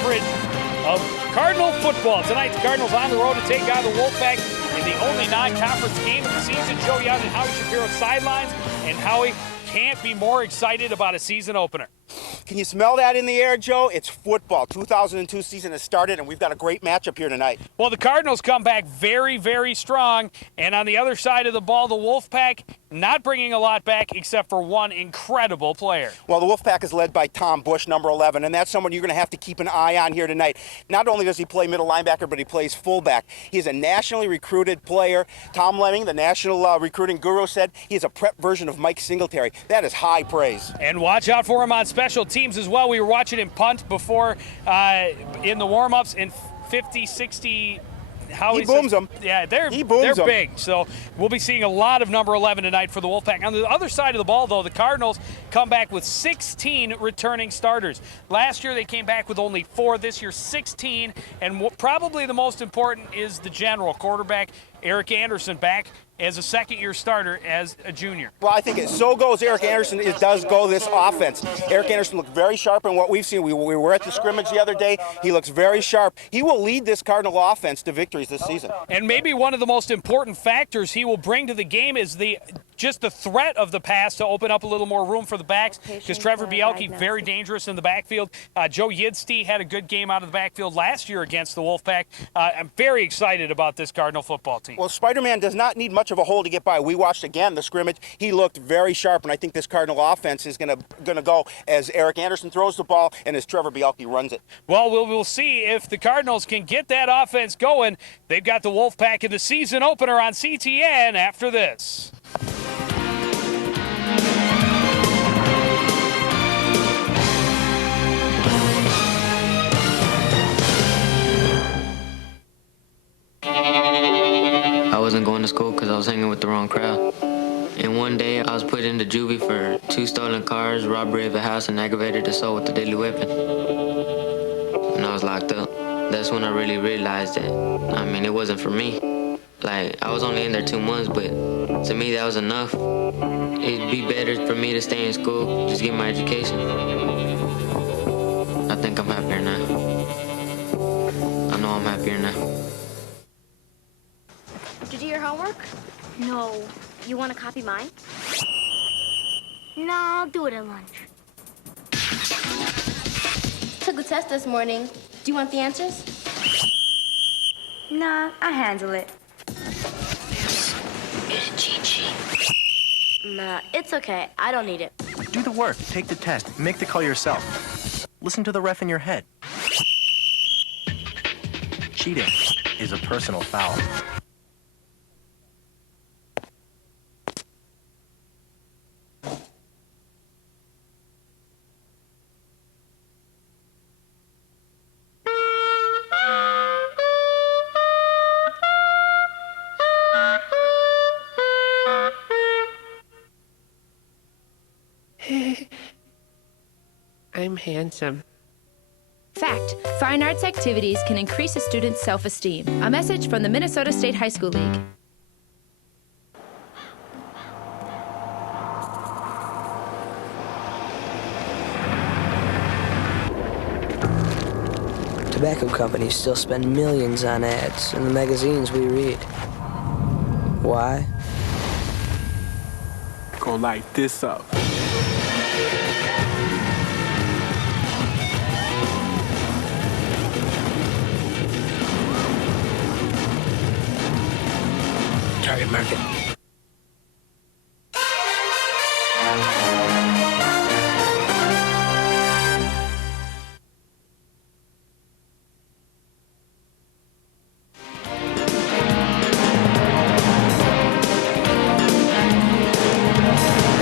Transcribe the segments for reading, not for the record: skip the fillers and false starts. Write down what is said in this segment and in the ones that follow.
coverage of Cardinal football. Tonight, the Cardinals on the road to take on the Wolfpack in the only non-conference game of the season. Joe Young and Howie Shapiro sidelines, and Howie can't be more excited about a season opener. Can you smell that in the air, Joe? It's football. 2002 season has started, and we've got a great matchup here tonight. Well, the Cardinals come back very, very strong, and on the other side of the ball, the Wolfpack not bringing a lot back except for one incredible player. Well, the Wolfpack is led by Tom Bush, number 11, and that's someone you're going to have to keep an eye on here tonight. Not only does he play middle linebacker, but he plays fullback. He's a nationally recruited player. Tom Lemming, the national recruiting guru, said he is a prep version of Mike Singletary. That is high praise. And watch out for him on special teams as well. We were watching him punt before in the warm-ups in 50, 60. He booms them. Yeah, they're them. big. So we'll be seeing a lot of number 11 tonight for the Wolfpack. On the other side of the ball, though, the Cardinals come back with 16 returning starters. Last year they came back with only 4. This year 16. And probably the most important is the general quarterback, Eric Anderson, back as a second-year starter as a junior. Well, I think so goes Eric Anderson. It does go this offense. Eric Anderson looked very sharp in what we've seen. We were at the scrimmage the other day. He looks very sharp. He will lead this Cardinal offense to victories this season. And maybe one of the most important factors he will bring to the game is just the threat of the pass to open up a little more room for the backs, because Trevor Bielke, very dangerous in the backfield. Joe Yidsty had a good game out of the backfield last year against the Wolfpack. I'm very excited about this Cardinal football team. Well, Spider-Man does not need much of a hole to get by. We watched again the scrimmage. He looked very sharp, and I think this Cardinal offense is going to go as Eric Anderson throws the ball and as Trevor Bielke runs it. Well, we'll see if the Cardinals can get that offense going. They've got the Wolfpack in the season opener on CTN after this. I wasn't going to school because I was hanging with the wrong crowd. And one day I was put into juvie for 2 stolen cars, robbery of a house, and aggravated assault with a deadly weapon. And I was locked up. That's when I really realized that, it wasn't for me. Like, I was only in there 2 months, but to me that was enough. It'd be better for me to stay in school, just get my education. I think I'm happier now. I know I'm happier now. Did you do your homework? No. You want to copy mine? No, I'll do it at lunch. Took the test this morning. Do you want the answers? Nah, I handle it. Nah, it's okay. I don't need it. Do the work, take the test, make the call yourself. Listen to the ref in your head. Cheating is a personal foul. I'm handsome. Fact: fine arts activities can increase a student's self-esteem. A message from the Minnesota State High School League. Tobacco companies still spend millions on ads in the magazines we read. Why? Go light this up. Target market.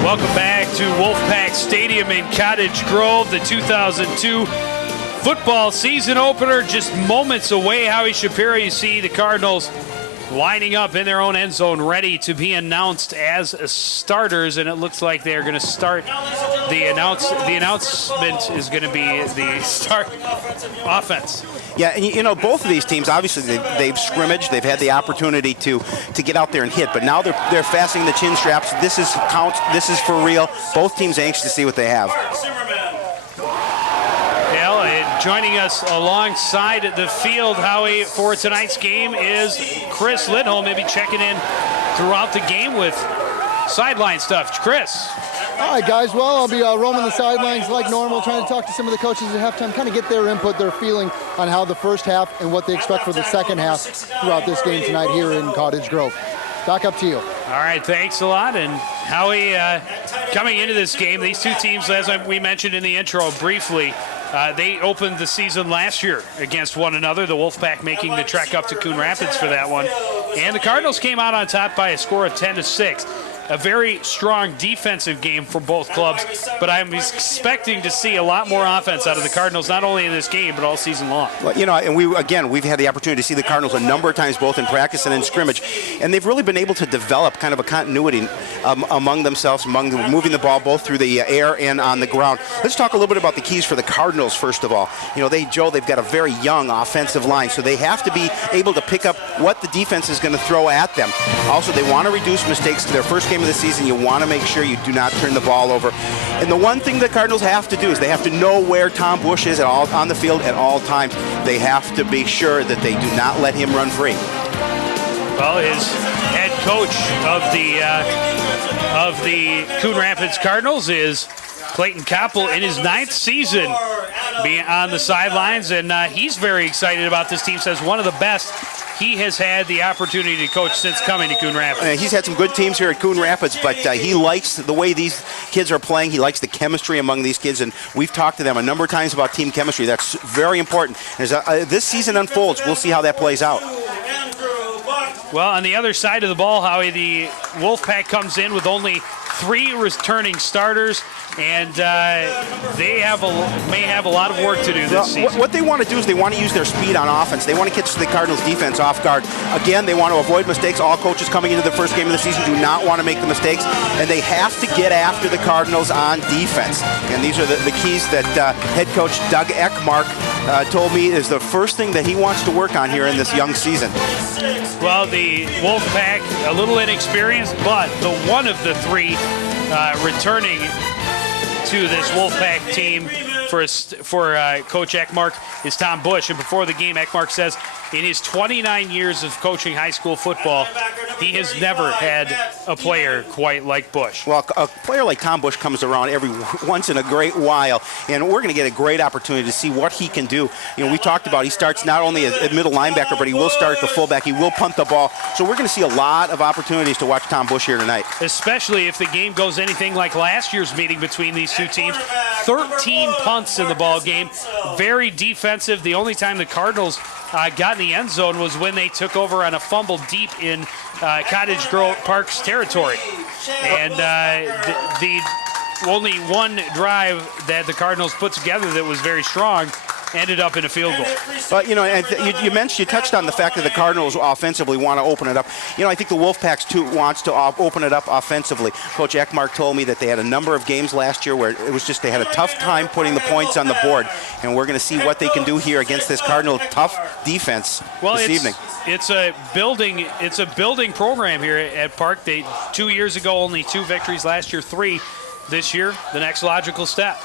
Welcome back to Wolfpack Stadium in Cottage Grove, the 2002 football season opener. Just moments away. Howie Shapiro, you see the Cardinals lining up in their own end zone, ready to be announced as starters, and it looks like they're going to start. The announcement is going to be the start offense. Yeah, and both of these teams, obviously they've scrimmaged, they've had the opportunity to get out there and hit, but now they're fastening the chin straps. This is counts. This is for real. Both teams anxious to see what they have. Well, Joining us alongside the field, Howie, for tonight's game is Chris Lindholm, maybe checking in throughout the game with sideline stuff. Chris. All right, guys. Well, I'll be roaming the sidelines like normal, trying to talk to some of the coaches at halftime, kind of get their input, their feeling on how the first half and what they expect for the second half throughout this game tonight here in Cottage Grove. Back up to you. All right, thanks a lot. And Howie, coming into this game, these two teams, as we mentioned in the intro briefly, they opened the season last year against one another, the Wolfpack making the trek up to Coon Rapids for that one. And the Cardinals came out on top by a score of 10-6. A very strong defensive game for both clubs, but I'm expecting to see a lot more offense out of the Cardinals, not only in this game, but all season long. Well, you know, and we've had the opportunity to see the Cardinals a number of times, both in practice and in scrimmage, and they've really been able to develop kind of a continuity among themselves, moving the ball both through the air and on the ground. Let's talk a little bit about the keys for the Cardinals, first of all. You know, they've got a very young offensive line, so they have to be able to pick up what the defense is going to throw at them. Also, they want to reduce mistakes to their first game of the season. You want to make sure you do not turn the ball over. And the one thing the Cardinals have to do is they have to know where Tom Bush is on the field at all times. They have to be sure that they do not let him run free. Well, his head coach of the Coon Rapids Cardinals is Clayton Koppel in his 9th season being on the sidelines, and he's very excited about this team. Says one of the best he has had the opportunity to coach since coming to Coon Rapids. He's had some good teams here at Coon Rapids, but he likes the way these kids are playing. He likes the chemistry among these kids, and we've talked to them a number of times about team chemistry. That's very important. As this season unfolds, we'll see how that plays out. Well, on the other side of the ball, Howie, the Wolfpack comes in with only 3 returning starters, and they may have a lot of work to do this season. What they want to do is they want to use their speed on offense. They want to catch the Cardinals' defense off guard. Again, they want to avoid mistakes. All coaches coming into the first game of the season do not want to make the mistakes, and they have to get after the Cardinals on defense. And these are the keys that head coach Doug Eckmark told me is the first thing that he wants to work on here in this young season. Well, the Wolfpack, a little inexperienced, but the one of the 3 returning to this Wolfpack team for Coach Eckmark is Tom Bush. And before the game, Eckmark says in his 29 years of coaching high school football, he has never had a player quite like Bush. Well, a player like Tom Bush comes around every once in a great while, and we're going to get a great opportunity to see what he can do. You know, we talked about he starts not only at middle linebacker, but he will start at the fullback. He will punt the ball. So we're going to see a lot of opportunities to watch Tom Bush here tonight. Especially if the game goes anything like last year's meeting between these two teams. 13 punts in the ball game. Very defensive. The only time the Cardinals got in the end zone was when they took over on a fumble deep in Cottage Grove Park's territory. And the only one drive that the Cardinals put together that was very strong ended up in a field goal. But, you know, and you touched on the fact that the Cardinals offensively want to open it up. You know, I think the Wolfpacks, too, wants to open it up offensively. Coach Eckmark told me that they had a number of games last year where it was just they had a tough time putting the points on the board, and we're going to see what they can do here against this Cardinal tough defense this evening. It's a building program here at Park. 2 years ago, only 2 victories. Last year, 3. This year, the next logical step.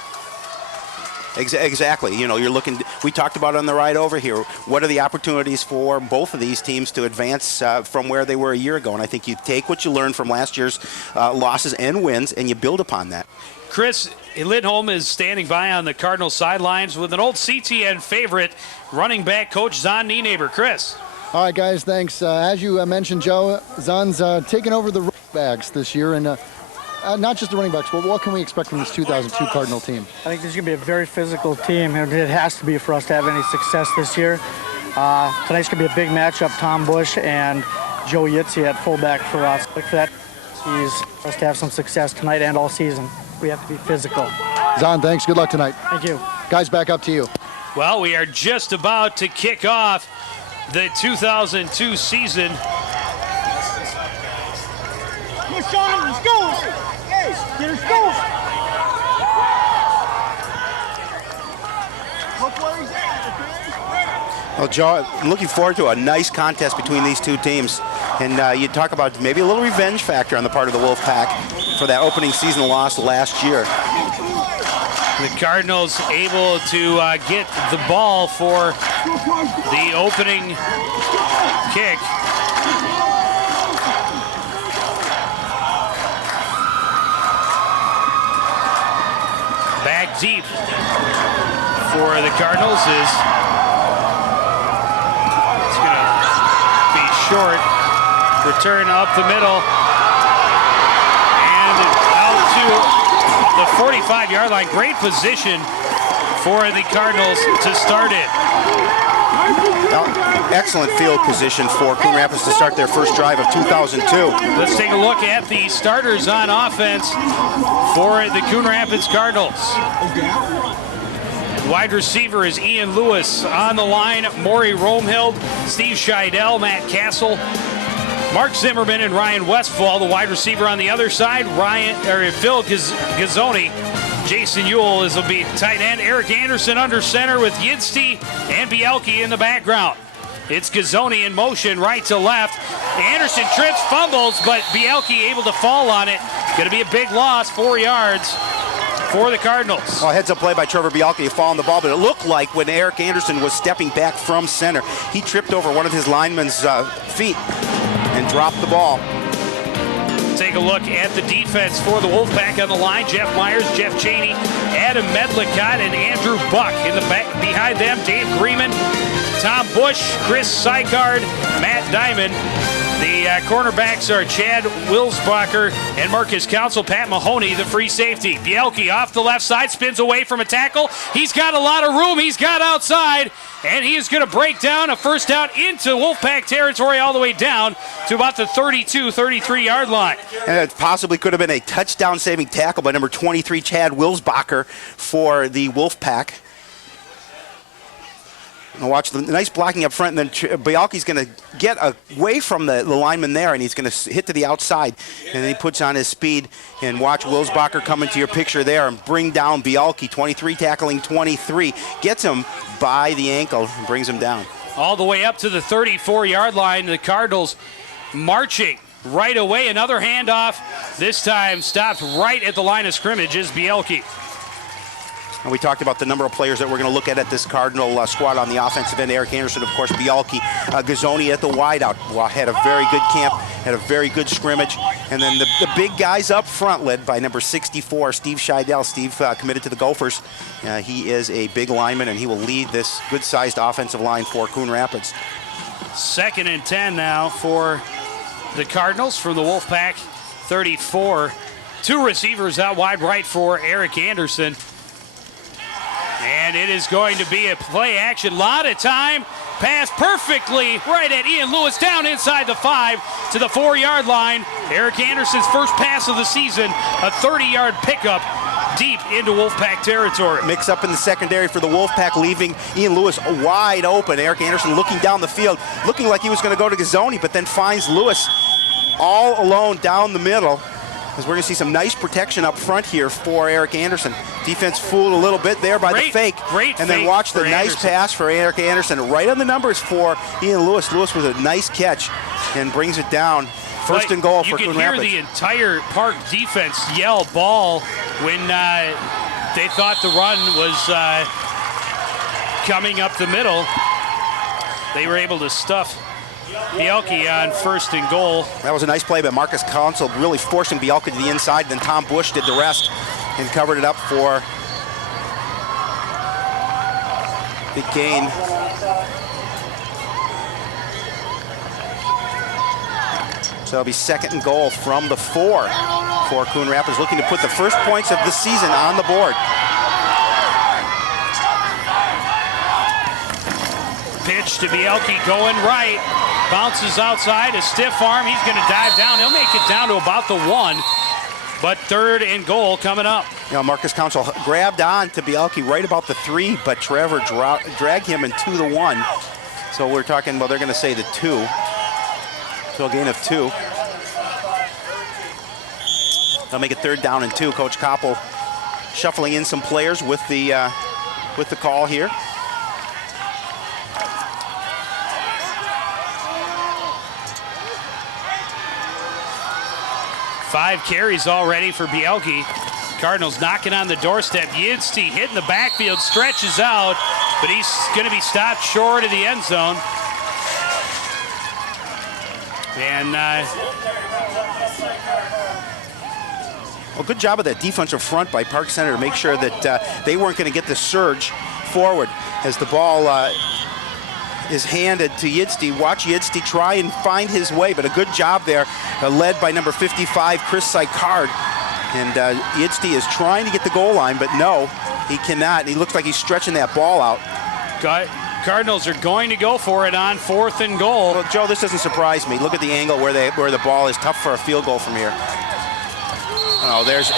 Exactly. You know, you're looking. We talked about it on the ride over here. What are the opportunities for both of these teams to advance from where they were a year ago? And I think you take what you learned from last year's losses and wins, and you build upon that. Chris Lindholm is standing by on the Cardinals sidelines with an old CTN favorite, running back coach Zahn Nienaber. Chris. All right, guys, thanks. As you mentioned, Joe, Zahn's taken over the running backs this year, and not just the running backs, but what can we expect from this 2002 Cardinal team? I think this is going to be a very physical team, and it has to be for us to have any success this year. Tonight's going to be a big matchup, Tom Bush and Joe Yitzi at fullback for us. Look for that. For us to have some success tonight and all season. We have to be physical. Zahn, thanks. Good luck tonight. Thank you. Guys, back up to you. Well, we are just about to kick off the 2002 season. Come on, Sean, let's go! Hey, let's go! Look where he's at, okay? Well, Joe, I'm looking forward to a nice contest between these two teams. And you talk about maybe a little revenge factor on the part of the Wolfpack for that opening season loss last year. The Cardinals able to get the ball for the opening kick. Back deep for the Cardinals is it's going to be short. Return up the middle and out to the 45-yard line. Great position for the Cardinals to start it. Excellent field position for Coon Rapids to start their first drive of 2002. Let's take a look at the starters on offense for the Coon Rapids Cardinals. Wide receiver is Ian Lewis. On the line, Maury Romehild, Steve Scheidel, Matt Castle, Mark Zimmerman, and Ryan Westfall. The wide receiver on the other side, Phil Gazzoni. Jason Ewell will be tight end. Eric Anderson under center with Yidsty and Bielke in the background. It's Gazzoni in motion, right to left. Anderson trips, fumbles, but Bielke able to fall on it. Going to be a big loss, 4 yards for the Cardinals. Well, heads up play by Trevor Bielke, fall on the ball, but it looked like when Eric Anderson was stepping back from center, he tripped over one of his linemen's feet and dropped the ball. Take a look at the defense for the Wolfpack on the line. Jeff Myers, Jeff Cheney, Adam Medlicott, and Andrew Buck. In the back behind them, Dave Greenman, Tom Bush, Chris Sykard, Matt Diamond. The cornerbacks are Chad Wilsbacher and Marcus Council. Pat Mahoney, the free safety. Bielke off the left side, spins away from a tackle. He's got a lot of room. He's got outside, and he is going to break down a first down into Wolfpack territory all the way down to about the 32, 33-yard line. And it possibly could have been a touchdown-saving tackle by number 23, Chad Wilsbacher, for the Wolfpack. And watch the nice blocking up front, and then Bielke's going to get away from the lineman there, and he's going to hit to the outside, and then he puts on his speed. And watch Wilsbacher come into your picture there and bring down Bielke, 23 tackling 23, gets him by the ankle and brings him down. All the way up to the 34-yard line, the Cardinals marching right away. Another handoff, this time stopped right at the line of scrimmage is Bielke. And we talked about the number of players that we're going to look at this Cardinal squad on the offensive end. Eric Anderson, of course, Bielke, Gazzoni at the wideout. Had a very good camp, had a very good scrimmage. And then the big guys up front, led by number 64, Steve Scheidel. Steve committed to the Gophers. He is a big lineman, and he will lead this good-sized offensive line for Coon Rapids. 2nd and 10 now for the Cardinals from the Wolfpack 34. 2 receivers out wide right for Eric Anderson. And it is going to be a play action. Lot of time. Pass perfectly right at Ian Lewis, down inside the 5 to the 4-yard line. Eric Anderson's first pass of the season, a 30-yard pickup deep into Wolfpack territory. Mix up in the secondary for the Wolfpack, leaving Ian Lewis wide open. Eric Anderson looking down the field, looking like he was going to go to Gazzoni, but then finds Lewis all alone down the middle. As we're going to see some nice protection up front here for Eric Anderson. Defense fooled a little bit there by the fake. And then watch the nice pass for Eric Anderson. Right on the numbers for Ian Lewis. Lewis with a nice catch and brings it down. First and goal for Coon Rapids. You could hear the entire Park defense yell ball when they thought the run was coming up the middle. They were able to stuff Bielke on 1st and goal. That was a nice play by Marcus Council, really forcing Bielke to the inside. Then Tom Bush did the rest and covered it up for the gain. So it'll be 2nd and goal from the 4 for Coon Rapids, looking to put the first points of the season on the board. Pitch to Bielke going right. Bounces outside, a stiff arm. He's going to dive down. He'll make it down to about the 1. But 3rd and goal coming up. You know, Marcus Council grabbed on to Bielke right about the 3, but Trevor dragged him into the 1. So we're talking, well, they're going to say the 2. So a gain of 2. They'll make it 3rd down and 2. Coach Koppel shuffling in some players with the call here. Five carries already for Bielke. Cardinals knocking on the doorstep. Yidsty hitting the backfield, stretches out, but he's going to be stopped short of the end zone. And well, good job of that defensive front by Park Center to make sure that they weren't going to get the surge forward as the ball is handed to Yidsty. Watch Yidsty try and find his way, but a good job there, led by number 55, Chris Sykard. And Yidsty is trying to get the goal line, but no, he cannot. He looks like he's stretching that ball out. Cardinals are going to go for it on 4th and goal. Well, Joe, this doesn't surprise me. Look at the angle where the ball is tough for a field goal from here. Oh, there's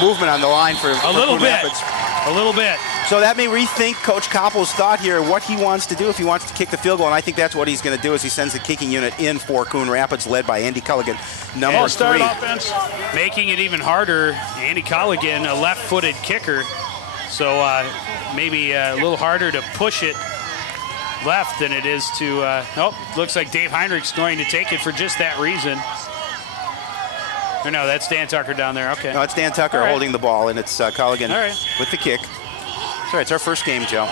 movement on the line for a little Coon bit. Rapids. A little bit. So that may rethink Coach Koppel's thought here, what he wants to do if he wants to kick the field goal, and I think that's what he's going to do as he sends the kicking unit in for Coon Rapids, led by Andy Culligan, number 3. Offense. Making it even harder, Andy Culligan, a left-footed kicker, so maybe a little harder to push it left than it is to, looks like Dave Heinrich's going to take it for just that reason. Or no, that's Dan Tucker down there. Okay. No, it's Dan Tucker holding the ball, and it's Culligan with the kick. Sorry, it's our first game, Joe.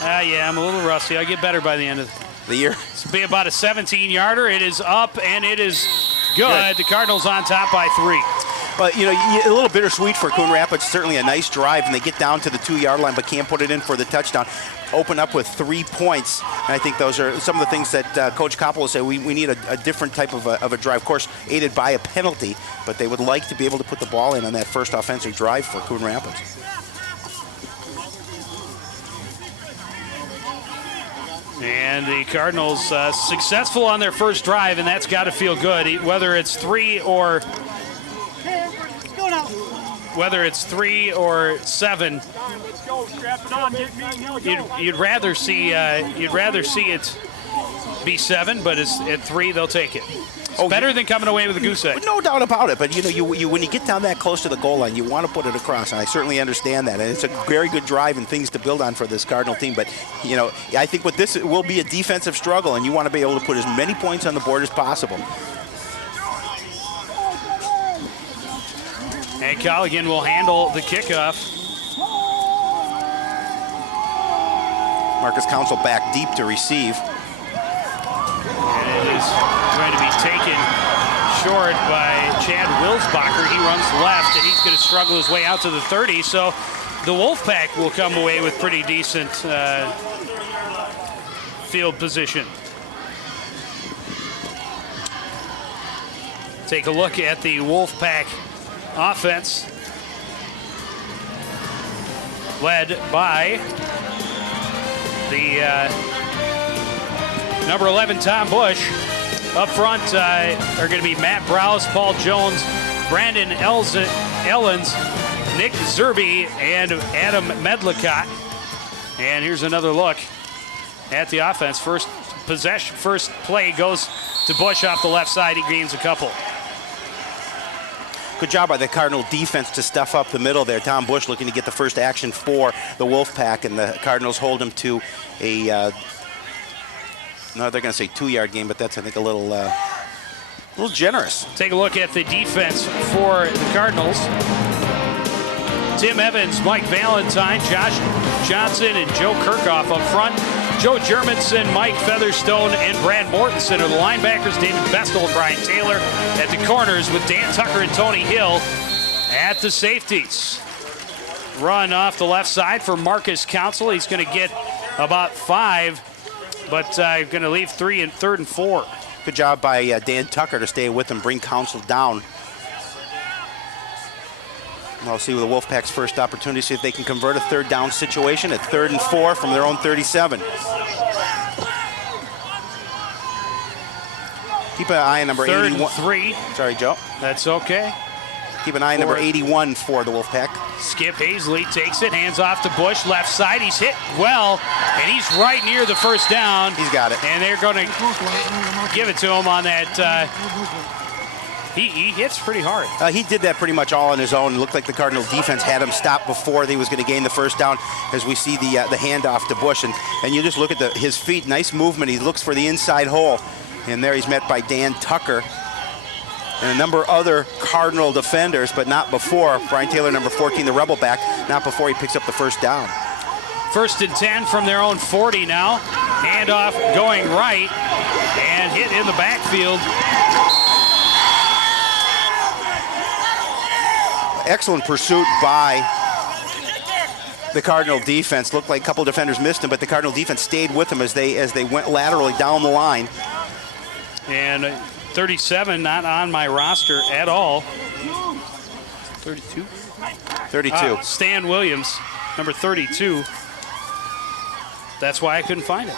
Yeah, I'm a little rusty. I'll get better by the end of the year. It's be about a 17-yarder. It is up, and it is good. The Cardinals on top by 3. But, you know, a little bittersweet for Coon Rapids. Certainly a nice drive, and they get down to the 2-yard line, but can't put it in for the touchdown. Open up with 3 points. And I think those are some of the things that Coach Koppel will say. We need a different type of a drive. Of course, aided by a penalty, but they would like to be able to put the ball in on that first offensive drive for Coon Rapids. And the Cardinals successful on their first drive, and that's got to feel good, whether it's 3 or 7. You'd rather see it be 7, but at 3 they'll take it. It's better than coming away with a goose egg. No doubt about it. But you when you get down that close to the goal line, you want to put it across, and I certainly understand that. And it's a very good drive and things to build on for this Cardinal team. But I think what this will be a defensive struggle, and you want to be able to put as many points on the board as possible. And Culligan will handle the kickoff. Marcus Council back deep to receive. And it is going to be taken short by Chad Wilsbacher. He runs left, and he's going to struggle his way out to the 30. So the Wolfpack will come away with pretty decent field position. Take a look at the Wolfpack offense, led by the number 11, Tom Bush. Up front are going to be Matt Browse, Paul Jones, Brandon Ellens, Nick Zerby, and Adam Medlicott. And here's another look at the offense. First play goes to Bush off the left side. He gains a couple. Good job by the Cardinal defense to stuff up the middle there. Tom Bush looking to get the first action for the Wolfpack, and the Cardinals hold him to a, no, they're going to say 2-yard game, but that's, I think, a little generous. Take a look at the defense for the Cardinals. Tim Evans, Mike Valentine, Josh Johnson, and Joe Kirchhoff up front. Joe Germanson, Mike Featherstone, and Brad Mortensen are the linebackers. David Bestel and Brian Taylor at the corners, with Dan Tucker and Tony Hill at the safeties. Run off the left side for Marcus Council. He's going to get about 5, but going to leave 3 and 3rd and 4. Good job by Dan Tucker to stay with him, bring Council down. We'll see with the Wolfpack's first opportunity, see if they can convert a 3rd down situation at 3rd and 4 from their own 37. Keep an eye on number 3rd 81. and 3. Sorry, Joe. That's okay. Keep an eye on number 81 for the Wolfpack. Skip Hazley takes it, hands off to Bush, left side. He's hit well, and he's right near the first down. He's got it. And they're going to give it to him on that. He hits pretty hard. He did that pretty much all on his own. It looked like the Cardinal defense had him stop before he was going to gain the first down, as we see the handoff to Bush. And you just look at his feet, nice movement. He looks for the inside hole. And there he's met by Dan Tucker. and a number of other Cardinal defenders, but not before. Brian Taylor, number 14, the Rebel back, not before he picks up the first down. 1st and 10 from their own 40 now. Handoff going right and hit in the backfield. Excellent pursuit by the Cardinal defense. Looked like a couple defenders missed him, but the Cardinal defense stayed with him as they went laterally down the line. And 37 not on my roster at all. 32? 32. Stan Williams, number 32. That's why I couldn't find it.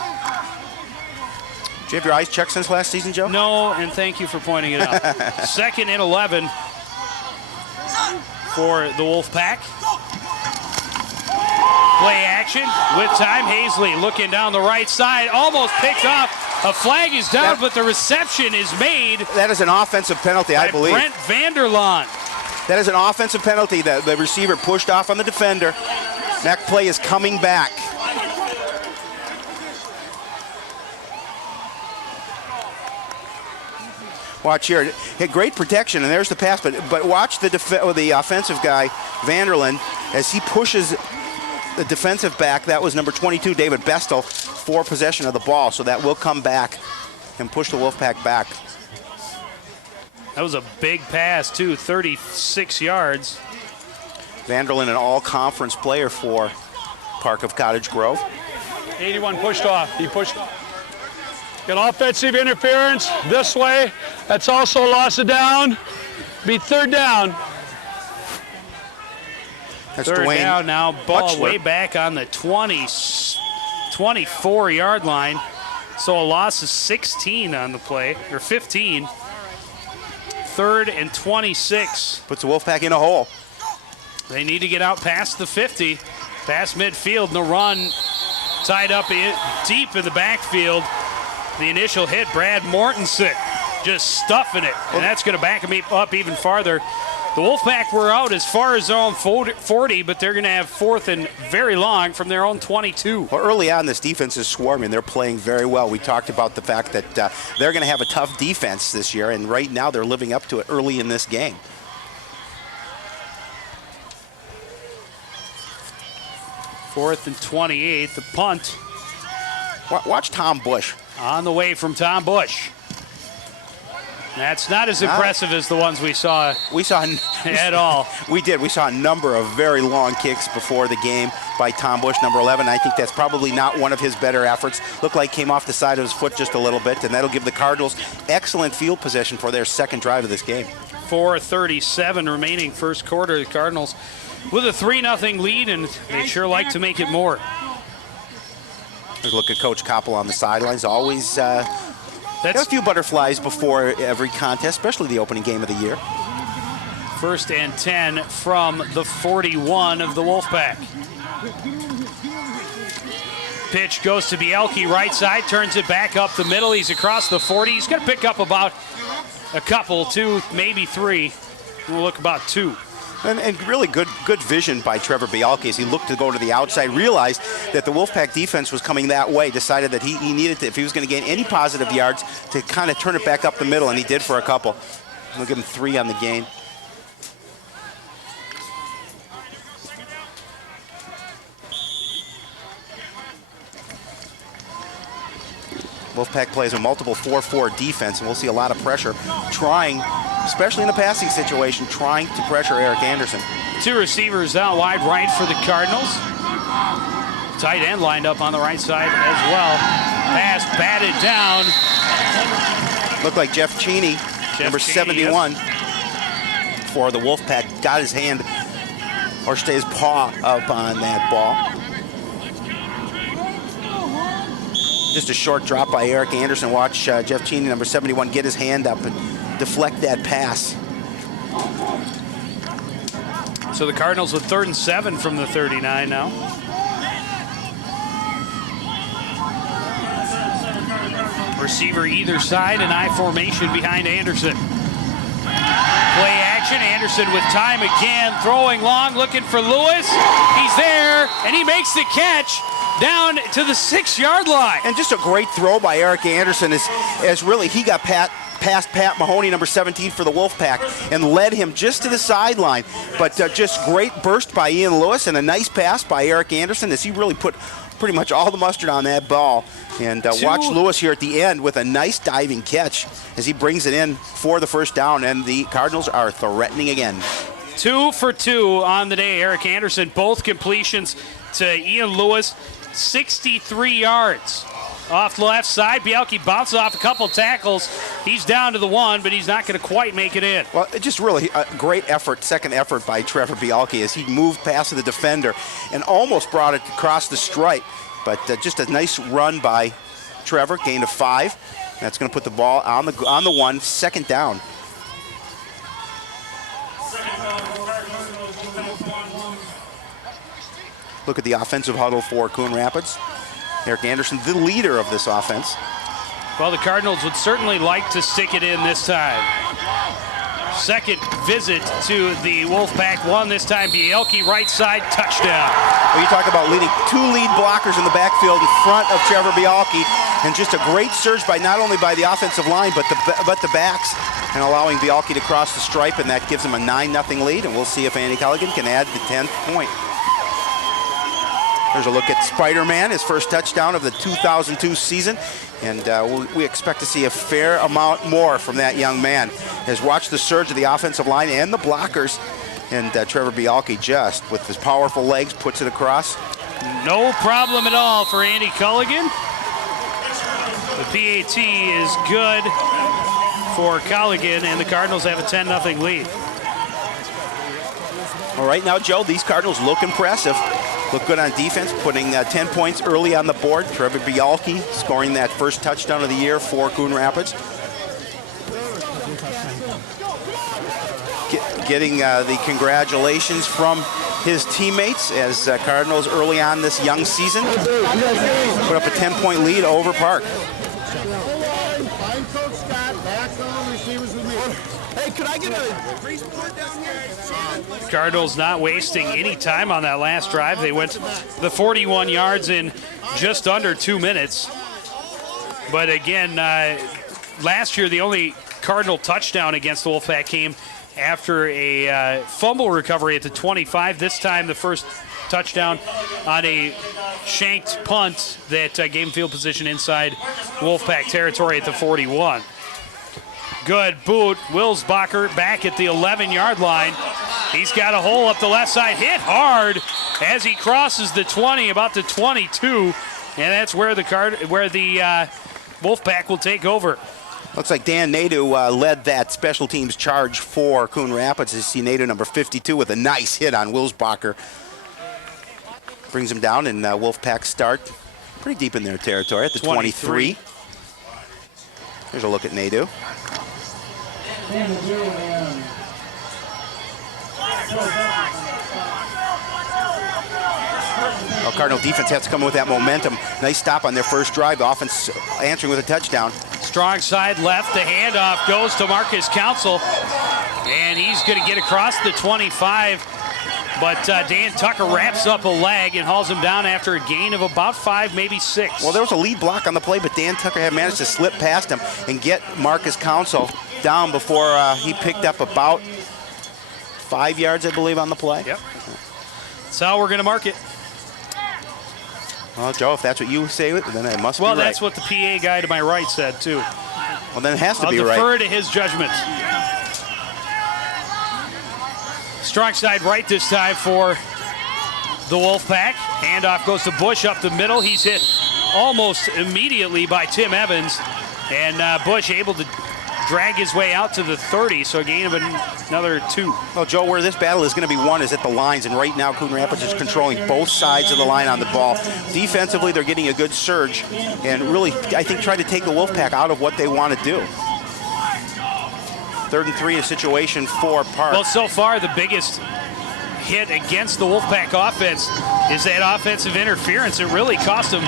Did you have your eyes checked since last season, Joe? No, and thank you for pointing it out. 2nd and 11 for the Wolfpack. Play action with time. Hazley looking down the right side, almost picked off. A flag is down, but the reception is made. That is an offensive penalty, I believe. Brent Vanderlaan. That is an offensive penalty. The receiver pushed off on the defender. That play is coming back. Watch here. Hit great protection, and there's the pass. But watch the offensive guy, Vanderlaan, as he pushes the defensive back. That was number 22, David Bestel, for possession of the ball. So that will come back and push the Wolfpack back. That was a big pass, too, 36 yards. Vanderlaan, an all-conference player for Park of Cottage Grove. 81 pushed off. He pushed off. Got offensive interference this way. That's also loss of down. Be 3rd down. That's 3rd Dwayne down now. Ball Butchler. way back on the 24-yard line. So a loss of 16 on the play, or 15. 3rd and 26. Puts the Wolfpack in a hole. They need to get out past the 50, past midfield, and the run tied up deep in the backfield. The initial hit, Brad Mortensen, just stuffing it, and that's going to back him up even farther. The Wolfpack were out as far as their own 40, but they're going to have 4th and very long from their own 22. Well, early on, this defense is swarming. They're playing very well. We talked about the fact that they're going to have a tough defense this year, and right now they're living up to it early in this game. Fourth and 28, the punt. Watch Tom Bush. On the way from Tom Bush. That's not as impressive as the ones we saw at all. We did. We saw a number of very long kicks before the game by Tom Bush, number 11. I think that's probably not one of his better efforts. Looked like came off the side of his foot just a little bit, and that'll give the Cardinals excellent field possession for their 2nd drive of this game. 4:37 remaining first quarter. The Cardinals with a 3-0 lead, and they sure like to make it more. Look at Coach Koppel on the sidelines. Always got a few butterflies before every contest, especially the opening game of the year. 1st and 10 from the 41 of the Wolfpack. Pitch goes to Bielke, right side, turns it back up the middle. He's across the 40. He's going to pick up about a couple, 2, maybe 3. We'll look about 2. And really good vision by Trevor Bielke as he looked to go to the outside, realized that the Wolfpack defense was coming that way, decided that he needed to, if he was going to gain any positive yards, to kind of turn it back up the middle, and he did for a couple. We'll give him 3 on the game. Wolfpack plays a multiple 4-4 defense, and we'll see a lot of pressure trying, especially in the passing situation, trying to pressure Eric Anderson. 2 receivers out wide right for the Cardinals. Tight end lined up on the right side as well. Pass batted down. Looked like Jeff Cheney, number 71, for the Wolfpack, got his hand or his paw up on that ball. Just a short drop by Eric Anderson. Watch Jeff Cheney, number 71, get his hand up and deflect that pass. So the Cardinals with 3rd and 7 from the 39 now. Receiver either side, an I formation behind Anderson. Play action, Anderson with time again, throwing long, looking for Lewis. He's there, and he makes the catch down to the 6-yard line. And just a great throw by Eric Anderson as really he got past Pat Mahoney, number 17 for the Wolfpack, and led him just to the sideline. But just great burst by Ian Lewis and a nice pass by Eric Anderson as he really put pretty much all the mustard on that ball. And watch Lewis here at the end with a nice diving catch as he brings it in for the first down, and the Cardinals are threatening again. 2 for 2 on the day. Eric Anderson, both completions to Ian Lewis, 63 yards. Off the left side, Bielke bounces off a couple tackles. He's down to the 1, but he's not going to quite make it in. Well, it just really a great effort, second effort by Trevor Bielke as he moved past the defender and almost brought it across the stripe. But just a nice run by Trevor, gain of 5. That's going to put the ball on the 1, second down. Look at the offensive huddle for Coon Rapids. Eric Anderson, the leader of this offense. Well, the Cardinals would certainly like to stick it in this time. Second visit to the Wolfpack, one this time. Bielke, right side, touchdown. Well, you talk about leading 2 lead blockers in the backfield in front of Trevor Bielke, and just a great surge by not only by the offensive line but the backs, and allowing Bielke to cross the stripe, and that gives him a 9-0 lead. And we'll see if Andy Culligan can add the 10th point. There's a look at Spider-Man, his first touchdown of the 2002 season. And we expect to see a fair amount more from that young man. Has watched the surge of the offensive line and the blockers. And Trevor Bielke, just with his powerful legs, puts it across. No problem at all for Andy Culligan. The PAT is good for Culligan, and the Cardinals have a 10-0 lead. All right, now, Joe, these Cardinals look impressive. Look good on defense, putting 10 points early on the board. Trevor Bielke scoring that first touchdown of the year for Coon Rapids. Getting the congratulations from his teammates as Cardinals early on this young season put up a 10-point lead over Park. Hey, could I get a grease board down here? Cardinals not wasting any time on that last drive. They went the 41 yards in just under 2 minutes. But again, last year the only Cardinal touchdown against the Wolfpack came after a fumble recovery at the 25. This time the first touchdown on a shanked punt that gave him field position inside Wolfpack territory at the 41. Good boot. Wilsbacher back at the 11-yard line. He's got a hole up the left side. Hit hard as he crosses the 20, about the 22. And that's where the Wolfpack will take over. Looks like Dan Nadeau led that special teams charge for Coon Rapids. You see Nadeau, number 52, with a nice hit on Wilsbacher. Brings him down, and Wolfpack start pretty deep in their territory at the 23. Here's a look at Nadeau. Well, Cardinal defense has to come in with that momentum. Nice stop on their first drive. The offense answering with a touchdown. Strong side left. The handoff goes to Marcus Council, and he's going to get across the 25. But Dan Tucker wraps up a leg and hauls him down after a gain of about 5, maybe 6. Well, there was a lead block on the play, but Dan Tucker had managed to slip past him and get Marcus Council down before he picked up about 5 yards, I believe, on the play. Yep. That's how we're going to mark it. Well, Joe, if that's what you say, then it must be right. Well, that's what the PA guy to my right said, too. Well, then it has to be right. I'll defer to his judgment. Strong side right this time for the Wolfpack. Handoff goes to Bush up the middle. He's hit almost immediately by Tim Evans. And Bush able to drag his way out to the 30, so a gain of another 2. Well, Joe, where this battle is going to be won is at the lines, and right now Coon Rapids is controlling both sides of the line on the ball. Defensively, they're getting a good surge, and really, I think, try to take the Wolfpack out of what they want to do. 3rd and 3, a situation for Park. Well, so far, the biggest hit against the Wolfpack offense is that offensive interference. It really cost them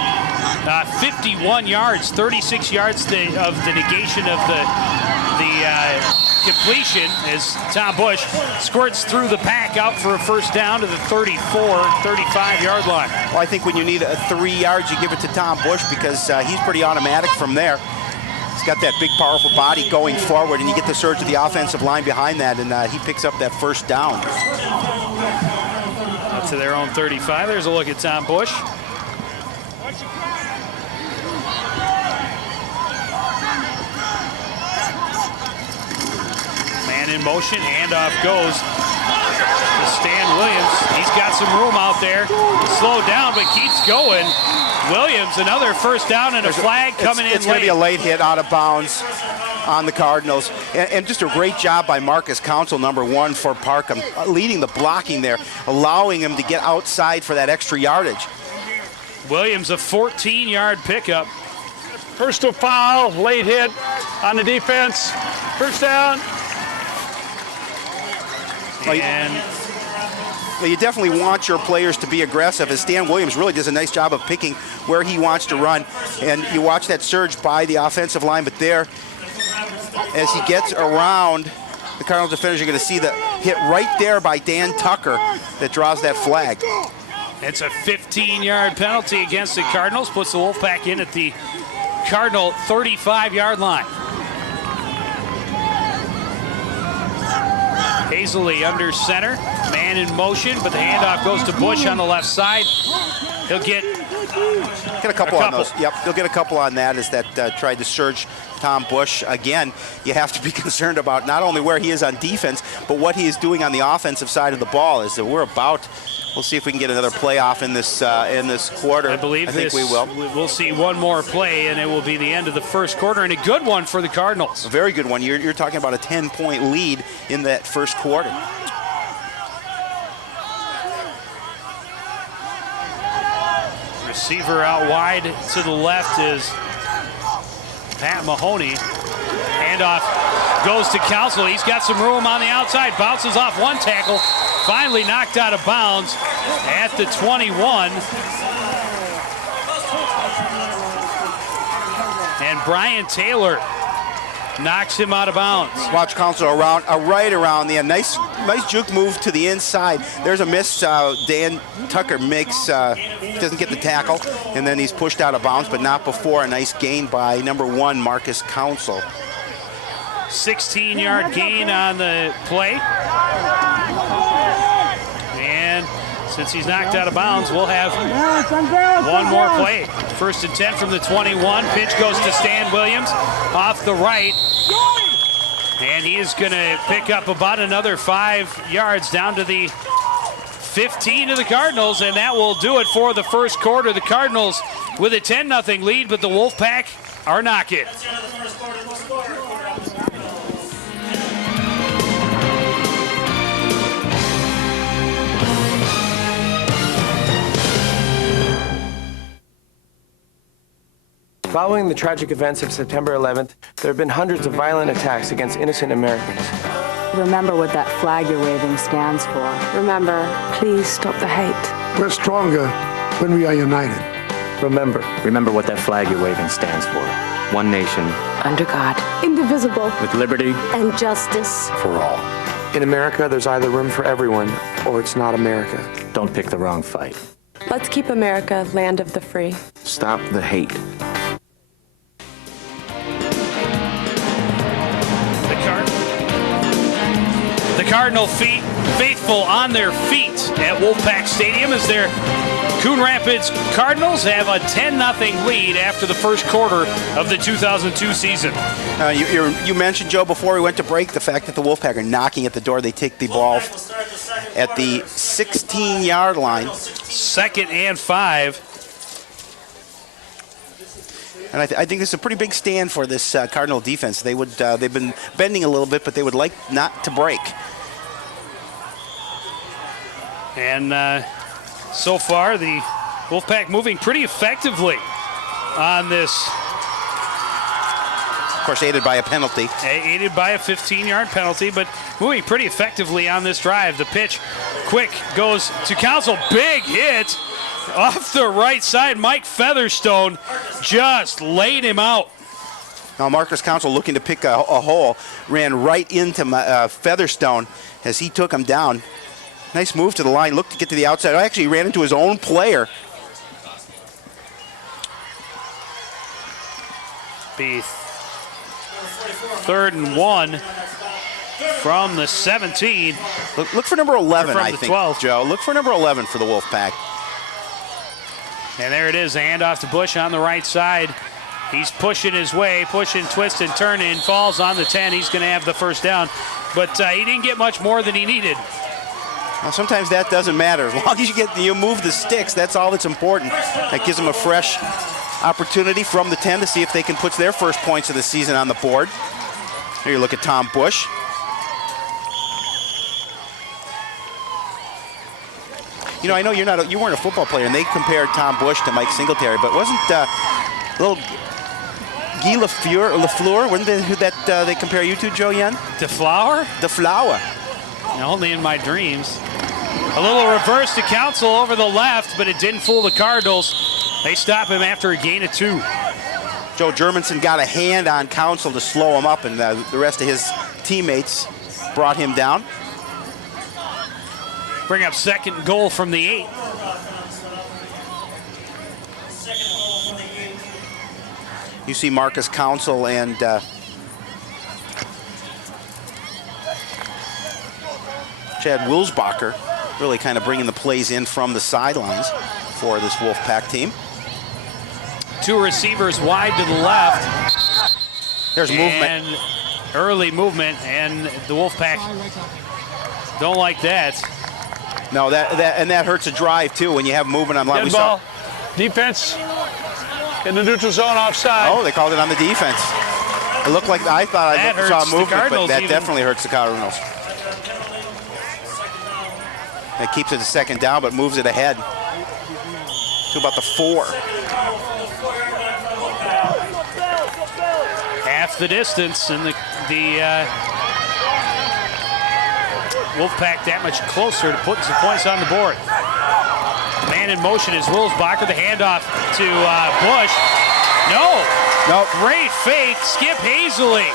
51 yards, 36 yards of the negation of the completion as Tom Bush squirts through the pack out for a first down to the 34, 35-yard line. Well, I think when you need 3 yards, you give it to Tom Bush because he's pretty automatic from there. He's got that big, powerful body going forward, and you get the surge of the offensive line behind that, and he picks up that first down. Up to their own 35. There's a look at Tom Bush. Man in motion, handoff goes to Stan Williams. He's got some room out there. Slowed down, but keeps going. Williams, another first down and a flag coming in late. It's going to be a late hit out of bounds on the Cardinals. And just a great job by Marcus Council, number 1 for Parkham, leading the blocking there, allowing him to get outside for that extra yardage. Williams, a 14-yard pickup. Personal foul, late hit on the defense. First down. And well, you definitely want your players to be aggressive, as Stan Williams really does a nice job of picking where he wants to run. And you watch that surge by the offensive line, but there, as he gets around, the Cardinals defenders are going to see the hit right there by Dan Tucker that draws that flag. It's a 15-yard penalty against the Cardinals, puts the Wolfpack in at the Cardinal 35-yard line. Hazley under center, man in motion, but the handoff goes to Bush on the left side. He'll get a couple on those. Yep, he'll get a couple on that as that tried to surge Tom Bush. Again, you have to be concerned about not only where he is on defense, but what he is doing on the offensive side of the ball. As we're about, we'll see if we can get another playoff in this quarter. I think we will. We'll see one more play, and it will be the end of the first quarter, and a good one for the Cardinals. A very good one. You're talking about a 10-point lead in that first quarter. Receiver out wide to the left is Pat Mahoney. Handoff goes to Council. He's got some room on the outside. Bounces off one tackle. Finally knocked out of bounds at the 21. And Brian Taylor knocks him out of bounds. Watch Council around, right around the end. Nice juke move to the inside. There's a miss. Dan Tucker makes, doesn't get the tackle, and then he's pushed out of bounds, but not before. A nice gain by number 1, Marcus Council. 16-yard gain on the play. And since he's knocked out of bounds, we'll have one more play. First and 10 from the 21. Pitch goes to Stan Williams off the right. And he is going to pick up about another 5 yards down to the 15 of the Cardinals, and that will do it for the first quarter. The Cardinals with a 10-0 lead, but the Wolfpack are knocking. Following the tragic events of September 11th, there have been hundreds of violent attacks against innocent Americans. Remember what that flag you're waving stands for. Remember, please stop the hate. We're stronger when we are united. Remember what that flag you're waving stands for. One nation. Under God. Indivisible. With liberty. And justice. For all. In America, there's either room for everyone, or it's not America. Don't pick the wrong fight. Let's keep America land of the free. Stop the hate. The Cardinal faithful on their feet at Wolfpack Stadium as their Coon Rapids Cardinals have a 10-0 lead after the first quarter of the 2002 season. You mentioned, Joe, before we went to break, the fact that the Wolfpack are knocking at the door. They take the ball at the 16-yard line. 2nd and 5. And I think this is a pretty big stand for this Cardinal defense. They've been bending a little bit, but they would like not to break. And so far, the Wolfpack moving pretty effectively on this. Of course, aided by a penalty. Aided by a 15-yard penalty, but moving pretty effectively on this drive. The pitch, quick, goes to Council. Big hit off the right side. Mike Featherstone just laid him out. Now Marcus Council, looking to pick a hole, ran right into Featherstone as he took him down. Nice move to the line, looked to get to the outside. Actually, he ran into his own player. Be 3rd and 1 from the 17. Look for number 11, from I the think, 12. Joe. Look for number 11 for the Wolfpack. And there it is, a handoff to Bush on the right side. He's pushing his way, pushing, twisting, turning, falls on the 10. He's going to have the first down. But he didn't get much more than he needed. Well, sometimes that doesn't matter. As long as you move the sticks, that's all that's important. That gives them a fresh opportunity from the 10 to see if they can put their first points of the season on the board. Here you look at Tom Bush. You know, I know you weren't a football player, and they compared Tom Bush to Mike Singletary, but wasn't little Guy Lafleur, wasn't they who that they compare you to, Joe Yen? DeFlower? DeFlower. Only in my dreams. A little reverse to Council over the left, but it didn't fool the Cardinals. They stop him after a gain of 2. Joe Germanson got a hand on Council to slow him up, and the rest of his teammates brought him down. Bring up 2nd goal from the 8. You see Marcus Council and Chad Wilsbacher really kind of bringing the plays in from the sidelines for this Wolfpack team. 2 receivers wide to the left. There's movement. And early movement, and the Wolfpack don't like that. No, that hurts a drive too when you have movement on line. Dead ball. Defense in the neutral zone offside. Oh, they called it on the defense. It looked like I thought I saw movement, but that definitely hurts the Cardinals. That keeps it a 2nd down, but moves it ahead to about the 4. Half the distance, and the Wolfpack that much closer to putting some points on the board. Man in motion is Wilsbacher. The handoff to Bush. No. Great fake. Skip Hazley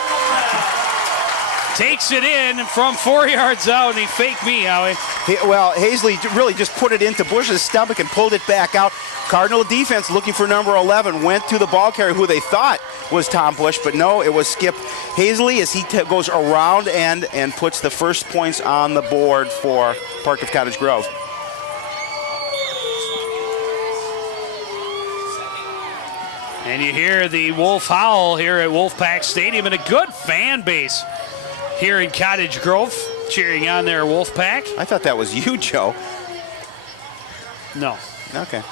takes it in from 4 yards out, and he faked me, Howie. Hazley really just put it into Bush's stomach and pulled it back out. Cardinal defense looking for number 11 went to the ball carrier who they thought was Tom Bush, but no, it was Skip Hazley as he goes around and puts the first points on the board for Park of Cottage Grove. And you hear the Wolf howl here at Wolfpack Stadium, and a good fan base here in Cottage Grove cheering on their Wolfpack. I thought that was you, Joe. No. Okay.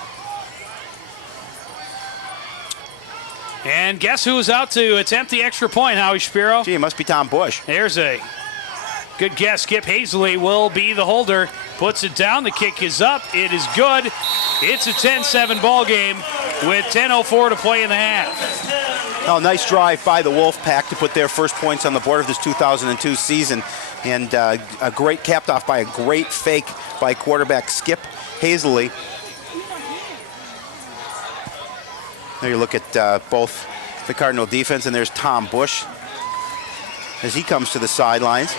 And guess who's out to attempt the extra point, Howie Shapiro? Gee, it must be Tom Bush. There's a good guess. Skip Hazley will be the holder. Puts it down. The kick is up. It is good. It's a 10-7 ball game with 10:04 to play in the half. Oh, nice drive by the Wolfpack to put their first points on the board of this 2002 season. And a great capped off by a great fake by quarterback Skip Hazley. There you look at both the Cardinal defense, and there's Tom Bush as he comes to the sidelines.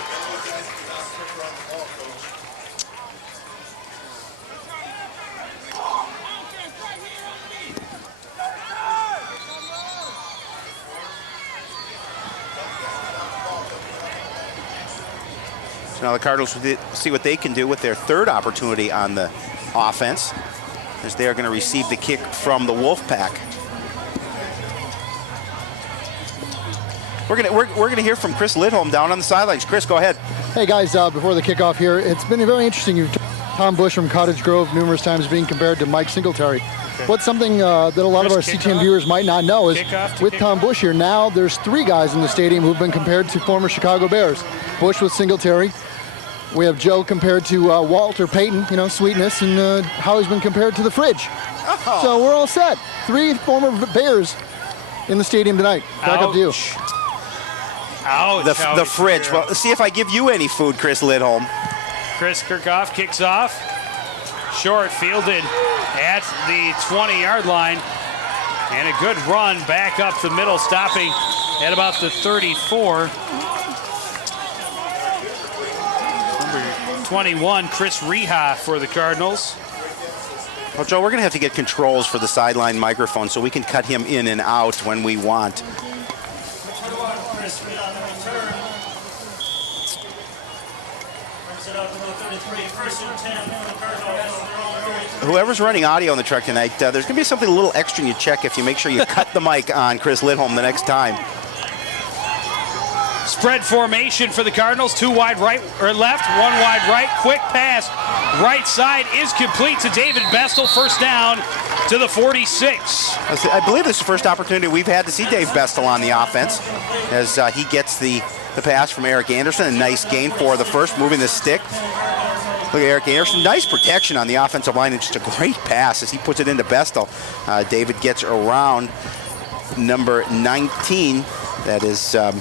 So now the Cardinals will see what they can do with their 3rd opportunity on the offense, as they are going to receive the kick from the Wolfpack. We're gonna hear from Chris Lidholm down on the sidelines. Chris, go ahead. Hey guys, before the kickoff here, it's been very interesting. You've Tom Bush from Cottage Grove numerous times being compared to Mike Singletary. Okay. What's something that a lot of our CTN viewers might not know is with Tom Bush here now, there's 3 guys in the stadium who've been compared to former Chicago Bears. Bush with Singletary. We have Joe compared to Walter Payton, sweetness, and how he's been compared to the fridge. Oh. So we're all set. 3 former Bears in the stadium tonight. Back up to you. Ouch, the fridge. Well, let's see if I give you any food, Chris Lidholm. Chris Kirchhoff kicks off. Short, fielded at the 20-yard line. And a good run back up the middle, stopping at about the 34. Number 21, Chris Reha for the Cardinals. Well, Joe, we're going to have to get controls for the sideline microphone so we can cut him in and out when we want. Whoever's running audio on the truck tonight, there's going to be something a little extra you check if you make sure you cut the mic on Chris Lidholm the next time. Spread formation for the Cardinals. 2 wide right or left, 1 wide right. Quick pass. Right side is complete to David Bestel. First down to the 46. I believe this is the first opportunity we've had to see Dave Bestel on the offense as he gets the pass from Eric Anderson. A nice gain for the first, moving the stick. Look at Eric Anderson. Nice protection on the offensive line and just a great pass as he puts it into Bestel. David gets around number 19. That is... that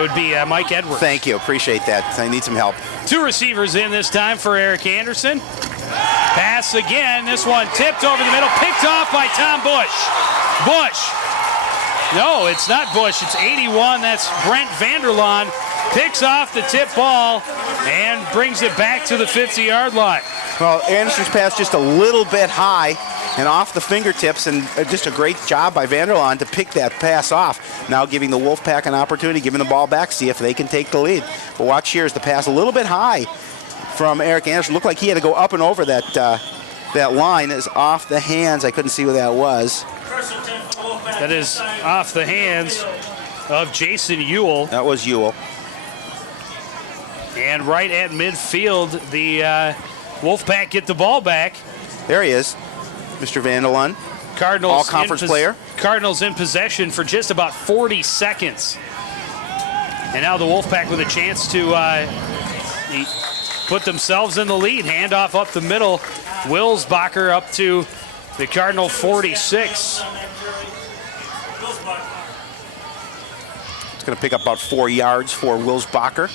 would be Mike Edwards. Thank you. Appreciate that. I need some help. 2 receivers in this time for Eric Anderson. Pass again. This one tipped over the middle. Picked off by Tom Bush. Bush. No, it's not Bush. It's 81. That's Brent Vanderlaan. Picks off the tip ball and brings it back to the 50-yard line. Well, Anderson's pass just a little bit high and off the fingertips, and just a great job by Vanderlaan to pick that pass off. Now giving the Wolfpack an opportunity, giving the ball back, see if they can take the lead. But watch here, is the pass a little bit high from Eric Anderson. Looked like he had to go up and over that that line. Is off the hands. I couldn't see what that was. That is off the hands of Jason Ewell. That was Ewell. And right at midfield, the Wolfpack get the ball back. There he is, Mr. Vanderlaan. Cardinals all-conference player. Cardinals in possession for just about 40 seconds. And now the Wolfpack with a chance to put themselves in the lead. Handoff up the middle. Wilsbacher up to the Cardinal 46. It's going to pick up about 4 yards for Wilsbacher.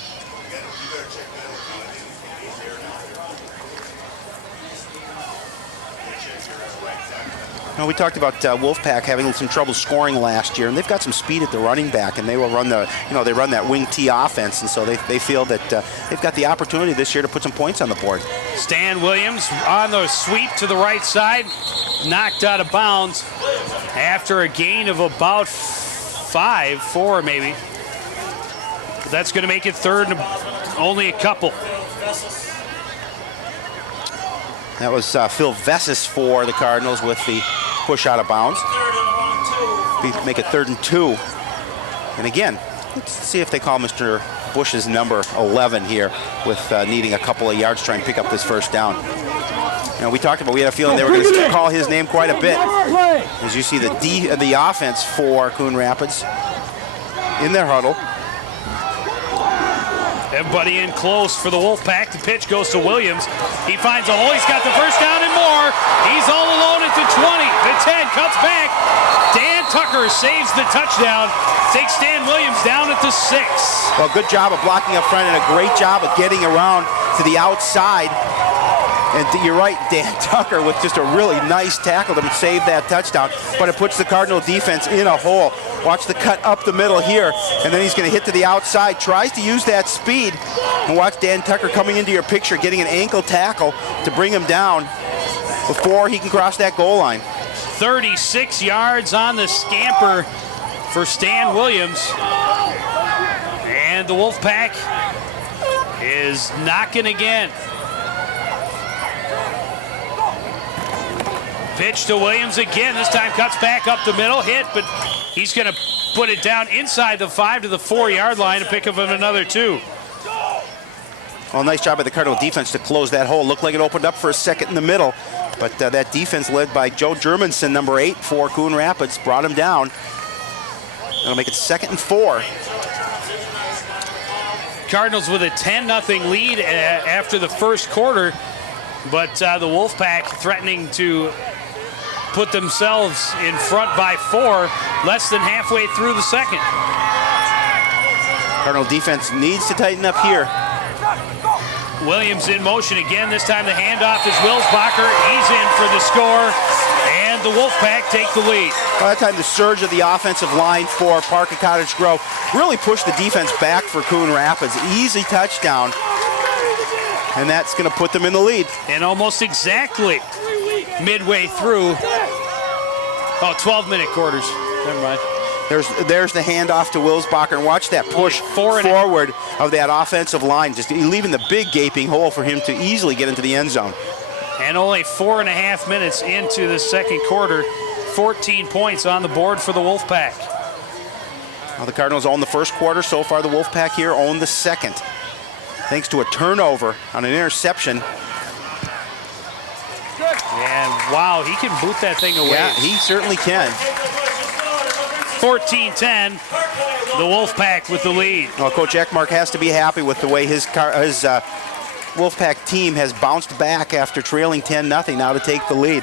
We talked about Wolfpack having some trouble scoring last year, and they've got some speed at the running back, and they will run they run that wing T offense, and so they feel that they've got the opportunity this year to put some points on the board. Stan Williams on the sweep to the right side, knocked out of bounds after a gain of about 4 maybe. But that's going to make it third and only a couple. That was Phil Vessis for the Cardinals with the push out of bounds. Make it 3rd and 2. And again, let's see if they call Mr. Bush's number 11 here with needing a couple of yards to try and pick up this first down. We talked about, we had a feeling they were going to call his name quite a bit. As you see the offense for Coon Rapids in their huddle. Everybody in close for the Wolfpack. The pitch goes to Williams. He finds a hole. He's got the first down and more. He's all alone at the 20. The 10 cuts back. Dan Tucker saves the touchdown. Takes Stan Williams down at the 6. Well, good job of blocking up front and a great job of getting around to the outside. And you're right, Dan Tucker with just a really nice tackle to save that touchdown. But it puts the Cardinal defense in a hole. Watch the cut up the middle here, and then he's going to hit to the outside. Tries to use that speed. And watch Dan Tucker coming into your picture, getting an ankle tackle to bring him down before he can cross that goal line. 36 yards on the scamper for Stan Williams. And the Wolfpack is knocking again. Pitch to Williams again. This time cuts back up the middle. Hit, but he's going to put it down inside the 5 to the 4-yard line and pick up another 2. Well, nice job by the Cardinal defense to close that hole. Looked like it opened up for a second in the middle, but that defense led by Joe Germanson, number 8 for Coon Rapids, brought him down. That'll make it 2nd and 4. Cardinals with a 10-0 lead after the first quarter, but the Wolfpack threatening to put themselves in front by 4 less than halfway through the second. Cardinal defense needs to tighten up here. Williams in motion again. This time the handoff is Wilsbacher. He's in for the score, and the Wolfpack take the lead. By that time, the surge of the offensive line for Park and Cottage Grove really pushed the defense back for Coon Rapids. Easy touchdown, and that's going to put them in the lead. And almost exactly midway through, Oh, 12-minute quarters. Never mind. There's the handoff to Wilsbacher, and watch that push forward of that offensive line, just leaving the big gaping hole for him to easily get into the end zone. And only 4.5 minutes into the second quarter, 14 points on the board for the Wolfpack. Well, the Cardinals own the first quarter. So far, the Wolfpack here own the second, thanks to a turnover on an interception. And wow, he can boot that thing away. Yeah, he certainly can. 14-10, the Wolfpack with the lead. Well, Coach Ekmark has to be happy with the way his Wolfpack team has bounced back after trailing 10-0 now to take the lead.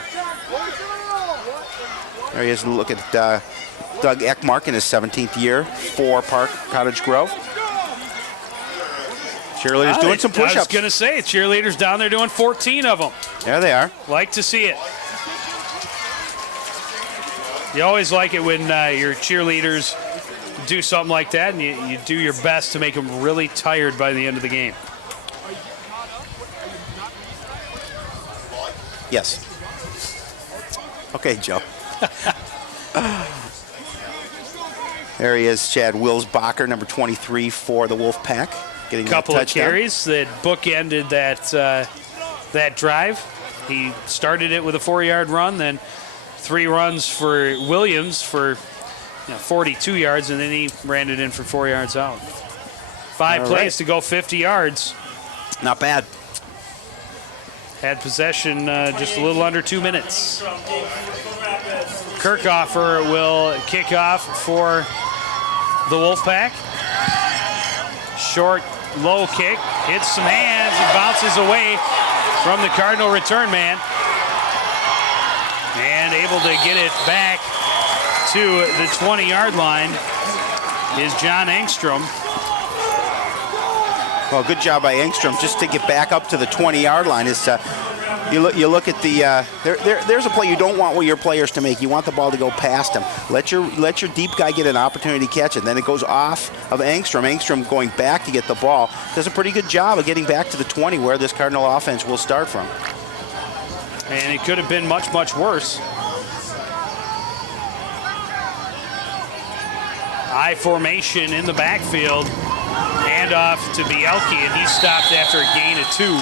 There he is. Look at Doug Ekmark in his 17th year for Cottage Grove. Cheerleaders doing some push-ups. I was going to say, cheerleaders down there doing 14 of them. There they are. Like to see it. You always like it when your cheerleaders do something like that, and you do your best to make them really tired by the end of the game. Yes. Okay, Joe. There he is, Chad Wilsbacher, number 23 for the Wolfpack. Getting a couple of touchdown. Carries that bookended that drive. He started it with a 4-yard run, then 3 runs for Williams for 42 yards, and then he ran it in for 4 yards out. 5 plays to go 50 yards. Not bad. Had possession just a little under 2 minutes. Kirchhofer will kick off for the Wolfpack. Short, low kick, hits some hands and bounces away from the Cardinal return man. And able to get it back to the 20-yard line is John Engstrom. Well, good job by Engstrom just to get back up to the 20-yard line. You look at the there's a play you don't want your players to make. You want the ball to go past them. Let your deep guy get an opportunity to catch it. Then it goes off of Engstrom. Engstrom going back to get the ball. Does a pretty good job of getting back to the 20 where this Cardinal offense will start from. And it could have been much, much worse. I formation in the backfield. Handoff to Bielke, and he stopped after a gain of 2.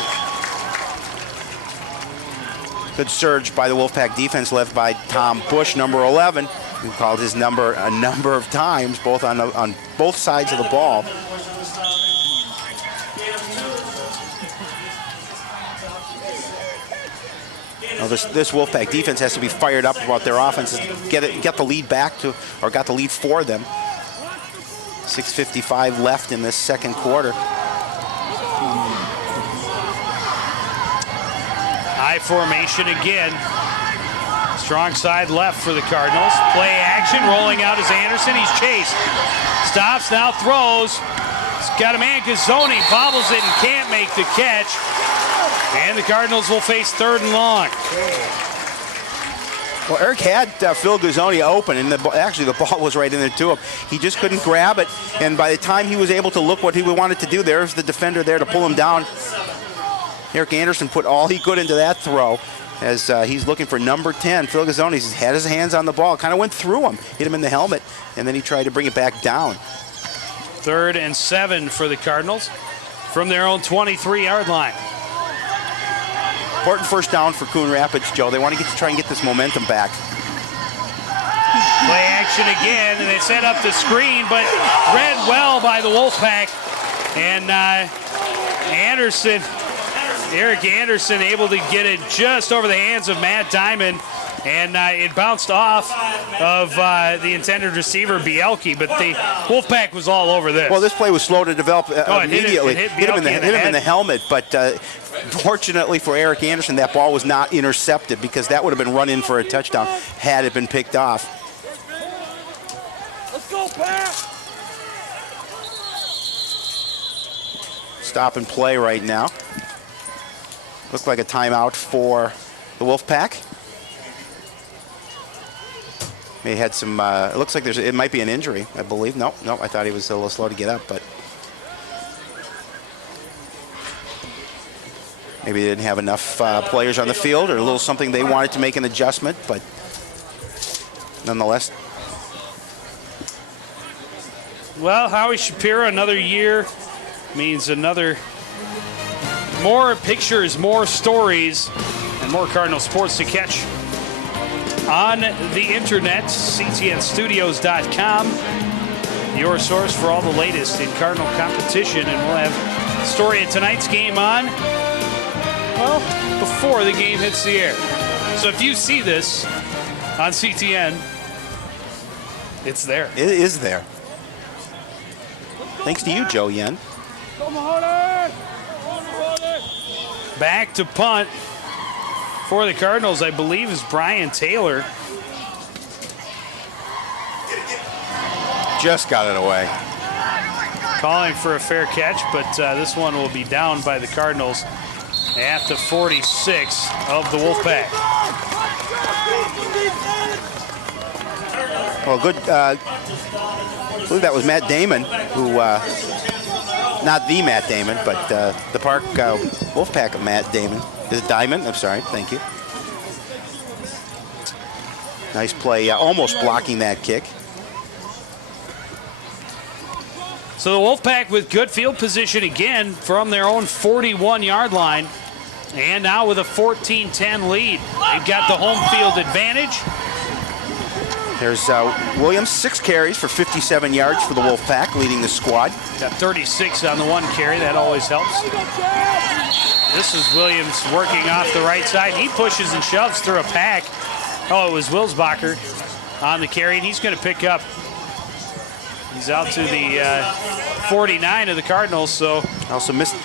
Good surge by the Wolfpack defense led by Tom Bush, number 11, who called his number a number of times, both on both sides of the ball. Now this Wolfpack defense has to be fired up about their offense, get the lead back to, or got the lead for them. 6:55 left in this second quarter. High formation again. Strong side left for the Cardinals. Play action, rolling out is Anderson. He's chased. Stops, now throws. He's got a man, Gazzoni, bobbles it and can't make the catch. And the Cardinals will face 3rd and long. Well, Eric had Phil Gazzoni open, and actually the ball was right in there to him. He just couldn't grab it, and by the time he was able to look what he wanted to do, there's the defender there to pull him down. Eric Anderson put all he could into that throw as he's looking for number 10. Phil Gazzoni had his hands on the ball, kind of went through him, hit him in the helmet, and then he tried to bring it back down. 3rd and 7 for the Cardinals from their own 23-yard line. Important first down for Coon Rapids, Joe. They want to try and get this momentum back. Play action again, and they set up the screen, but read well by the Wolfpack. And Eric Anderson able to get it just over the hands of Matt Diamond, and it bounced off of the intended receiver, Bielke, but the Wolfpack was all over this. Well, this play was slow to develop immediately. Hit him in the helmet, but fortunately for Eric Anderson, that ball was not intercepted because that would have been run in for a touchdown had it been picked off. Let's go, Pat! Stop and play right now. Looks like a timeout for the Wolfpack. They had some, it looks like it might be an injury, I believe. No, I thought he was a little slow to get up, but maybe they didn't have enough players on the field or a little something they wanted to make an adjustment, but nonetheless. Well, Howie Shapiro, another year means another more pictures, more stories, and more Cardinal sports to catch on the internet. CTNstudios.com, your source for all the latest in Cardinal competition. And we'll have the story of tonight's game on, well, before the game hits the air. So if you see this on CTN, it's there. It is there. Thanks to you, Joe Yen. Back to punt for the Cardinals, I believe, is Brian Taylor. Just got it away. Calling for a fair catch, but this one will be down by the Cardinals at the 46 of the Wolfpack. Well, good. I believe that was Matt Damon, who, not the Matt Damon, but the Park Wolfpack of Matt Damon. Is it Diamond? I'm sorry. Thank you. Nice play, almost blocking that kick. So the Wolfpack with good field position again from their own 41-yard line. And now with a 14-10 lead. They've got the home field advantage. There's Williams, 6 carries for 57 yards for the Wolfpack, leading the squad. Got 36 on the 1 carry. That always helps. This is Williams working off the right side. He pushes and shoves through a pack. Oh, it was Wilsbacher on the carry, and he's going to pick up. He's out to the 49 of the Cardinals. So also missed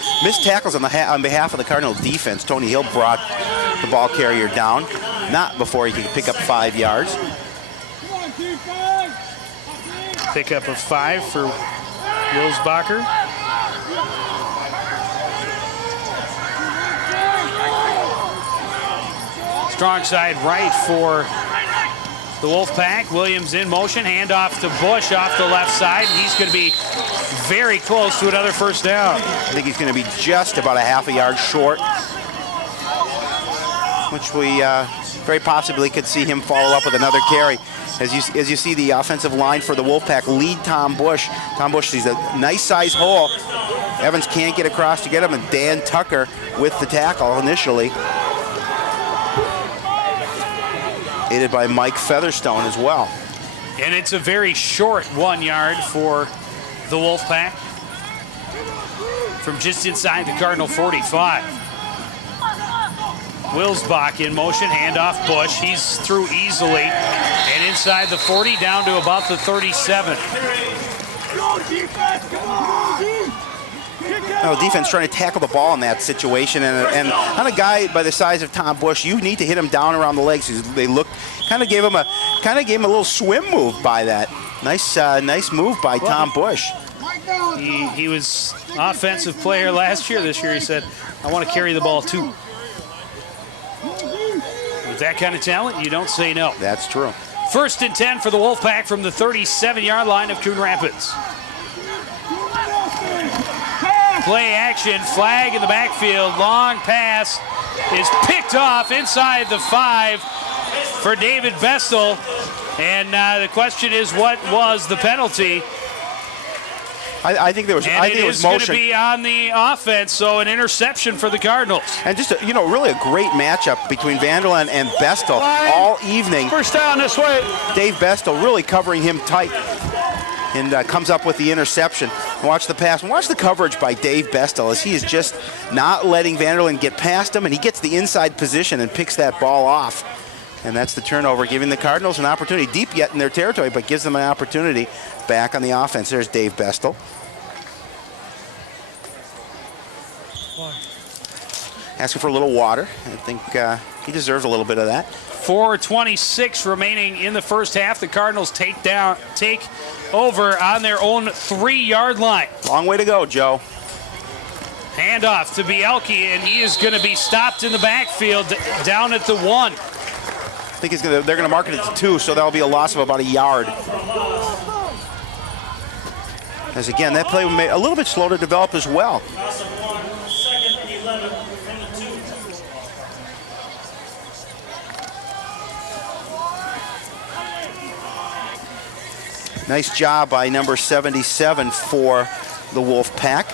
tackles on behalf of the Cardinal defense. Tony Hill brought the ball carrier down, not before he could pick up 5 yards. Pick up of 5 for Wilsbacher. Strong side right for the Wolfpack. Williams in motion, handoff to Bush off the left side. He's going to be very close to another first down. I think he's going to be just about a half a yard short, which we very possibly could see him follow up with another carry. As you see the offensive line for the Wolfpack lead Tom Bush. Tom Bush sees a nice size hole. Evans can't get across to get him, and Dan Tucker with the tackle initially. Aided by Mike Featherstone as well. And it's a very short 1 yard for the Wolfpack from just inside the Cardinal 45. Wilsbach in motion, handoff Bush. He's through easily and inside the 40 down to about the 37. Defense trying to tackle the ball in that situation, and on a guy by the size of Tom Bush, you need to hit him down around the legs. They look, kind of gave him a little swim move by that. Nice move by Tom Bush. He was offensive player last year. This year he said, I want to carry the ball too. With that kind of talent, you don't say no. That's true. 1st and 10 for the Wolfpack from the 37-yard line of Coon Rapids. Play action, flag in the backfield, long pass is picked off inside the 5 for David Bestel. And the question is, what was the penalty? I think there was. And I think it was going motion. to be on the offense, so an interception for the Cardinals. And just really a great matchup between Vanderland and Bestel all evening. First down this way. Dave Bestel really covering him tight, and comes up with the interception. Watch the pass. Watch the coverage by Dave Bestel as he is just not letting Vanderland get past him, and he gets the inside position and picks that ball off. And that's the turnover, giving the Cardinals an opportunity, deep yet in their territory, but gives them an opportunity back on the offense. There's Dave Bestel. Asking for a little water. I think he deserves a little bit of that. 4:26 remaining in the first half. The Cardinals take over on their own 3-yard line. Long way to go, Joe. Handoff to Bielke, and he is going to be stopped in the backfield down at the 1. I think they're going to mark it at the 2, so that'll be a loss of about a yard. As again, that play was a little bit slow to develop as well. Nice job by number 77 for the Wolfpack.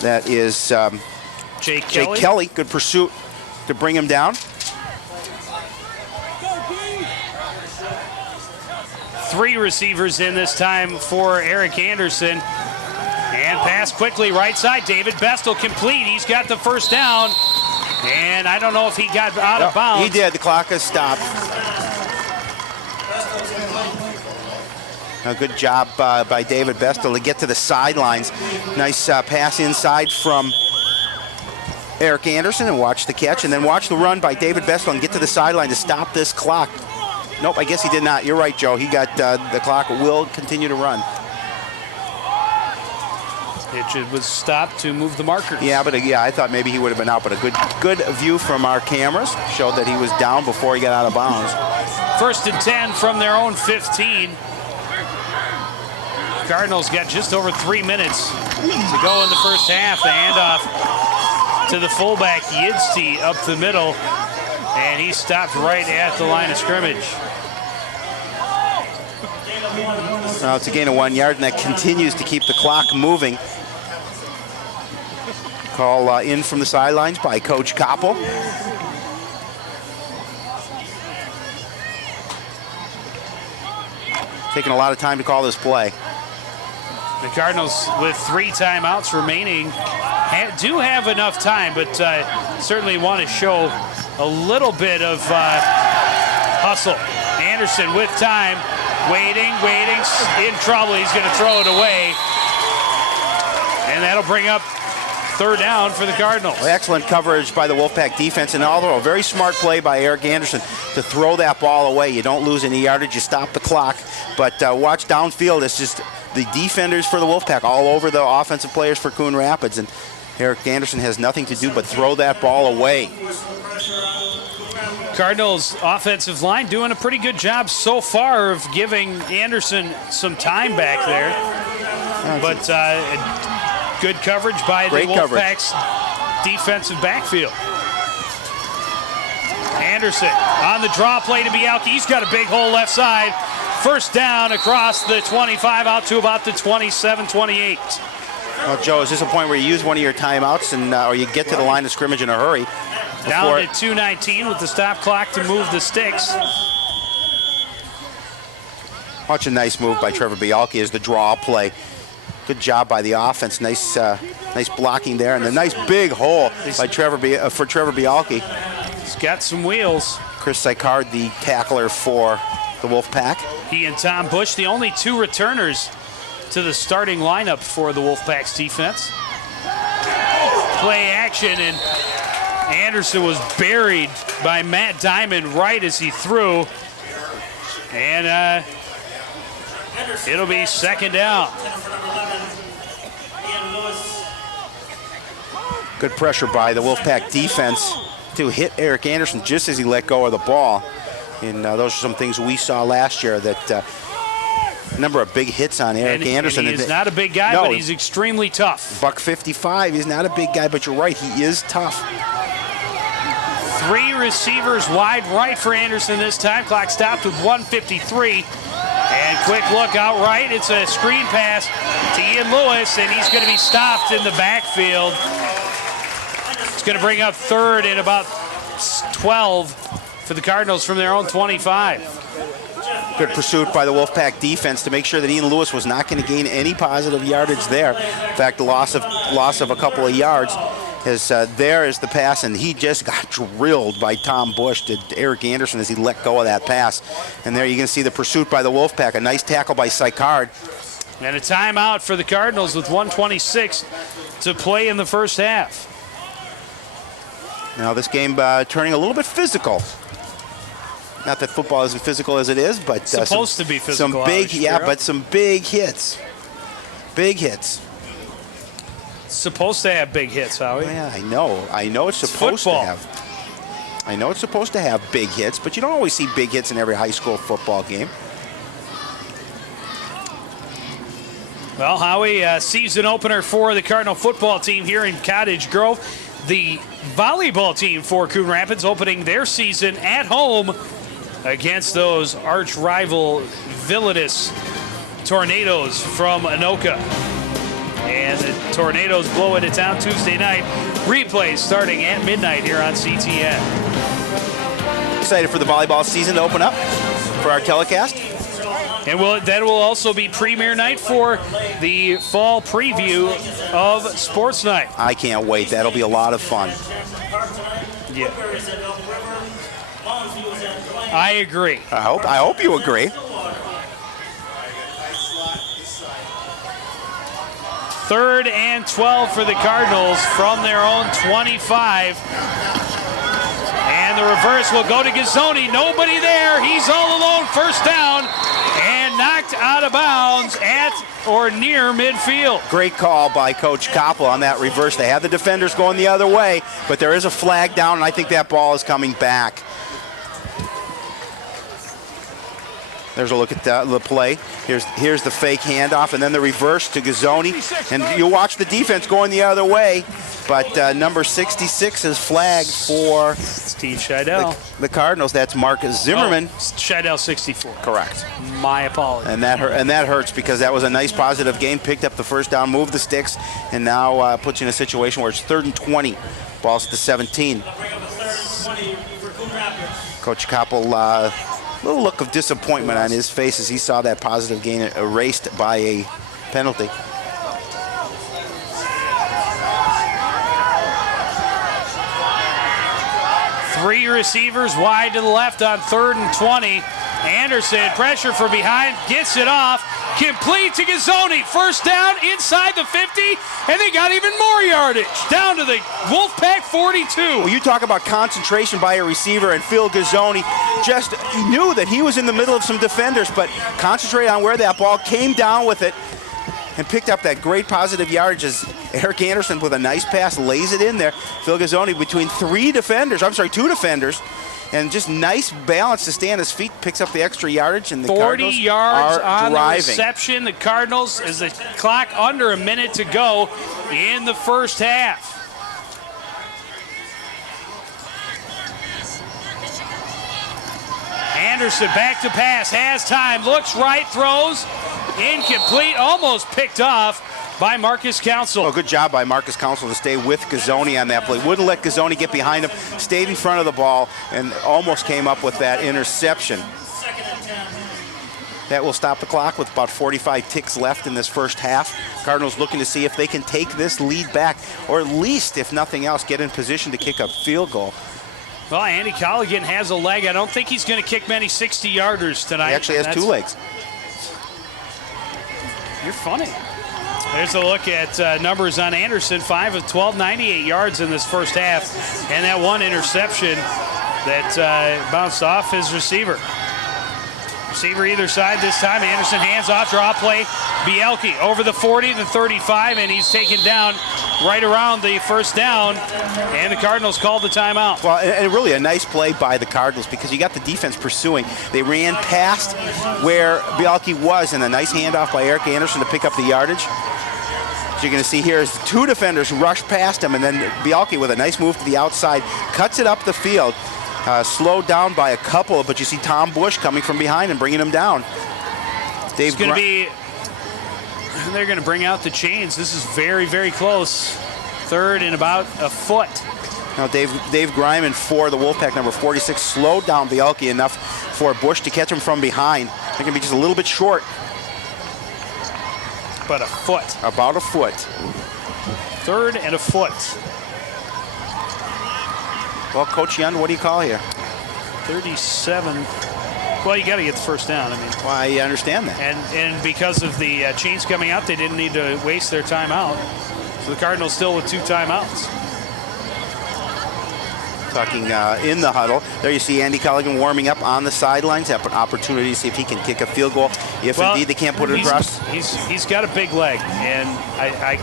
That is Jake Kelly. Good pursuit to bring him down. 3 receivers in this time for Eric Anderson. And pass quickly, right side. David Bestel complete. He's got the first down. And I don't know if he got out of bounds. He did. The clock has stopped. A good job by David Bestel to get to the sidelines. Nice pass inside from Eric Anderson, and watch the catch, and then watch the run by David Bestel and get to the sideline to stop this clock. Nope, I guess he did not. You're right, Joe. He got the clock will continue to run. It was stopped to move the markers. Yeah, but I thought maybe he would have been out, but a good view from our cameras showed that he was down before he got out of bounds. 1st and 10 from their own 15. Cardinals got just over 3 minutes to go in the first half. The handoff to the fullback, Yidsty, up the middle, and he stopped right at the line of scrimmage. Now it's a gain of 1 yard, and that continues to keep the clock moving. Call in from the sidelines by Coach Koppel. Taking a lot of time to call this play. The Cardinals, with 3 timeouts remaining, do have enough time, but certainly want to show a little bit of hustle. Anderson with time, waiting, in trouble. He's going to throw it away, and that'll bring up 3rd down for the Cardinals. Well, excellent coverage by the Wolfpack defense, and although a very smart play by Eric Anderson to throw that ball away. You don't lose any yardage, you stop the clock, but watch downfield. It's just the defenders for the Wolfpack all over the offensive players for Coon Rapids, and Eric Anderson has nothing to do but throw that ball away. Cardinals offensive line doing a pretty good job so far of giving Anderson some time back there, but good coverage by the Wolfpack's defensive backfield. Anderson on the draw play to Bialke. He's got a big hole left side. 1st down across the 25 out to about the 27, 28. Well, Joe, is this a point where you use one of your timeouts and or you get to the line of scrimmage in a hurry? Down to 2:19 with the stop clock to move the sticks. Watch a nice move by Trevor Bialke as the draw play. Good job by the offense. Nice blocking there, and a nice big hole by Trevor Bialke. He's got some wheels. Chris Sykard, the tackler for the Wolfpack. He and Tom Bush, the only 2 returners to the starting lineup for the Wolfpack's defense. Play action, and Anderson was buried by Matt Diamond right as he threw. And it'll be 2nd down. Good pressure by the Wolfpack defense to hit Eric Anderson just as he let go of the ball. And those are some things we saw last year, that a number of big hits on Eric Anderson. And he's not a big guy, but he's extremely tough. $155. He's not a big guy, but you're right, he is tough. 3 receivers wide right for Anderson this time. Clock stopped with 1:53. And quick look out right. It's a screen pass to Ian Lewis, and he's going to be stopped in the backfield. It's going to bring up 3rd and about 12 for the Cardinals from their own 25. Good pursuit by the Wolfpack defense to make sure that Ian Lewis was not going to gain any positive yardage there. In fact, the loss of a couple of yards. There is the pass, and he just got drilled by Tom Bush to Eric Anderson as he let go of that pass. And there you can see the pursuit by the Wolfpack. A nice tackle by Sykard. And a timeout for the Cardinals with 1:26 to play in the first half. Now this game turning a little bit physical. Not that football isn't physical as it is, but supposed to be physical. Some big, but some big hits. Big hits. Supposed to have big hits, Howie. Yeah, I know it's supposed to have. I know it's supposed to have big hits, but you don't always see big hits in every high school football game. Well, Howie, season opener for the Cardinal football team here in Cottage Grove. The volleyball team for Coon Rapids opening their season at home against those arch rival villainous Tornadoes from Anoka. And the Tornadoes blow into town Tuesday night. Replays starting at midnight here on CTN. Excited for the volleyball season to open up for our telecast. And that will also be premiere night for the fall preview of Sports Night. I can't wait. That'll be a lot of fun. Yeah. I agree. I hope you agree. Third and 12 for the Cardinals from their own 25. And the reverse will go to Gazzoni. Nobody there. He's all alone. First down. And knocked out of bounds at or near midfield. Great call by Coach Koppel on that reverse. They had the defenders going the other way, but there is a flag down, and I think that ball is coming back. There's a look at the play. Here's the fake handoff, and then the reverse to Gazzoni. And you watch the defense going the other way, but number 66 is flagged for Steve Scheidel. The Cardinals. That's Marcus Zimmerman. Oh, Scheidel 64. Correct. My apologies. And that hurts because that was a nice positive game. Picked up the first down, moved the sticks, and now puts you in a situation where it's 3rd and 20. Ball's to 17. Coach Koppel. Little look of disappointment on his face as he saw that positive gain erased by a penalty. Three receivers wide to the left on 3rd and 20. Anderson, pressure from behind, gets it off. Complete to Gazzoni. First down inside the 50, and they got even more yardage. Down to the Wolfpack 42. Well, you talk about concentration by a receiver, and Phil Gazzoni just knew that he was in the middle of some defenders, but concentrated on where that ball came down with it and picked up that great positive yardage as Eric Anderson with a nice pass lays it in there. Phil Gazzoni between two defenders, and just nice balance to stay on his feet, picks up the extra yardage, and the 40 Cardinals yards are on driving. the reception. The Cardinals, as the clock under a minute to go in the first half. Anderson back to pass, has time, looks right, throws, incomplete, almost picked off by Marcus Council. Oh, good job by Marcus Council to stay with Gazzoni on that play. Wouldn't let Gazzoni get behind him, stayed in front of the ball, and almost came up with that interception. That will stop the clock with about 45 ticks left in this first half. Cardinals looking to see if they can take this lead back, or at least, if nothing else, get in position to kick a field goal. Well, Andy Colligan has a leg. I don't think he's going to kick many 60-yarders tonight. He actually has two legs. You're funny. There's a look at numbers on Anderson. 5 of 12, 98 yards in this first half. And that one interception that bounced off his receiver. Receiver either side this time. Anderson hands off, draw play. Bielke over the 40, the 35, and he's taken down right around the first down. And the Cardinals called the timeout. Well, and really a nice play by the Cardinals because you got the defense pursuing. They ran past where Bielke was, and a nice handoff by Eric Anderson to pick up the yardage. So you're going to see here is two defenders rush past him, and then Bielke with a nice move to the outside cuts it up the field. Slowed down by a couple, but you see Tom Bush coming from behind and bringing him down. They're going to bring out the chains. This is very, very close. 3rd and about a foot. Now Dave Griman for the Wolfpack, number 46, slowed down Bielke enough for Bush to catch him from behind. They're going to be just a little bit short. About a foot. About a foot. 3rd and a foot. Well, Coach Yund, what do you call here? 37. Well, you got to get the first down. I mean, well, I understand that. And because of the chains coming out, they didn't need to waste their timeout. So the Cardinals still with 2 timeouts. Talking in the huddle. There you see Andy Colligan warming up on the sidelines. Have an opportunity to see if he can kick a field goal. If indeed they can't put it across. He's got a big leg, and I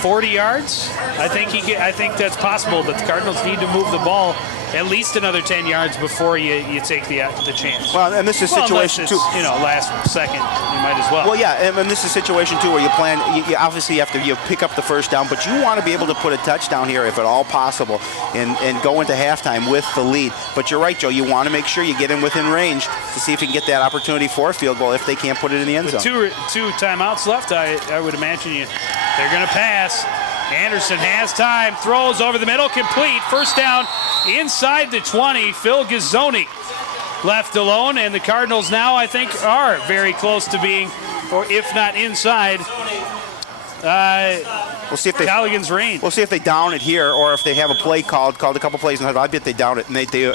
40 yards. I think that's possible, but the Cardinals need to move the ball at least another 10 yards before you take the chance. Well, and this is a situation too. Last second, you might as well. Well, yeah, and this is a situation too where you plan. You obviously have to pick up the first down, but you want to be able to put a touchdown here if at all possible, and go into halftime with the lead. But you're right, Joe. You want to make sure you get in within range to see if you can get that opportunity for a field goal if they can't put it in the end zone. With two timeouts left, I would imagine they're going to pass. Anderson has time, throws over the middle, complete. First down inside the 20. Phil Gazzoni left alone, and the Cardinals now, I think, are very close to being, or if not inside, we'll see if Callaghan's range. We'll see if they down it here, or if they have a play called a couple plays, and I bet they down it, and they do.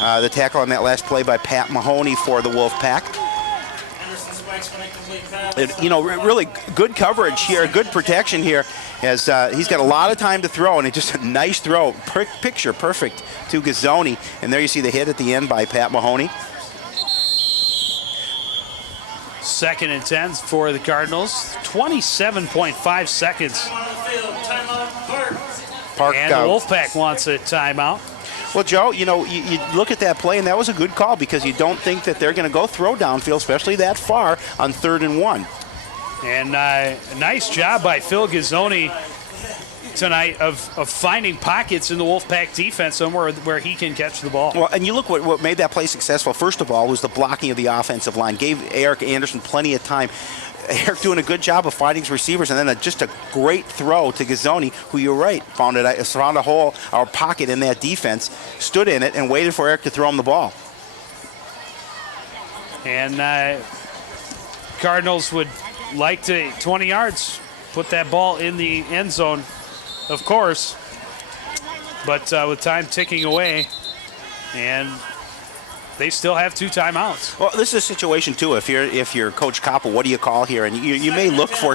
The tackle on that last play by Pat Mahoney for the Wolfpack. Really good coverage here, good protection here, as he's got a lot of time to throw, and it's just a nice throw, picture perfect to Gazzoni. And there you see the hit at the end by Pat Mahoney. 2nd and 10 for the Cardinals. 27.5 seconds. Park, and the Wolfpack wants a timeout. Well, Joe, you look at that play, and that was a good call because you don't think that they're going to go throw downfield, especially that far on 3rd and 1. And a nice job by Phil Gazzoni tonight of finding pockets in the Wolfpack defense somewhere where he can catch the ball. Well, and you look what made that play successful, first of all, was the blocking of the offensive line. Gave Eric Anderson plenty of time. Eric doing a good job of finding his receivers, and then just a great throw to Gazzoni, who, you're right, found a hole or pocket in that defense, stood in it, and waited for Eric to throw him the ball. And Cardinals would like to 20 yards, put that ball in the end zone, of course, but with time ticking away, and they still have 2 timeouts. Well, this is a situation too. If you're Coach Koppel, what do you call here? And you may look for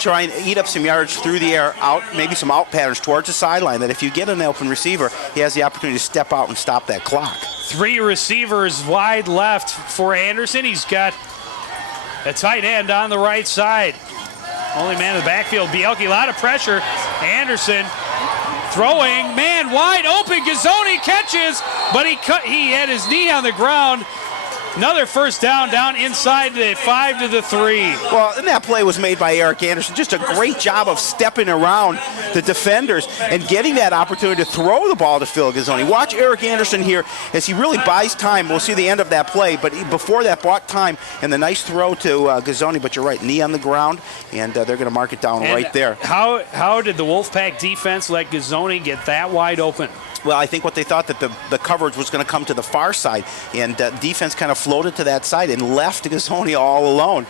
try and eat up some yards through the air, maybe some out patterns towards the sideline. That if you get an open receiver, he has the opportunity to step out and stop that clock. 3 receivers wide left for Anderson. He's got a tight end on the right side. Only man in the backfield, Bielke. A lot of pressure. Anderson throwing, man wide open. Gazzoni catches, but he had his knee on the ground. Another first down inside the 5 to the 3. Well, and that play was made by Eric Anderson. Just a great job of stepping around the defenders and getting that opportunity to throw the ball to Phil Gazzoni. Watch Eric Anderson here as he really buys time. We'll see the end of that play, but before that bought time and the nice throw to Gazzoni. But you're right, knee on the ground, and they're going to mark it down right there. How did the Wolfpack defense let Gazzoni get that wide open? Well, I think what they thought that the coverage was going to come to the far side, and defense kind of floated to that side and left Gazzoni all alone.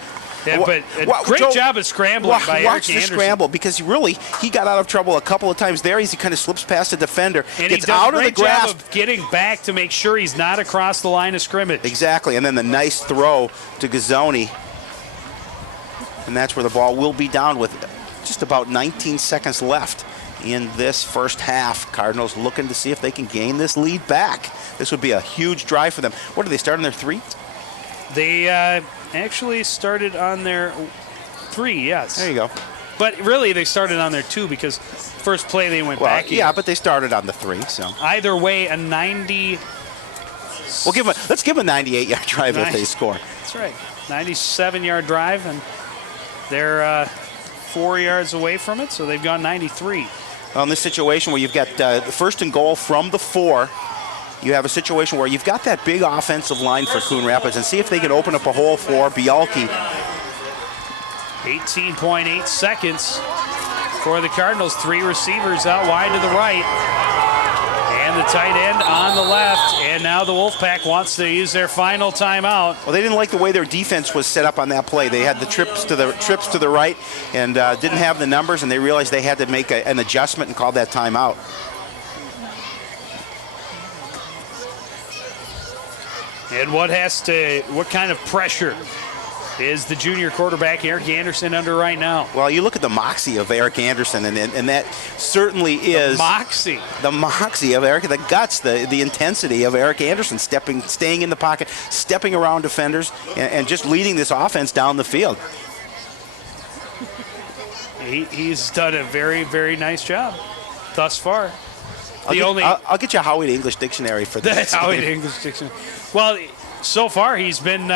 Yeah, but great job of scrambling by Eric Watch the Anderson. scramble, because he got out of trouble a couple of times there. He kind of slips past the defender, and gets he does out a of the great job grasp. of getting back to make sure he's not across the line of scrimmage. Exactly, and then the nice throw to Gazzoni. And that's where the ball will be down with just about 19 seconds left in this first half. Cardinals looking to see if they can gain this lead back. This would be a huge drive for them. What, do they start on their 3? They actually started on their 3, yes. There you go. But really, they started on their 2 because first play they went back. Yeah, but they started on the 3. So either way, a 90. Let's give them a 98-yard drive if they score. That's right, 97-yard drive, and they're 4 yards away from it, so they've gone 93. Well, in this situation where you've got the 1st and goal from the 4, you have a situation where you've got that big offensive line for Coon Rapids, and see if they can open up a hole for Bielke. 18.8 seconds for the Cardinals. 3 receivers out wide to the right, and the tight end on the left. And now the Wolfpack wants to use their final timeout. Well, they didn't like the way their defense was set up on that play. They had the trips to the right and didn't have the numbers, and they realized they had to make an adjustment and call that timeout. And what kind of pressure is the junior quarterback Eric Anderson under right now? Well, you look at the moxie of Eric Anderson, and that certainly is the moxie of Eric, the guts, the intensity of Eric Anderson, staying in the pocket, stepping around defenders, and just leading this offense down the field. He's done a very, very nice job thus far. I'll get you a Howie English dictionary for this. That's Howie English dictionary. Well, so far he's been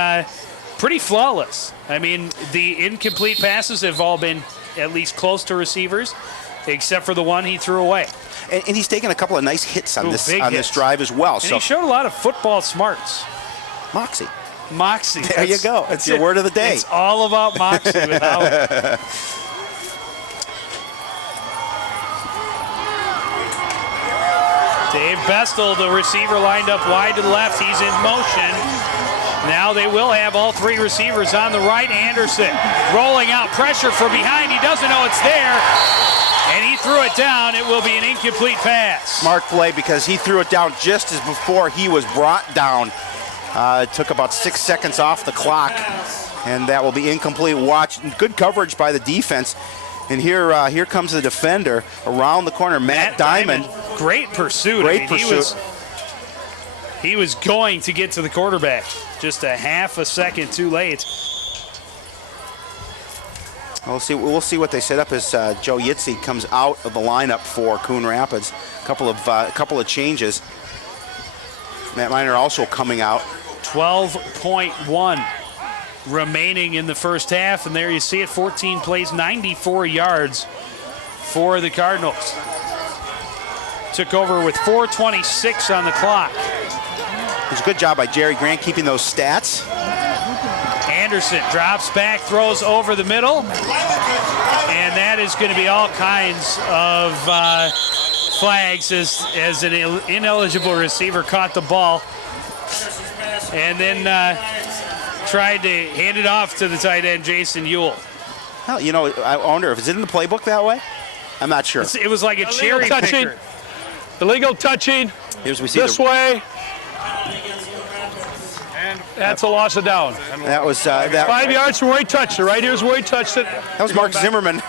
pretty flawless. I mean, the incomplete passes have all been at least close to receivers, except for the one he threw away. And he's taken a couple of nice hits on this drive as well. And he showed a lot of football smarts. Moxie. Moxie. There you go. That's your word of the day. It's all about Moxie with Howie. Dave Bestel, the receiver, lined up wide to the left. He's in motion. Now they will have all three receivers on the right. Anderson rolling out pressure from behind. He doesn't know it's there. And he threw it down. It will be an incomplete pass. Smart play because he threw it down just as before he was brought down. It took about 6 seconds off the clock. And that will be incomplete. Watch. Good coverage by the defense. And here comes the defender around the corner, Matt Diamond. Great pursuit. Great pursuit. He was going to get to the quarterback. Just a half a second too late. We'll see what they set up as Joe Yitzy comes out of the lineup for Coon Rapids. Couple of changes. Matt Miner also coming out. 12.1 remaining in the first half, and there you see it. 14 plays, 94 yards for the Cardinals. Took over with 4:26 on the clock. It was a good job by Jerry Grant keeping those stats. Anderson drops back, throws over the middle, and that is going to be all kinds of flags as an ineligible receiver caught the ball and then tried to hand it off to the tight end, Jason Ewell. Hell, I wonder if it's in the playbook that way. I'm not sure. It was like a cherry picker. Illegal touching. Here's we see this way. That's a loss of down. That was 5 yards from where he touched it. Right here's where he touched it. That was Mark Zimmerman,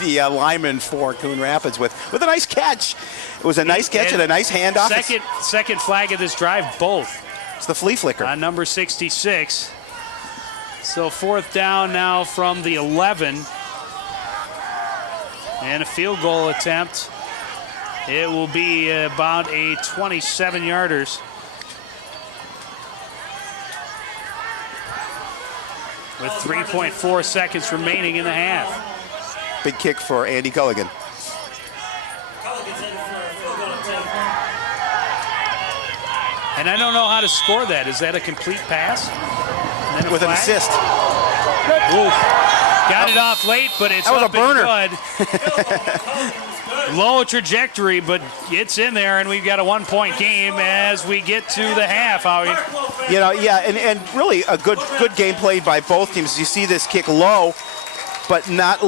the lineman for Coon Rapids, with a nice catch. It was a nice catch and a nice handoff. Second flag of this drive, both. It's the flea flicker. On number 66. So fourth down now from the 11. And a field goal attempt. It will be about a 27-yarders. With 3.4 seconds remaining in the half. Big kick for Andy Culligan. And I don't know how to score that. Is that a complete pass? With an assist. Oof. Got it off late, but it's that was up a burner. And good. Low trajectory, but it's in there, and we've got a 1-point game as we get to the half, Howie. And really a good game played by both teams. You see this kick low, but not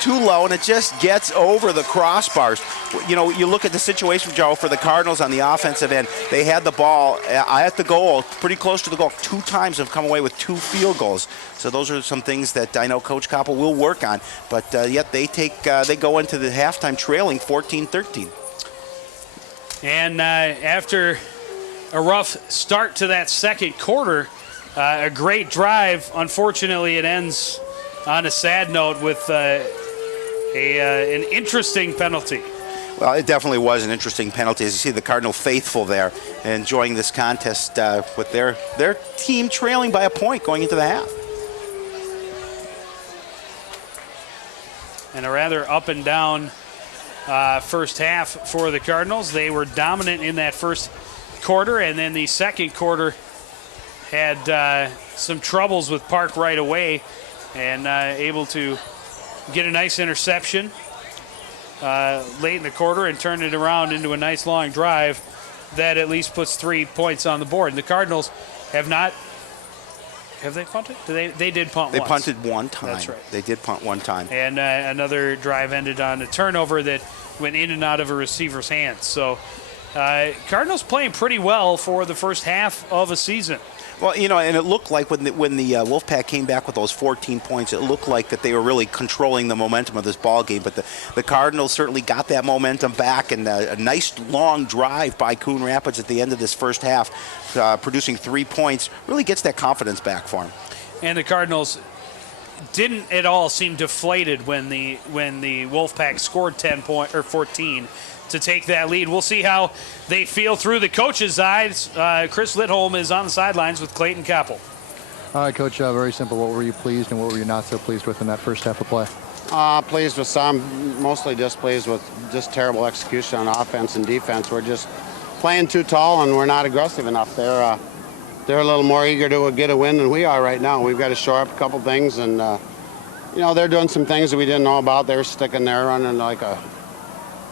too low, and it just gets over the crossbars. You look at the situation, Joe, for the Cardinals on the offensive end. They had the ball at the goal, pretty close to the goal. 2 times have come away with 2 field goals. So those are some things that I know Coach Koppel will work on. But yet they go into the halftime trailing 14-13. And after a rough start to that second quarter, a great drive. Unfortunately, it ends on a sad note with an interesting penalty. Well, it definitely was an interesting penalty. As you see, the Cardinal faithful there enjoying this contest with their team trailing by a point going into the half. And a rather up and down first half for the Cardinals. They were dominant in that first quarter, and then the second quarter had some troubles with Park right away, and able to get a nice interception late in the quarter and turn it around into a nice long drive that at least puts 3 points on the board. And the Cardinals have they punted? They did punt once. They punted one time. That's right. They did punt one time. And another drive ended on a turnover that went in and out of a receiver's hands. So Cardinals playing pretty well for the first half of a season. Well, and it looked like when the Wolfpack came back with those 14 points, it looked like that they were really controlling the momentum of this ball game. But the Cardinals certainly got that momentum back, and a nice long drive by Coon Rapids at the end of this first half, producing 3 points, really gets that confidence back for them. And the Cardinals didn't at all seem deflated when the Wolfpack scored 14 to take that lead. We'll see how they feel through the coaches' eyes. Chris Lidholm is on the sidelines with Clayton Koppel. All right, Coach, very simple. What were you pleased and what were you not so pleased with in that first half of play? Pleased with some, mostly displeased with just terrible execution on offense and defense. We're just playing too tall and we're not aggressive enough. They're a little more eager to get a win than we are right now. We've got to shore up a couple things, and they're doing some things that we didn't know about. They're sticking there, running like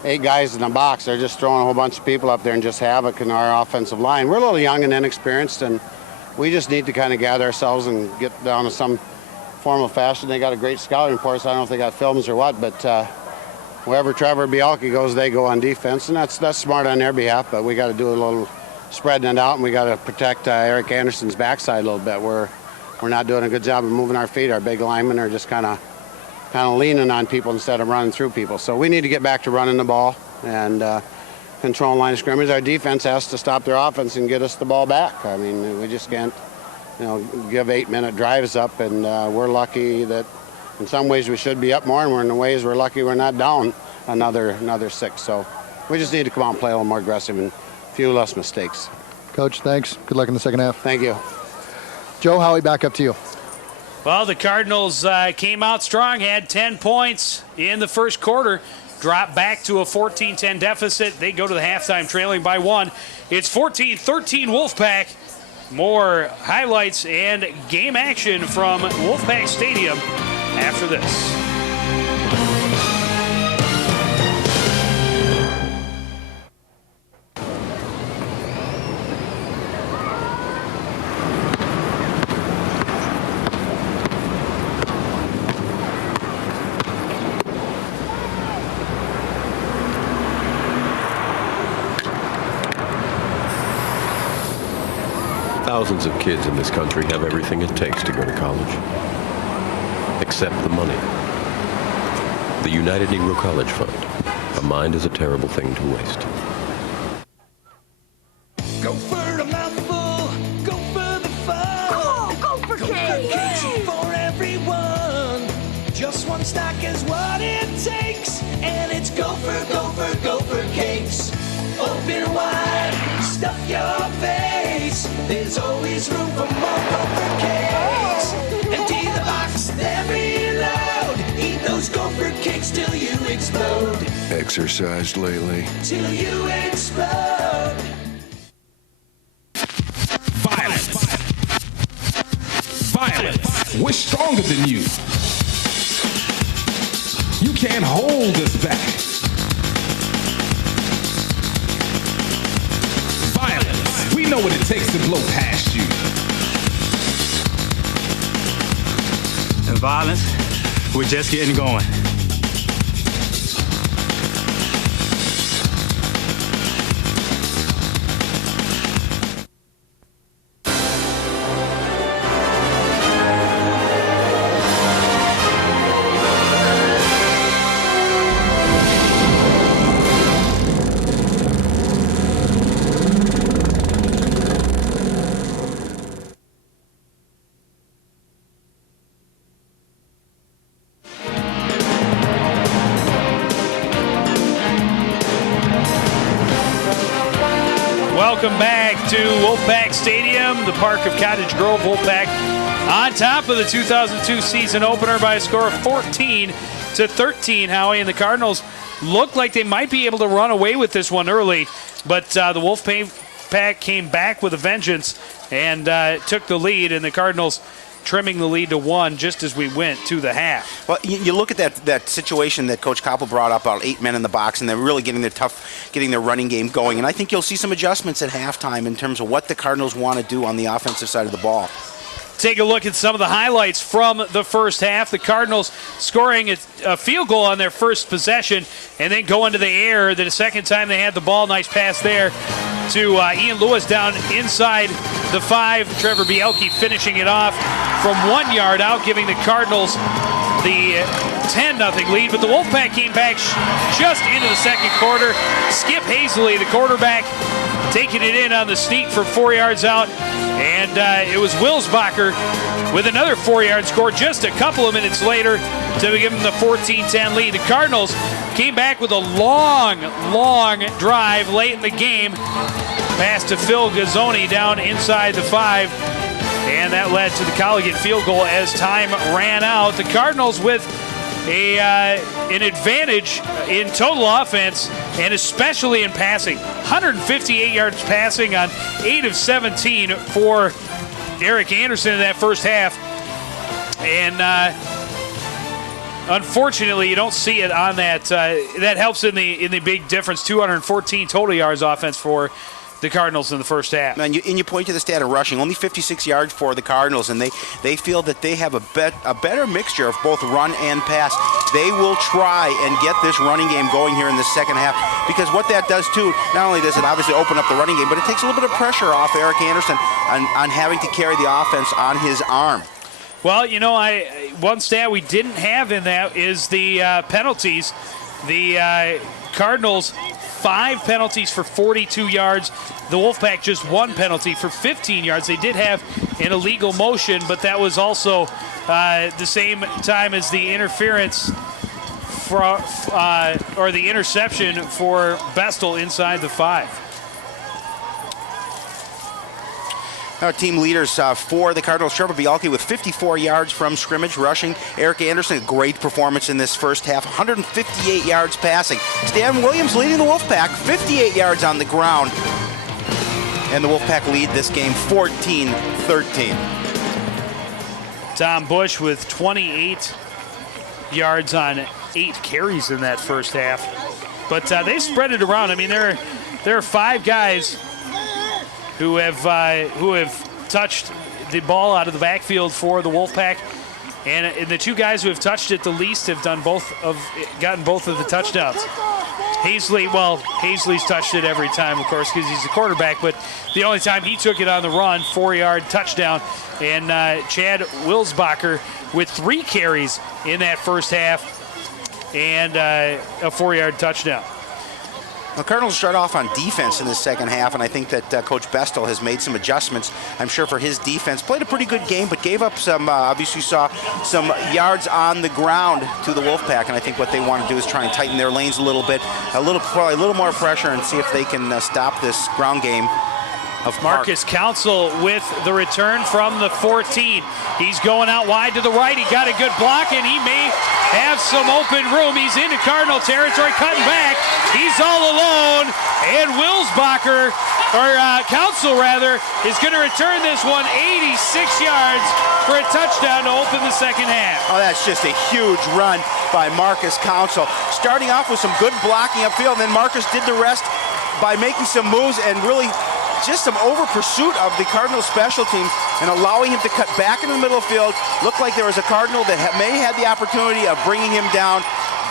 8 guys in a box. They're just throwing a whole bunch of people up there and just havoc in our offensive line. We're a little young and inexperienced, and we just need to kind of gather ourselves and get down to some formal fashion. They got a great scouting report, so I don't know if they got films or what, but wherever Trevor Bielke goes, they go on defense, and that's smart on their behalf, but we got to do a little spreading it out, and we got to protect Eric Anderson's backside a little bit. We're not doing a good job of moving our feet. Our big linemen are just kind of leaning on people instead of running through people. So we need to get back to running the ball and controlling line of scrimmage. Our defense has to stop their offense and get us the ball back. I mean, we just can't, give 8-minute drives up, and we're lucky that in some ways we should be up more, and in the ways we're lucky we're not down another 6. So we just need to come out and play a little more aggressive and a few less mistakes. Coach, thanks. Good luck in the second half. Thank you. Joe, Howie, back up to you. Well, the Cardinals came out strong, had 10 points in the first quarter, dropped back to a 14-10 deficit. They go to the halftime trailing by 1. It's 14-13 Wolfpack. More highlights and game action from Wolfpack Stadium after this. Thousands of kids in this country have everything it takes to go to college, except the money. The United Negro College Fund. A mind is a terrible thing to waste. Go for a mouthful, go for the fun. Go for cakes for everyone. Just one stack is what it takes, and it's go for cakes. Open wide, stuff your face. There's always room for more Gopher cakes. Empty the box, then reload. Eat those Gopher cakes till you explode. Exercised lately? Till you explode. Violence. We're stronger than you. You can't hold us back. Violence. We know what it takes to blow past you. And violence, we're just getting going. Welcome back to Wolfpack Stadium, the park of Cottage Grove. Wolfpack on top of the 2002 season opener by a score of 14-13, Howie. And the Cardinals look like they might be able to run away with this one early, but the Wolfpack came back with a vengeance and took the lead, and the Cardinals trimming the lead to 1 just as we went to the half. Well, you look at that situation that Coach Koppel brought up about 8 men in the box, and they're really getting their running game going. And I think you'll see some adjustments at halftime in terms of what the Cardinals want to do on the offensive side of the ball. Take a look at some of the highlights from the first half. The Cardinals scoring a field goal on their first possession and then going to the air. The second time they had the ball, nice pass there to Ian Lewis down inside the 5. Trevor Bielke finishing it off from 1 yard out, giving the Cardinals the 10-0 lead. But the Wolfpack came back just into the second quarter. Skip Hazley, the quarterback, taking it in on the sneak from 4 yards out. And it was Wilsbacher with another 4-yard score just a couple of minutes later to give them the 14-10 lead. The Cardinals came back with a long drive late in the game. Pass to Phil Gazzoni down inside the 5. And that led to the Colligan field goal as time ran out. The Cardinals with an advantage in total offense and especially in passing. 158 yards passing on 8 of 17 for Eric Anderson in that first half. And unfortunately, you don't see it on that. That helps in the big difference. 214 total yards offense for the Cardinals in the first half. And you point to the stat of rushing, only 56 yards for the Cardinals, and they feel that they have a better mixture of both run and pass. They will try and get this running game going here in the second half, because what that does too, not only does it obviously open up the running game, but it takes a little bit of pressure off Eric Anderson on having to carry the offense on his arm. Well, one stat we didn't have in that is the penalties. The Cardinals 5 penalties for 42 yards. The Wolfpack just 1 penalty for 15 yards. They did have an illegal motion, but that was also the same time as the interference or the interception for Bestel inside the 5. Our team leaders for the Cardinals, Trevor Bialke with 54 yards from scrimmage rushing. Eric Anderson, a great performance in this first half, 158 yards passing. Stan Williams leading the Wolfpack, 58 yards on the ground. And the Wolfpack lead this game 14-13. Tom Bush with 28 yards on 8 carries in that first half. But they spread it around. I mean, there are 5 guys who have touched the ball out of the backfield for the Wolfpack, and the 2 guys who have touched it the least have gotten both of the touchdowns. Hazley's touched it every time, of course, because he's the quarterback, but the only time he took it on the run, 4-yard touchdown. And Chad Wilsbacher with 3 carries in that first half and a 4-yard touchdown. The Cardinals start off on defense in the second half, and I think that Coach Bestel has made some adjustments, I'm sure, for his defense. Played a pretty good game, but gave up some, obviously saw some yards on the ground to the Wolfpack, and I think what they want to do is try and tighten their lanes a little bit, probably a little more pressure, and see if they can stop this ground game of Marcus Council with the return from the 14. He's going out wide to the right. He got a good block, and he may have some open room. He's into Cardinal territory, cutting back. He's all alone, and Wilsbacher, or Council rather, is going to return this one 86 yards for a touchdown to open the second half. Oh, that's just a huge run by Marcus Council. Starting off with some good blocking upfield, and then Marcus did the rest by making some moves and really just some over pursuit of the Cardinal special teams and allowing him to cut back in the middle of the field. Looked like there was a Cardinal that may have the opportunity of bringing him down,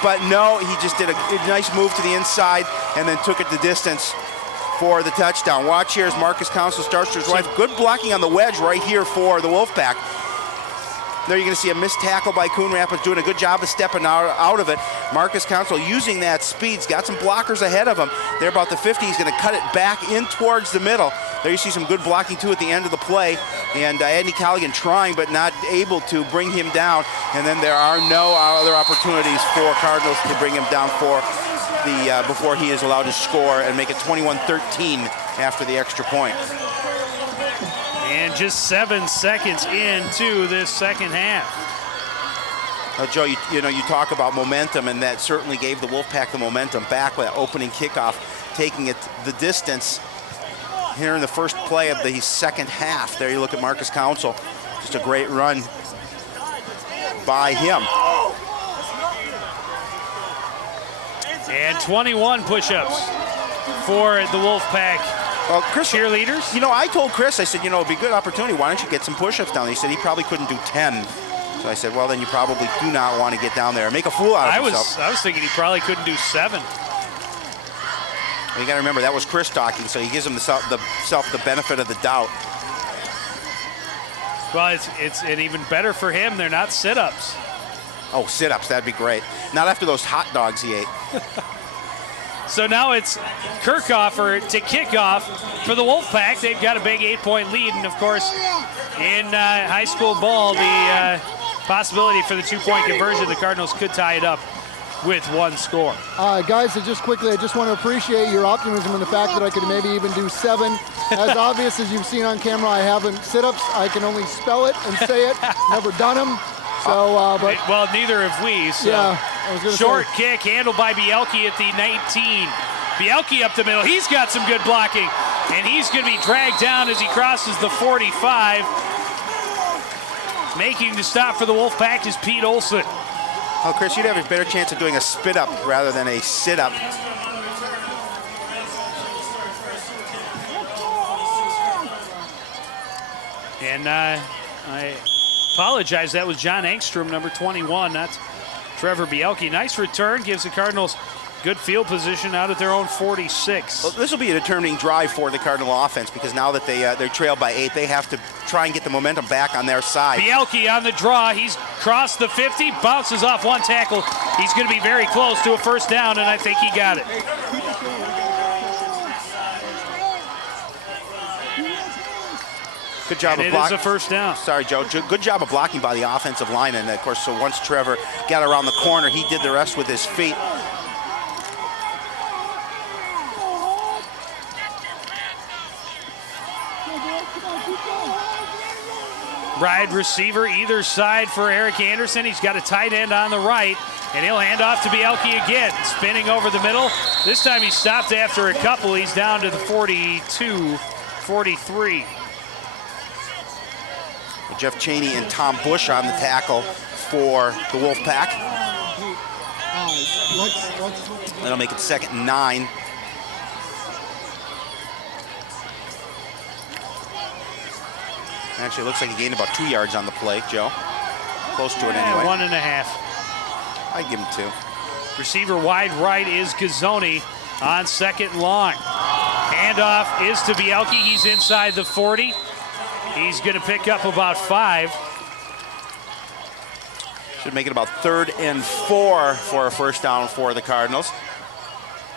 but no, he just did a nice move to the inside and then took it the distance for the touchdown. Watch here as Marcus Council starts to his right. Good blocking on the wedge right here for the Wolfpack. There you're going to see a missed tackle by Coon Rapids, doing a good job of stepping out of it. Marcus Council using that speed. He's got some blockers ahead of him. They're about the 50. He's going to cut it back in towards the middle. There you see some good blocking, too, at the end of the play. And Andy Callaghan trying but not able to bring him down. And then there are no other opportunities for Cardinals to bring him down before he is allowed to score and make it 21-13 after the extra point. And just 7 seconds into this second half. Joe, you talk about momentum, and that certainly gave the Wolfpack the momentum back with that opening kickoff, taking it the distance here in the first play of the second half. There you look at Marcus Council. Just a great run by him. And 21 push-ups for the Wolfpack. Well, Chris, cheerleaders. I told Chris, I said, it'd be a good opportunity. Why don't you get some push-ups down there? He said he probably couldn't do 10. So I said, well, then you probably do not want to get down there and make a fool out of yourself. I was thinking he probably couldn't do 7. You got to remember, that was Chris talking, so he gives himself the benefit of the doubt. Well, it's even better for him. They're not sit-ups. Oh, sit-ups, that'd be great. Not after those hot dogs he ate. So now it's Kirchhofer to kick off for the Wolfpack. They've got a big 8-point lead, and of course, in high school ball, the possibility for the 2-point conversion, the Cardinals could tie it up with 1 score. Guys, I just want to appreciate your optimism in the fact that I could maybe even do 7. As obvious as you've seen on camera, I haven't sit-ups. I can only spell it and say it. Never done them. So, but well, neither have we. So. Yeah, I was gonna Short say. kick handled by Bielke at the 19. Bielke up the middle. He's got some good blocking, and he's going to be dragged down as he crosses the 45. Making the stop for the Wolfpack is Pete Olson. Oh, Chris, you'd have a better chance of doing a spit-up rather than a sit-up. And I apologize, that was John Engstrom, number 21, not Trevor Bielke. Nice return, gives the Cardinals good field position out at their own 46. Well, this will be a determining drive for the Cardinal offense because now that they're trailed by 8, they have to try and get the momentum back on their side. Bielke on the draw. He's crossed the 50, bounces off 1 tackle. He's going to be very close to a first down, and I think he got it. Good job and of blocking. It is a first down. Sorry, Joe. Good job of blocking by the offensive line. And, of course, so once Trevor got around the corner, he did the rest with his feet. Wide receiver either side for Eric Anderson. He's got a tight end on the right, and he'll hand off to Bielke again. Spinning over the middle. This time he stopped after a couple. He's down to the 42, 43. Jeff Cheney and Tom Bush on the tackle for the Wolfpack. That'll make it 2nd and 9. Actually, it looks like he gained about 2 yards on the play, Joe. Close to it anyway. 1.5. I'd give him 2. Receiver wide right is Gazzoni on 2nd and long. Handoff is to Bielke. He's inside the 40. He's going to pick up about 5. Should make it about 3rd and 4 for a first down for the Cardinals.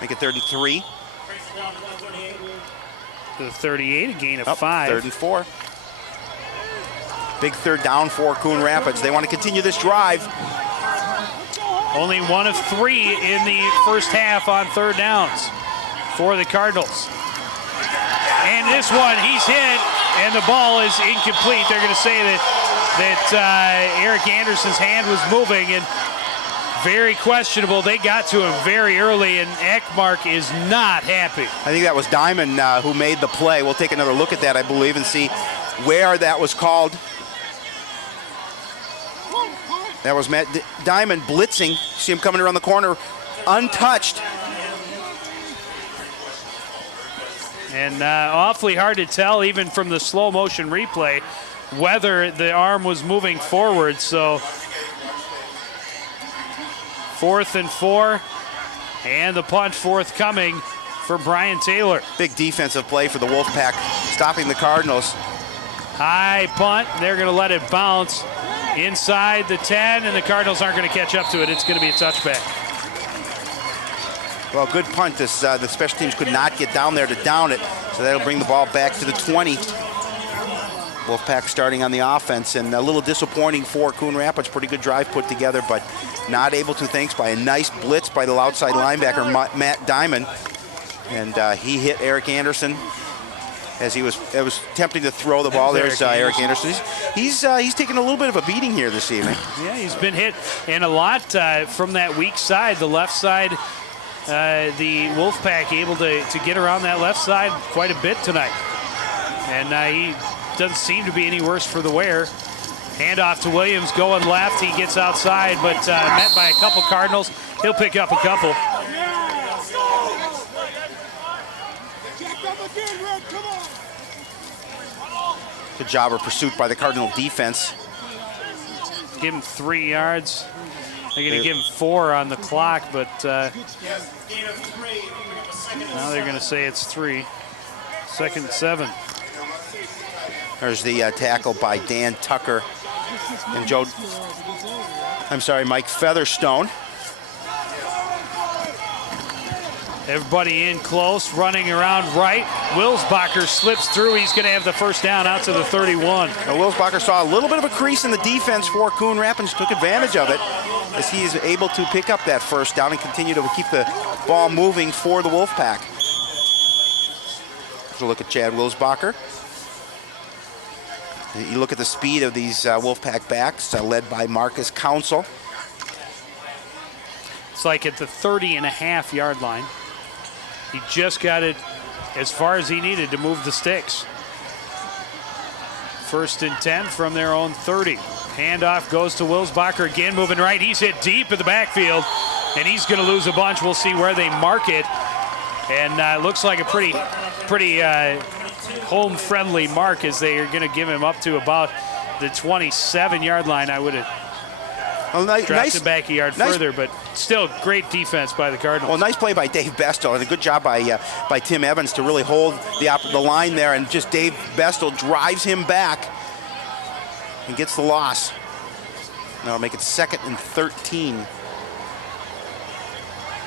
Make it 3rd and 3. To the 38, a gain of 5. 3rd and 4. Big 3rd down for Coon Rapids. They want to continue this drive. Only 1 of 3 in the first half on 3rd downs for the Cardinals. And this one, he's hit, and the ball is incomplete. They're going to say that Eric Anderson's hand was moving, and very questionable. They got to him very early, and Ekmark is not happy. I think that was Diamond who made the play. We'll take another look at that, I believe, and see where that was called. That was Matt Diamond blitzing. See him coming around the corner, untouched. And awfully hard to tell, even from the slow motion replay, whether the arm was moving forward. So 4th and 4, and the punt forthcoming for Brian Taylor. Big defensive play for the Wolfpack, stopping the Cardinals. High punt. They're going to let it bounce inside the 10, and the Cardinals aren't going to catch up to it. It's going to be a touchback. Well, good punt. The special teams could not get down there to down it, so that'll bring the ball back to the 20. Wolfpack starting on the offense, and a little disappointing for Coon Rapids. Pretty good drive put together, but not able to, thanks by a nice blitz by the outside linebacker, Matt Diamond. And he hit Eric Anderson as it was tempting to throw the ball. There's Eric Anderson. He's taking a little bit of a beating here this evening. Yeah, he's been hit, and a lot from that weak side, the left side. The Wolfpack able to get around that left side quite a bit tonight. And he doesn't seem to be any worse for the wear. Handoff to Williams going left. He gets outside, but met by a couple Cardinals. He'll pick up a couple. Good job of pursuit by the Cardinal defense. Give him 3 yards. They're going to give him 4 on the clock, but now they're going to say it's 3. 2nd and 7. There's the tackle by Dan Tucker and Mike Featherstone. Everybody in close, running around right. Wilsbacher slips through. He's going to have the first down out to the 31. Now, Wilsbacher saw a little bit of a crease in the defense for Coon Rapids, took advantage of it as he is able to pick up that first down and continue to keep the ball moving for the Wolfpack. Let's look at Chad Wilsbacher. You look at the speed of these Wolfpack backs, led by Marcus Council. It's like at the 30.5-yard line. He just got it as far as he needed to move the sticks. 1st and 10 from their own 30. Handoff goes to Wilsbacher again, moving right. He's hit deep in the backfield, and he's going to lose a bunch. We'll see where they mark it. And it looks like a pretty home-friendly mark, as they are going to give him up to about the 27-yard line. I would have dropped it back a yard further, but still great defense by the Cardinals. Well, nice play by Dave Bestel, and a good job by Tim Evans to really hold the line there, and just Dave Bestel drives him back and gets the loss. Now it'll make it 2nd and 13.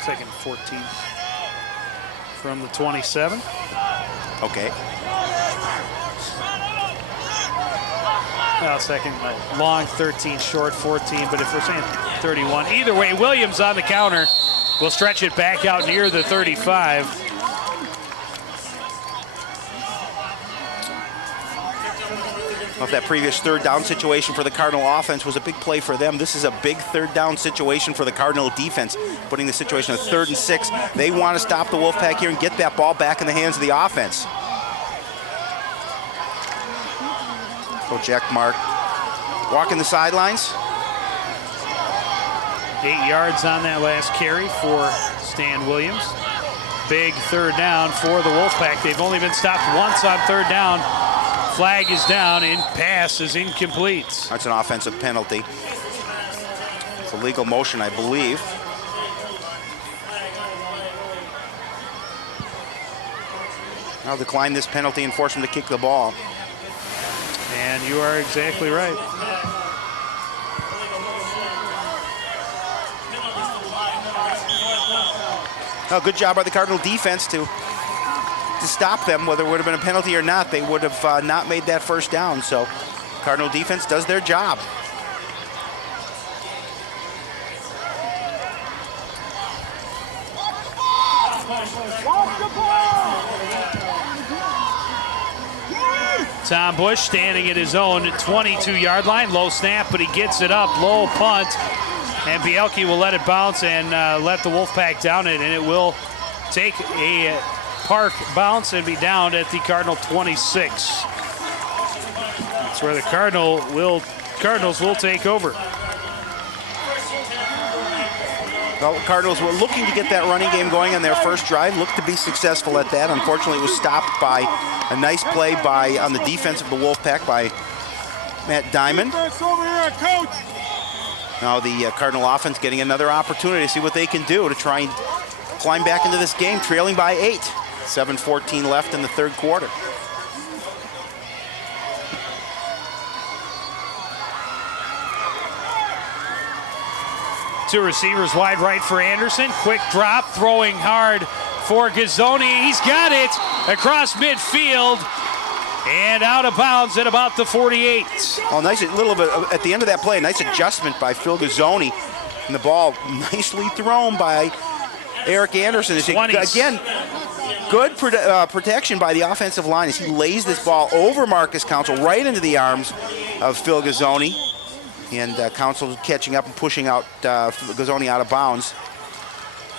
2nd and 14 from the 27. Okay. Well, long 13, short 14, but if we're saying 31, either way, Williams on the counter will stretch it back out near the 35. If that previous 3rd down situation for the Cardinal offense was a big play for them, this is a big 3rd down situation for the Cardinal defense, putting the situation at 3rd and 6. They want to stop the Wolfpack here and get that ball back in the hands of the offense. Coach Ekmark walking the sidelines. 8 yards on that last carry for Stan Williams. Big 3rd down for the Wolfpack. They've only been stopped once on 3rd down. Flag is down and pass is incomplete. That's an offensive penalty. It's a legal motion, I believe. I'll decline this penalty and force him to kick the ball. And you are exactly right. Oh, good job by the Cardinal defense to stop them. Whether it would have been a penalty or not, they would have not made that first down. So Cardinal defense does their job. Tom Bush standing at his own 22-yard line. Low snap, but he gets it up. Low punt. And Bielke will let it bounce and let the Wolfpack down it. And it will take a park bounce and be down at the Cardinal 26. That's where the Cardinals will take over. Well, Cardinals were looking to get that running game going on their first drive. Looked to be successful at that. Unfortunately, it was stopped by a nice play on the defense of the Wolfpack by Matt Diamond. Now the Cardinal offense getting another opportunity to see what they can do to try and climb back into this game, trailing by 8. 7:14 left in the 3rd quarter. Two receivers wide right for Anderson. Quick drop, throwing hard for Gazzoni. He's got it across midfield and out of bounds at about the 48. Oh, nice, a little bit at the end of that play, nice adjustment by Phil Gazzoni. And the ball nicely thrown by Eric Anderson. Again, good protection by the offensive line as he lays this ball over Marcus Council right into the arms of Phil Gazzoni. And Council catching up and pushing out Gazzoni out of bounds.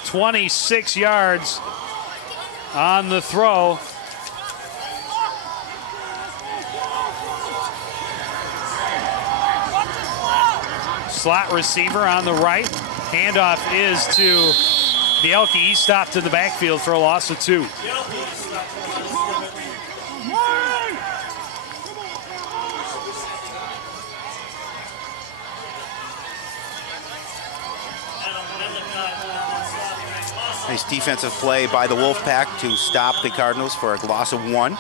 26 yards on the throw. Slot receiver on the right. Handoff is to Bielke. He stopped in the backfield for a loss of 2. Nice defensive play by the Wolfpack to stop the Cardinals for a loss of 1.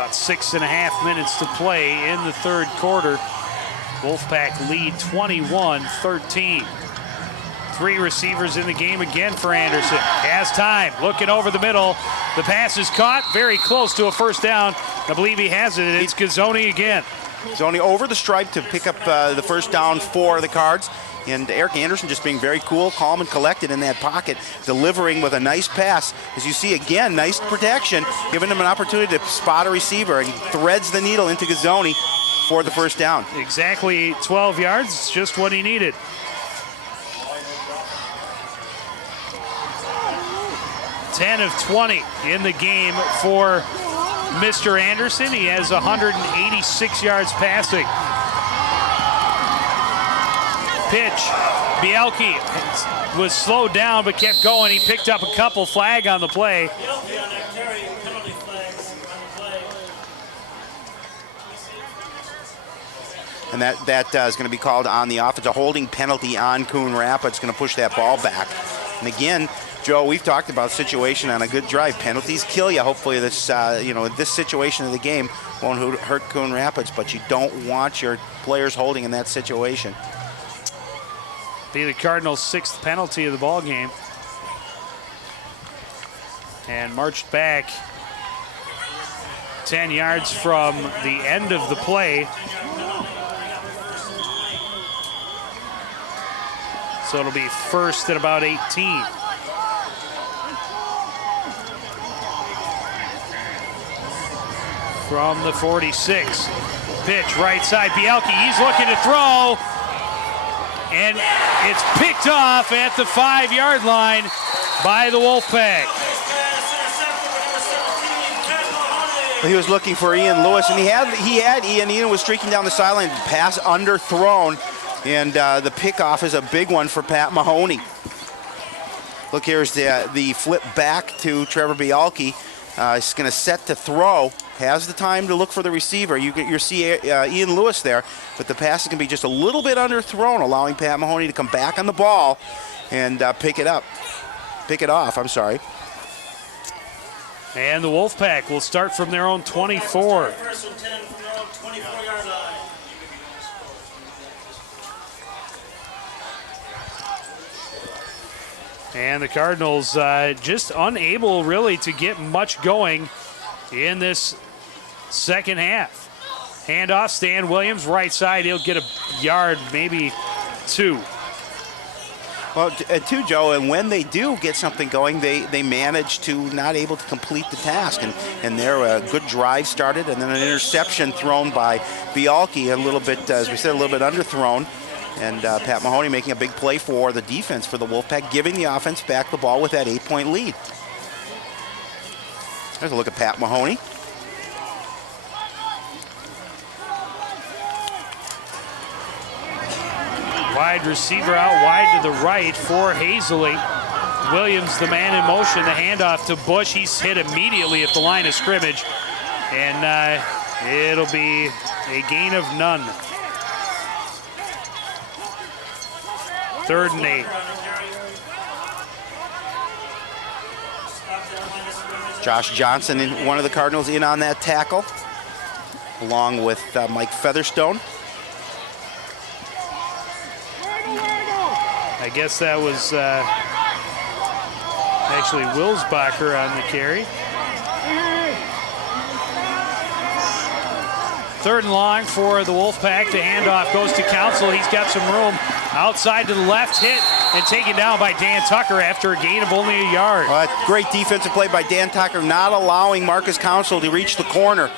About 6.5 minutes to play in the third quarter. Wolfpack lead 21-13. 3 receivers in the game again for Anderson. Has time, looking over the middle. The pass is caught, very close to a first down. I believe he has it. It's Gazzoni again. Gazzoni over the stripe to pick up the first down for the Cards. And Eric Anderson just being very cool, calm, and collected in that pocket, delivering with a nice pass. As you see, again, nice protection, giving him an opportunity to spot a receiver, and he threads the needle into Gazzoni for the first down. Exactly 12 yards, just what he needed. 10 of 20 in the game for Mr. Anderson. He has 186 yards passing. Pitch. Bielke was slowed down but kept going. He picked up a couple. Flag on the play. And that is going to be called on the offense. A holding penalty on Coon Rapids, going to push that ball back. And again, Joe, we've talked about situation on a good drive. Penalties kill you. Hopefully this, this situation of the game won't hurt Coon Rapids, but you don't want your players holding in that situation. Be the Cardinals' 6th penalty of the ball game. And marched back 10 yards from the end of the play. So it'll be first at about 18. From the 46. Pitch right side. Bielke, he's looking to throw. And it's picked off at the 5-yard line by the Wolfpack. He was looking for Ian Lewis, and he had Ian. Ian was streaking down the sideline, pass underthrown, and the pickoff is a big one for Pat Mahoney. Look, here's the flip back to Trevor Bielke. He's going to set to throw. Has the time to look for the receiver. You see Ian Lewis there, but the pass is going to be just a little bit underthrown, allowing Pat Mahoney to come back on the ball and pick it off. I'm sorry. And the Wolfpack will start from their own 24. First and 10 from their own 24-yard line. And the Cardinals just unable really to get much going in this second half. Handoff, Stan Williams, right side. He'll get a yard, maybe 2. Well, too, Joe, and when they do get something going, they manage to not able to complete the task. And there a good drive started, and then an interception thrown by Bielke, a little bit, as we said, a little bit underthrown. And Pat Mahoney making a big play for the defense for the Wolfpack, giving the offense back the ball with that 8-point lead. There's a look at Pat Mahoney. Wide receiver out wide to the right for Hazley. Williams, the man in motion, the handoff to Bush. He's hit immediately at the line of scrimmage. And it'll be a gain of none. 3rd and 8. Josh Johnson, one of the Cardinals, in on that tackle, along with Mike Featherstone. I guess that was actually Wilsbacher on the carry. 3rd and long for the Wolfpack. The handoff goes to Council. He's got some room outside to the left, hit and taken down by Dan Tucker after a gain of only a yard. Well, great defensive play by Dan Tucker, not allowing Marcus Council to reach the corner.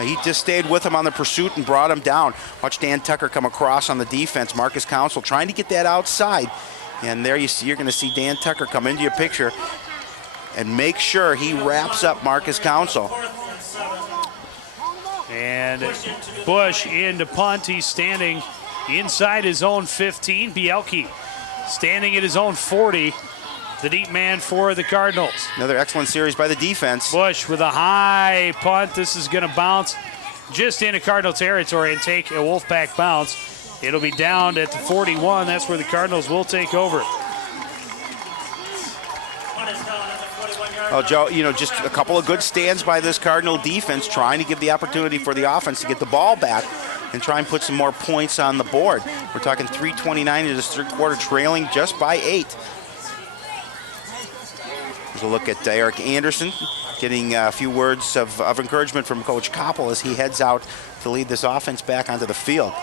He just stayed with him on the pursuit and brought him down. Watch Dan Tucker come across on the defense. Marcus Council trying to get that outside. And there you're going to see Dan Tucker come into your picture and make sure he wraps up Marcus Council. And Bush into punt. He's standing inside his own 15. Bielke standing at his own 40. The deep man for the Cardinals. Another excellent series by the defense. Bush with a high punt. This is going to bounce just into Cardinal territory and take a Wolfpack bounce. It'll be down at the 41. That's where the Cardinals will take over. Well, Joe, just a couple of good stands by this Cardinal defense, trying to give the opportunity for the offense to get the ball back and try and put some more points on the board. We're talking 3:29 into this third quarter, trailing just by 8. Here's a look at Eric Anderson, getting a few words of encouragement from Coach Koppel as he heads out to lead this offense back onto the field.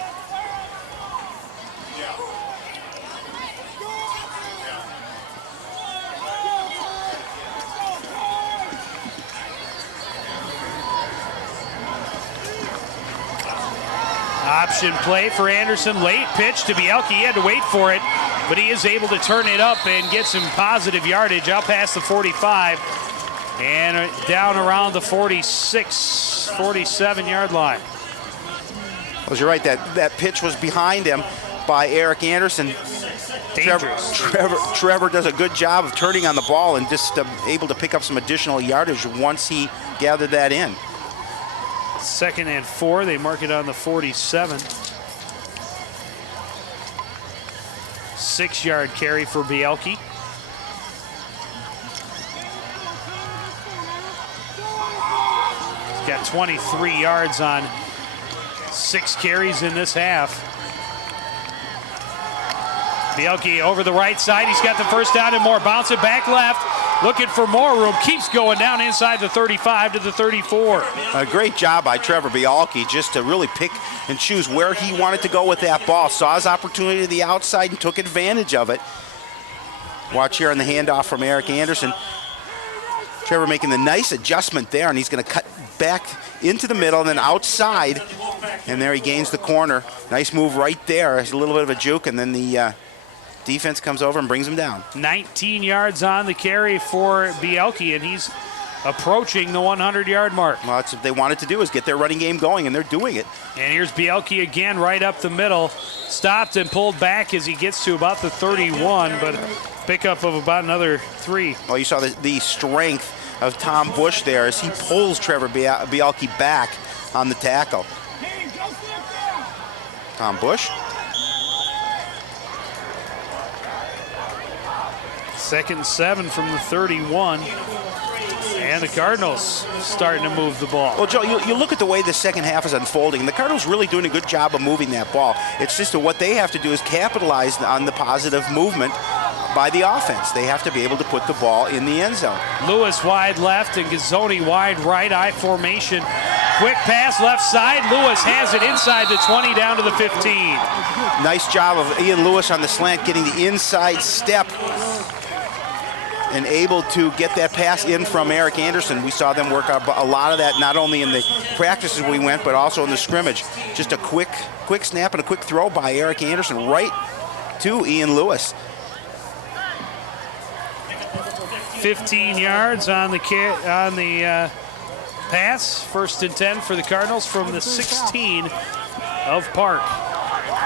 Option play for Anderson. Late pitch to Bielke. He had to wait for it, but he is able to turn it up and get some positive yardage out past the 45 and down around the 46, 47-yard line. Well, you're right. That pitch was behind him by Eric Anderson. Trevor does a good job of turning on the ball and just able to pick up some additional yardage once he gathered that in. 2nd and 4. They mark it on the 47. 6-yard carry for Bielke. He's got 23 yards on 6 carries in this half. Bielke over the right side. He's got the first down and more. Bounce it back left. Looking for more room. Keeps going down inside the 35 to the 34. A great job by Trevor Bielke just to really pick and choose where he wanted to go with that ball. Saw his opportunity to the outside and took advantage of it. Watch here on the handoff from Eric Anderson. Trevor making the nice adjustment there, and he's going to cut back into the middle and then outside. And there he gains the corner. Nice move right there. It's a little bit of a juke, and then the defense comes over and brings him down. 19 yards on the carry for Bielke, and he's approaching the 100-yard mark. Well, that's what they wanted to do, is get their running game going, and they're doing it. And here's Bielke again right up the middle. Stopped and pulled back as he gets to about the 31, but pickup of about another 3. Well, you saw the strength of Tom Bush there as he pulls Trevor Bielke back on the tackle. Tom Bush. 2nd and 7 from the 31. And the Cardinals starting to move the ball. Well, Joe, you look at the way the second half is unfolding. The Cardinals really doing a good job of moving that ball. It's just that what they have to do is capitalize on the positive movement by the offense. They have to be able to put the ball in the end zone. Lewis wide left and Gazzoni wide right. I formation. Quick pass left side. Lewis has it inside the 20 down to the 15. Nice job of Ian Lewis on the slant, getting the inside step and able to get that pass in from Eric Anderson. We saw them work a lot of that, not only in the practices we went, but also in the scrimmage. Just a quick snap and a quick throw by Eric Anderson right to Ian Lewis. 15 yards on the pass. 1st and 10 for the Cardinals from the 16 of Park.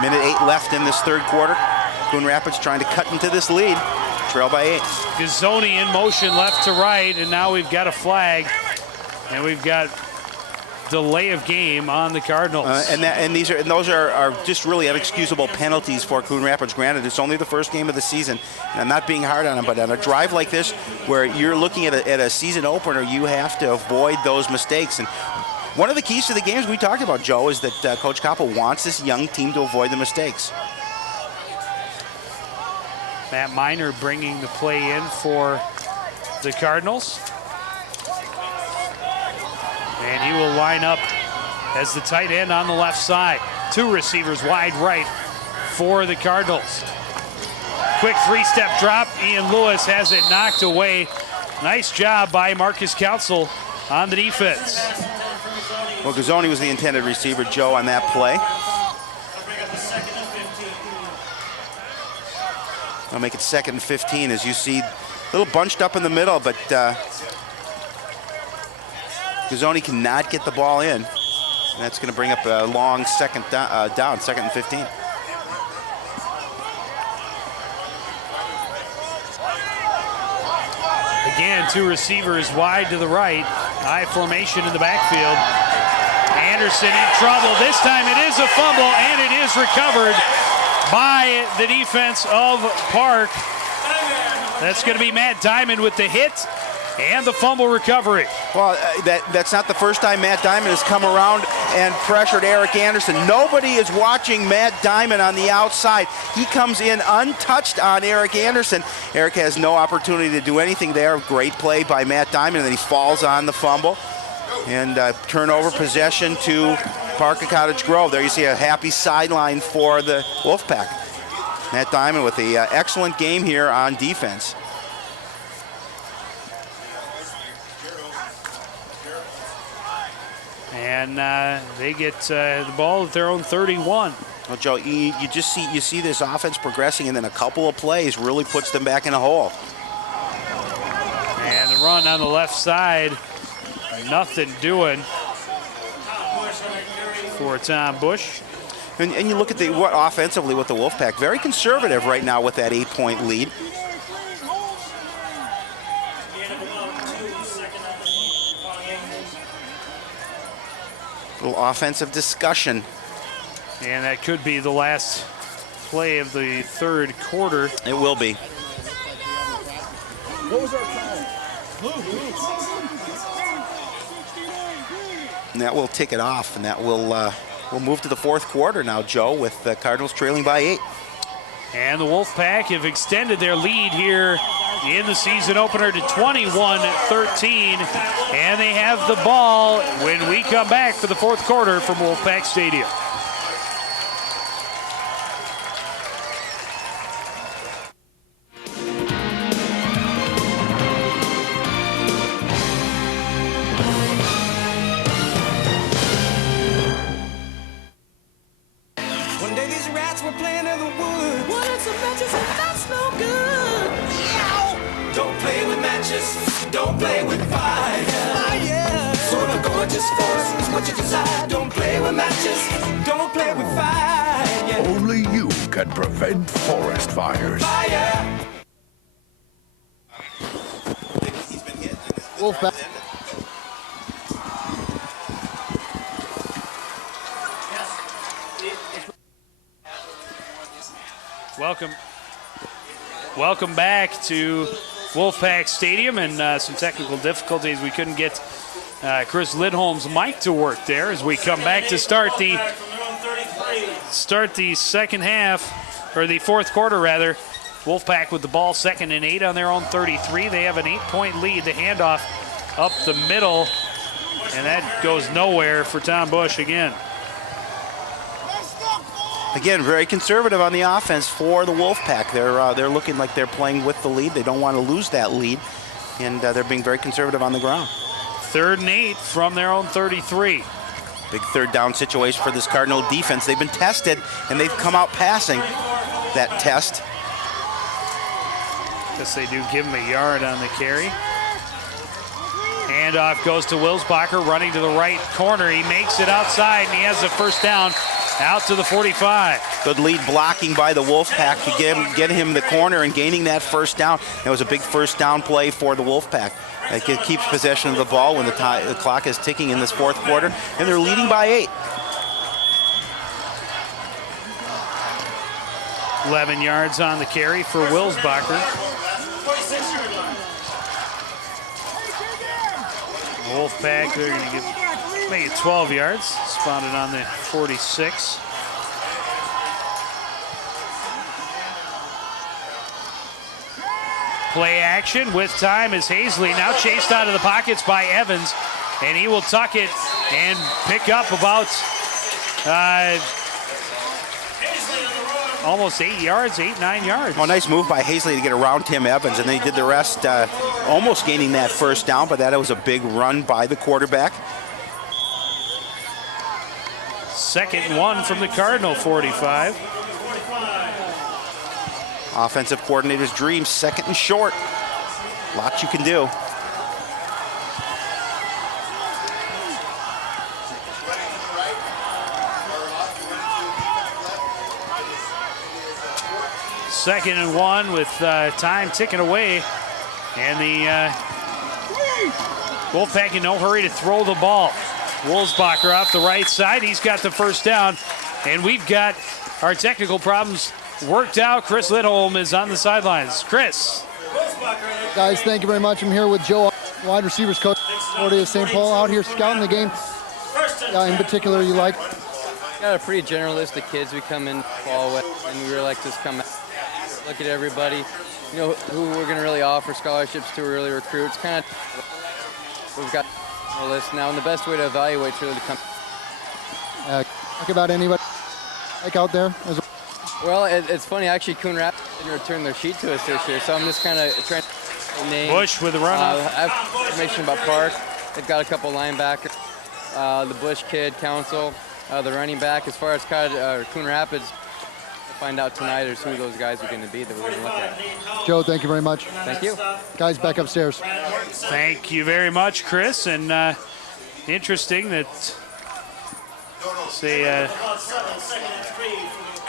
Minute 8 left in this third quarter. Coon Rapids trying to cut into this lead. Trail by 8. Gazzoni in motion left to right, and now we've got a flag, and we've got delay of game on the Cardinals. And those are just really inexcusable penalties for Coon Rapids. Granted, it's only the first game of the season, and I'm not being hard on them, but on a drive like this, where you're looking at a season opener, you have to avoid those mistakes. And one of the keys to the games we talked about, Joe, is that Coach Koppel wants this young team to avoid the mistakes. Matt Miner bringing the play in for the Cardinals. And he will line up as the tight end on the left side. 2 receivers wide right for the Cardinals. Quick 3-step drop. Ian Lewis has it knocked away. Nice job by Marcus Council on the defense. Well, Gazzoni was the intended receiver, Joe, on that play. I'll make it 2nd and 15, as you see, a little bunched up in the middle, but Gazzoni cannot get the ball in. And that's going to bring up a long second down, 2nd and 15. Again, 2 receivers wide to the right. I formation in the backfield. Anderson in trouble. This time it is a fumble, and it is recovered by the defense of Park. That's going to be Matt Diamond with the hit And the fumble recovery. Well, that's not the first time Matt Diamond has come around and pressured Eric Anderson. Nobody is watching Matt Diamond on the outside. He comes in untouched on Eric Anderson. Eric has no opportunity to do anything there. Great play by Matt Diamond, and then he falls on the fumble. And turnover possession to Park of Cottage Grove. There you see a happy sideline for the Wolfpack. Matt Diamond with the excellent game here on defense. And they get the ball at their own 31. Well, Joe, you see this offense progressing, and then a couple of plays really puts them back in a hole. And the run on the left side, nothing doing for Tom Bush. And you look at what offensively with the Wolfpack, very conservative right now with that 8-point lead. Little offensive discussion. And that could be the last play of the third quarter. It will be. What was our call? And that will tick it off, and that will we'll move to the fourth quarter now, Joe, with the Cardinals trailing by 8. And the Wolfpack have extended their lead here in the season opener to 21-13. And they have the ball when we come back for the fourth quarter from Wolfpack Stadium. One day these rats were playing in the woods. Wanted some matches and that's no good. Ow! Don't play with matches. Don't play with fire. Fire! So the gorgeous force is what you decide. Don't play with matches. Don't play with fire. Only you can prevent forest fires. Fire! Wolfpack. Welcome back to Wolfpack Stadium, and some technical difficulties. We couldn't get Chris Lidholm's mic to work there as we come back to start the second half, or the fourth quarter rather. Wolfpack with the ball, 2nd and 8 on their own 33. They have an 8-point lead. The handoff up the middle, and that goes nowhere for Tom Bush again. Again, very conservative on the offense for the Wolfpack. They're looking like they're playing with the lead. They don't want to lose that lead, and they're being very conservative on the ground. 3rd and 8 from their own 33. Big third down situation for this Cardinal defense. They've been tested, and they've come out passing that test. Guess they do give him a yard on the carry. Handoff goes to Wilsbacher, running to the right corner. He makes it outside, and he has a first down out to the 45. Good lead blocking by the Wolfpack to get him the corner and gaining that first down. That was a big first down play for the Wolfpack. It keeps possession of the ball when the clock is ticking in this fourth quarter, and they're leading by 8. 11 yards on the carry for Wilsbacher. Wolfpack, they're going to make it 12 yards. Spotted on the 46. Play action with time is Hazley now chased out of the pockets by Evans, and he will tuck it and pick up about almost 8 yards, 9 yards. Oh, nice move by Hazley to get around Tim Evans, and then he did the rest, almost gaining that first down, but that was a big run by the quarterback. 2nd and 1 from the Cardinal 45. Offensive coordinator's dream, 2nd and short. Lots you can do. Second and 1 with time ticking away, and the Wolfpack in no hurry to throw the ball. Wilsbacher off the right side. He's got the first down, and we've got our technical problems worked out. Chris Lidholm is on the sidelines. Chris. Guys, thank you very much. I'm here with Joe. wide receivers coach of St. Paul out here scouting the game. In particular, you like? Got a pretty generalistic kids we come in fall with, and we really like to just come look at everybody. You know who we're going to really offer scholarships to, really recruits. Kind of, we've got a list now, and the best way to evaluate is really to come. Talk about anybody like out there? Well, it's funny actually. Coon Rapids didn't return their sheet to us this year, so I'm just kind of trying to name. Bush with the run. I have information about Park. They've got a couple linebackers. The Bush kid, Council, the running back. As far as Coon Rapids, we'll find out tonight is who those guys are going to be that we're going to look at. Joe, thank you very much. Thank you. Guys, back upstairs. Thank you very much, Chris. And interesting that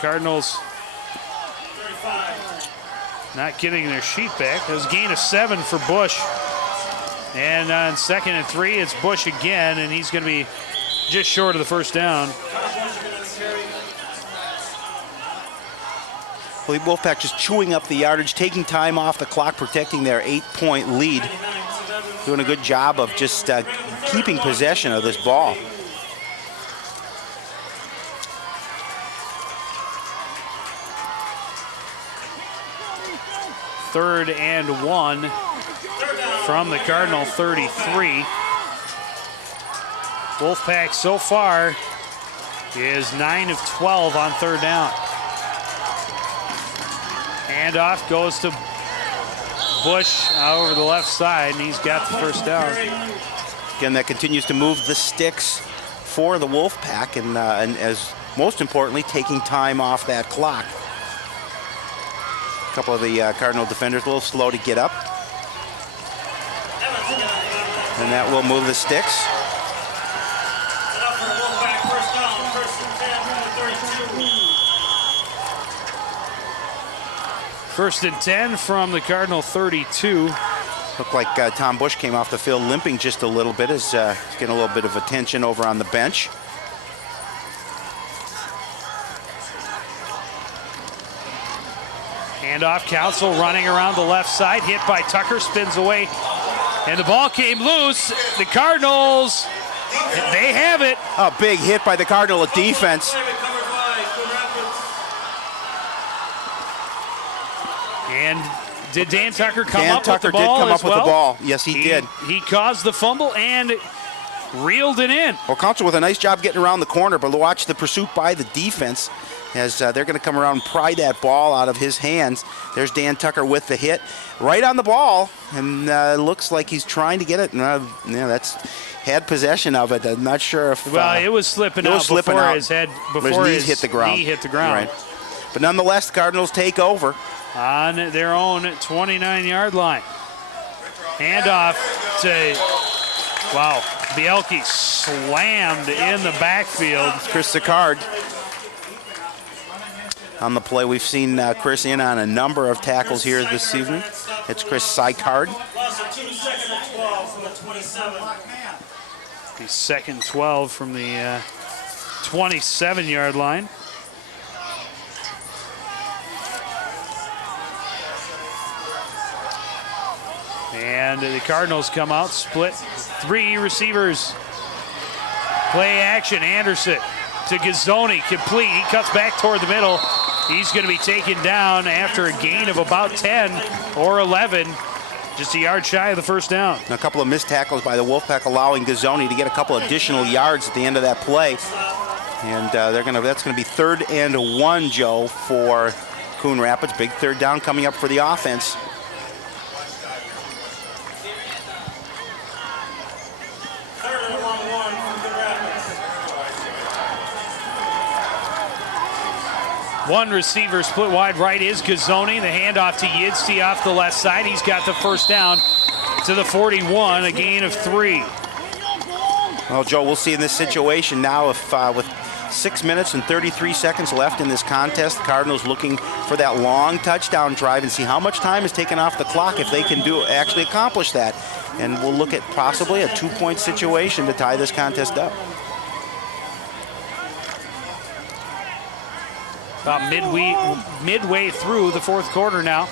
Cardinals not getting their sheet back. It was a gain of 7 for Bush. And on 2nd and 3, it's Bush again, and he's going to be just short of the first down. Well, the Wolfpack just chewing up the yardage, taking time off the clock, protecting their 8-point lead. Doing a good job of just keeping possession of this ball. Third and 1 from the Cardinal 33. Wolfpack so far is 9 of 12 on third down. Handoff goes to Bush over the left side, and he's got the first down. Again, that continues to move the sticks for the Wolfpack, and as most importantly, taking time off that clock. A couple of the Cardinal defenders a little slow to get up. And that will move the sticks. First and 10 from the Cardinal 32. Looked like Tom Bush came off the field limping just a little bit. He's getting a little bit of attention over on the bench. Handoff, Council running around the left side, hit by Tucker, spins away, and the ball came loose. The Cardinals, they have it. A big hit by the Cardinal defense. And did Dan Tucker come up with the ball? Dan Tucker did come up with the ball. Yes, he did. He caused the fumble and reeled it in. Well, Council with a nice job getting around the corner, but watch the pursuit by the defense as they're going to come around and pry that ball out of his hands. There's Dan Tucker with the hit. Right on the ball, and looks like he's trying to get it. That's had possession of it. I'm not sure if... Well, it was slipping out before his head, before his knee hit the ground. Right. But nonetheless, the Cardinals take over. On their own 29-yard line. Handoff to, wow, Bielke slammed in the backfield. Chris Sicard. On the play, we've seen Chris in on a number of tackles here this season. It's Chris Sicard. The second 12 from the 27-yard line. And the Cardinals come out, split 3 receivers. Play action, Anderson to Gazzoni, complete. He cuts back toward the middle. He's going to be taken down after a gain of about 10 or 11. Just a yard shy of the first down. And a couple of missed tackles by the Wolfpack, allowing Gazzoni to get a couple additional yards at the end of that play. And that's going to be 3rd and 1, Joe, for Coon Rapids. Big third down coming up for the offense. One receiver split wide right is Gazzoni. The handoff to Yidsty off the left side. He's got the first down to the 41, a gain of 3. Well, Joe, we'll see in this situation now if with 6 minutes and 33 seconds left in this contest, the Cardinals looking for that long touchdown drive and see how much time is taken off the clock if they can actually accomplish that. And we'll look at possibly a 2-point situation to tie this contest up. About midway through the fourth quarter now.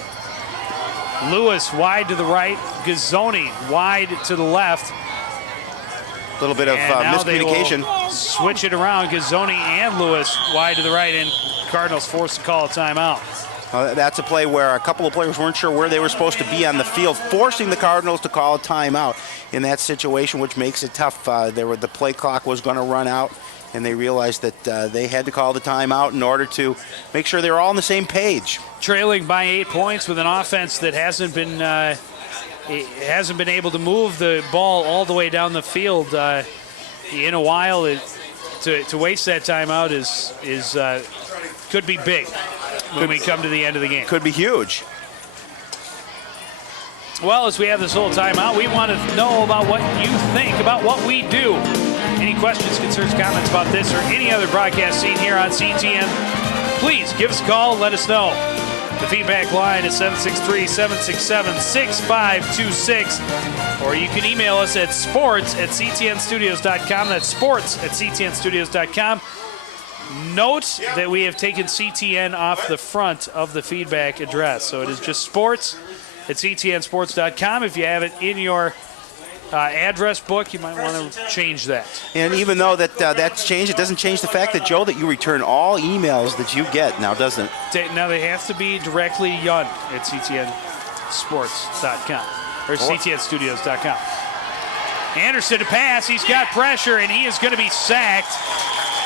Lewis wide to the right. Gazzoni wide to the left. A little bit of miscommunication. Switch it around. Gazzoni and Lewis wide to the right, and Cardinals forced to call a timeout. That's a play where a couple of players weren't sure where they were supposed to be on the field, forcing the Cardinals to call a timeout in that situation, which makes it tough. The play clock was going to run out, and they realized that they had to call the timeout in order to make sure they were all on the same page. Trailing by 8 points with an offense that hasn't been able to move the ball all the way down the field in a while. To waste that timeout could be big when we come to the end of the game. Could be huge. Well, as we have this whole timeout, we want to know about what you think about what we do. Any questions, concerns, comments about this or any other broadcast seen here on CTN, please give us a call and let us know. The feedback line is 763-767-6526, or you can email us at sports@ctnstudios.com. That's sports@ctnstudios.com. Note that we have taken CTN off the front of the feedback address, so it is just sports@ctnsports.com. If you have it in your address book, you might want to change that. And even though that's changed, it doesn't change the fact that, Joe, that you return all emails that you get now, doesn't it? Now they have to be directly done at ctnsports.com or ctnstudios.com. Anderson to pass. He's got pressure, and he is going to be sacked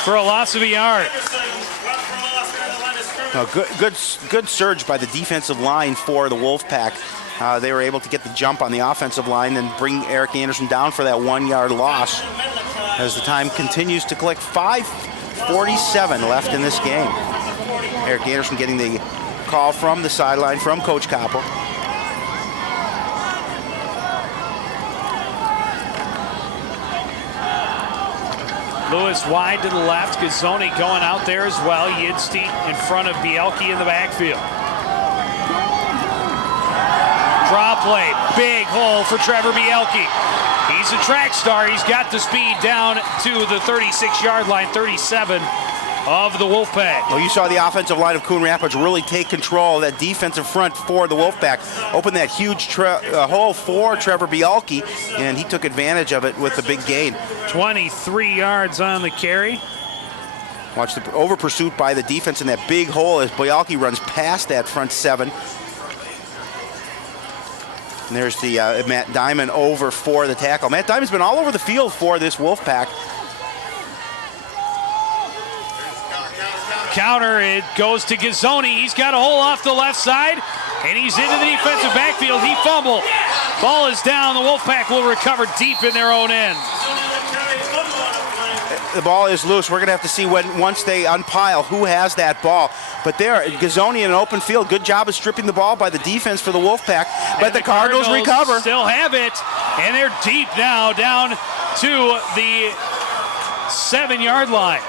for a loss of a yard. Good surge by the defensive line for the Wolfpack. They were able to get the jump on the offensive line and bring Eric Anderson down for that 1 yard loss. As the time continues to click, 5:47 left in this game. Eric Anderson getting the call from the sideline from Coach Koppel. Lewis wide to the left. Gazzoni going out there as well. Yidstein in front of Bielke in the backfield. Draw play. Big hole for Trevor Bielke. He's a track star. He's got the speed down to the 36-yard line, 37 of the Wolfpack. Well, you saw the offensive line of Coon Rapids really take control of that defensive front for the Wolfpack. Open that huge hole for Trevor Bielke, and he took advantage of it with the big gain. 23 yards on the carry. Watch the over pursuit by the defense in that big hole as Bielke runs past that front seven. And there's the Matt Diamond over for the tackle. Matt Diamond's been all over the field for this Wolfpack. Counter, it goes to Gazzoni. He's got a hole off the left side, and he's into the defensive backfield. He fumbled. Ball is down. The Wolfpack will recover deep in their own end. The ball is loose. We're going to have to see once they unpile who has that ball. But there, Gazzoni in an open field. Good job of stripping the ball by the defense for the Wolfpack. But the Cardinals recover. Still have it, and they're deep now, down to the 7-yard line.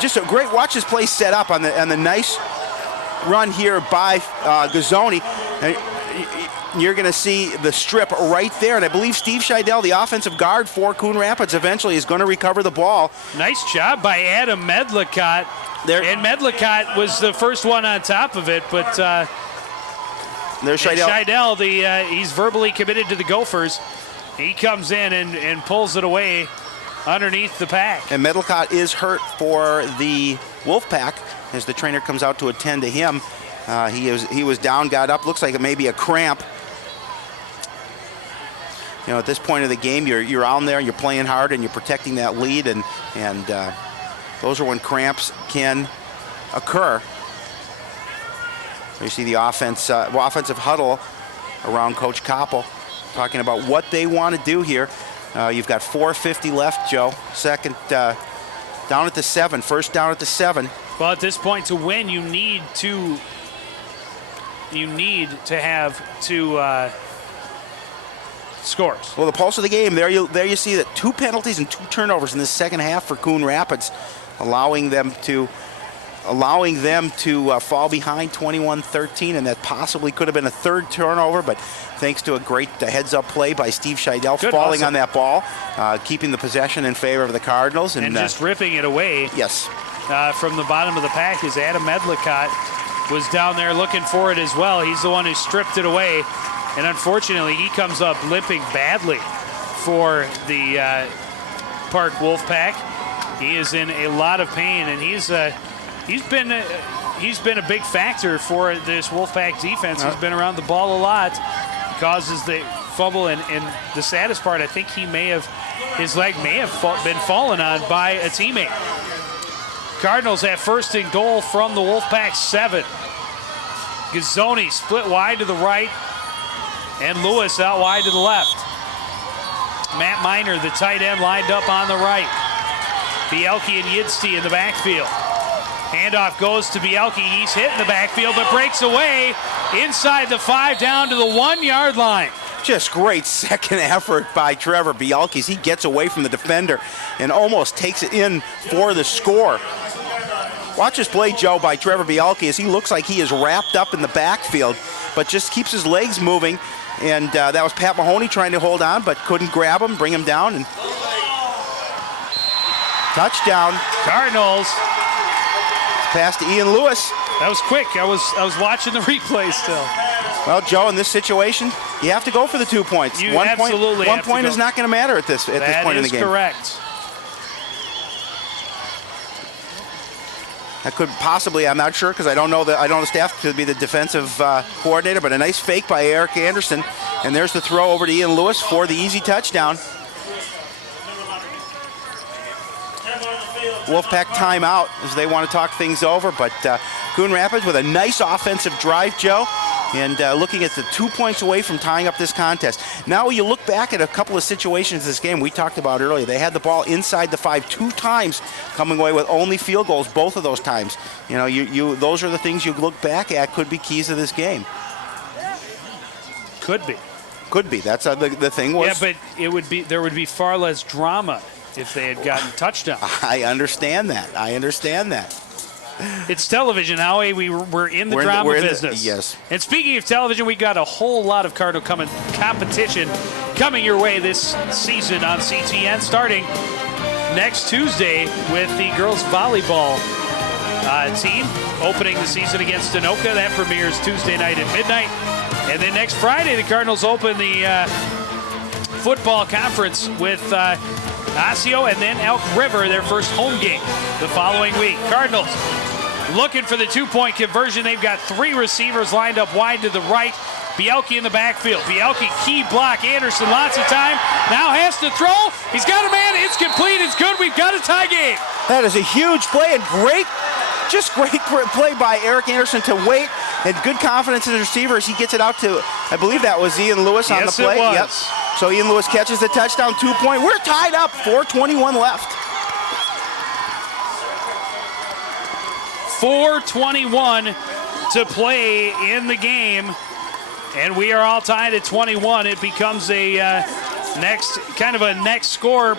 Just a great watch this play set up on the nice run here by Gazzoni. You're going to see the strip right there, and I believe Steve Scheidel, the offensive guard for Coon Rapids, eventually is going to recover the ball. Nice job by Adam Medlicott. And Medlicott was the first one on top of it, but there's Scheidel. Scheidel, he's verbally committed to the Gophers. He comes in and pulls it away underneath the pack. And Medlicott is hurt for the Wolfpack as the trainer comes out to attend to him. He was down, got up, looks like it may be a cramp. You know, at this point of the game, you're on there, you're playing hard, and you're protecting that lead, and those are when cramps can occur. You see the offensive huddle around Coach Koppel, talking about what they want to do here. You've got 4:50 left, Joe. Second down at the 7. First down at the 7. Well, at this point, to win, you need to have two scores. Well, the pulse of the game, there you see that 2 penalties and 2 turnovers in the second half for Coon Rapids, allowing them to fall behind 21-13, and that possibly could have been a third turnover, but thanks to a great heads-up play by Steve Scheidel, falling on that ball, keeping the possession in favor of the Cardinals. And just ripping it away. Yes. From the bottom of the pack is Adam Medlicott. was down there looking for it as well. He's the one who stripped it away. And unfortunately, he comes up limping badly for the Park Wolfpack. He is in a lot of pain, and he's been a big factor for this Wolfpack defense. He's been around the ball a lot, causes the fumble, and the saddest part, I think his leg may have been fallen on by a teammate. Cardinals have first and goal from the Wolfpack 7. Gazzoni split wide to the right, and Lewis out wide to the left. Matt Miner, the tight end, lined up on the right. Bielke and Yidsty in the backfield. Handoff goes to Bielke. He's hit in the backfield, but breaks away inside the 5 down to the 1-yard line. Just great second effort by Trevor Bielke. He gets away from the defender and almost takes it in for the score. Watch this play, Joe, by Trevor Bielke as he looks like he is wrapped up in the backfield, but just keeps his legs moving. And that was Pat Mahoney trying to hold on, but couldn't grab him, bring him down. And touchdown. Cardinals. Pass to Ian Lewis. That was quick. I was watching the replay still. Well, Joe, in this situation, you have to go for the 2 points. You absolutely One point is not going to matter at this point in the game. That is correct. That could possibly, I'm not sure because I don't know the staff could be the defensive coordinator, but a nice fake by Eric Anderson. And there's the throw over to Ian Lewis for the easy touchdown. Wolfpack timeout as they want to talk things over, but Coon Rapids with a nice offensive drive, Joe, and looking at the 2 points away from tying up this contest. Now you look back at a couple of situations this game we talked about earlier. They had the ball inside the 5 2 times, coming away with only field goals both of those times. You know, those are the things you look back at could be keys to this game. Could be. Could be. That's the thing was. Yeah, but there would be far less drama if they had gotten touchdowns. I understand that. It's television, Howie. We're in the drama business. Yes. And speaking of television, we got a whole lot of Cardinal competition coming your way this season on CTN, starting next Tuesday with the girls volleyball team opening the season against Anoka. That premieres Tuesday night at midnight. And then next Friday, the Cardinals open the football conference with Osseo and then Elk River, their first home game the following week. Cardinals looking for the 2-point conversion. They've got 3 receivers lined up wide to the right. Bielke in the backfield. Bielke, key block. Anderson, lots of time. Now has to throw. He's got a man. It's complete. It's good. We've got a tie game. That is a huge play and great play by Eric Anderson to wait and good confidence in his receiver as he gets it out to, I believe that was Ian Lewis on the play. Yes, it was. Yep. So Ian Lewis catches the touchdown, 2-point. We're tied up, 4:21 left. 4:21 to play in the game, and we are all tied at 21. It becomes a next score.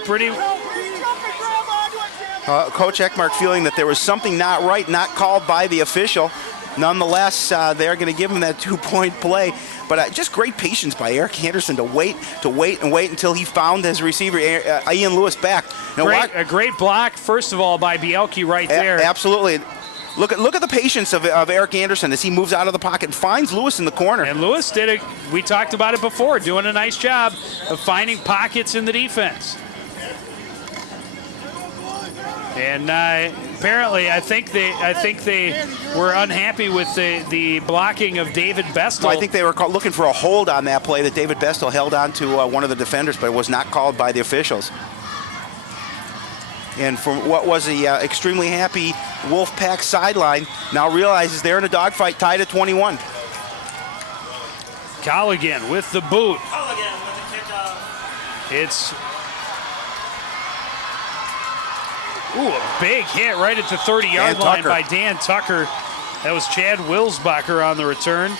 Coach Eckmark feeling that there was something not right, not called by the official. Nonetheless, they're going to give him that 2-point play. But just great patience by Eric Anderson to wait until he found his receiver, Ian Lewis, back. A great block, first of all, by Bielke right there. Absolutely. Look at the patience of Eric Anderson as he moves out of the pocket and finds Lewis in the corner. And Lewis we talked about it before, doing a nice job of finding pockets in the defense. And apparently, I think they were unhappy with the blocking of David Bestel. Well, I think they were looking for a hold on that play that David Bestel held on to one of the defenders, but it was not called by the officials. And from what was the extremely happy Wolfpack sideline, now realizes they're in a dogfight, tied at 21. Colligan with the boot. It's a big hit right at the 30-yard line by Dan Tucker. That was Chad Wilsbacher on the return.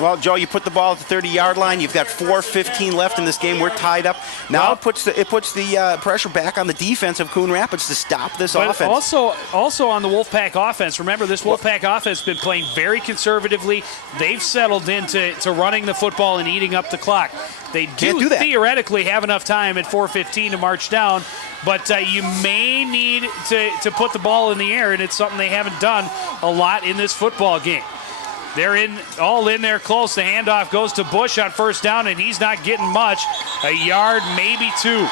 Well, Joe, you put the ball at the 30-yard line. You've got 4:15 left in this game. We're tied up. Now it puts the pressure back on the defense of Coon Rapids to stop this offense. Also on the Wolfpack offense, remember this Wolfpack offense has been playing very conservatively. They've settled into running the football and eating up the clock. They do theoretically have enough time at 4:15 to march down, but you may need to put the ball in the air, and it's something they haven't done a lot in this football game. They're all in there close. The handoff goes to Bush on first down, and he's not getting much. A yard, maybe 2.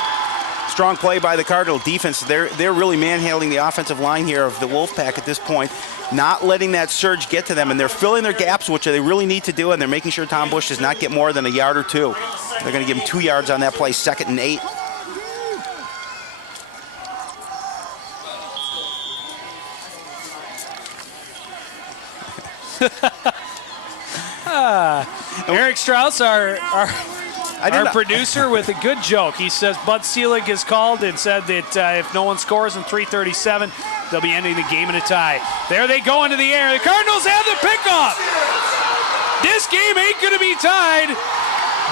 Strong play by the Cardinal defense. They're really manhandling the offensive line here of the Wolfpack at this point, not letting that surge get to them, and they're filling their gaps, which they really need to do, and they're making sure Tom Bush does not get more than a yard or 2. They're going to give him 2 yards on that play, 2nd and 8. Eric Strauss, our producer, with a good joke. He says Bud Selig has called and said that if no one scores in 3:37, they'll be ending the game in a tie. There they go into the air. The Cardinals have the pickoff. This game ain't going to be tied.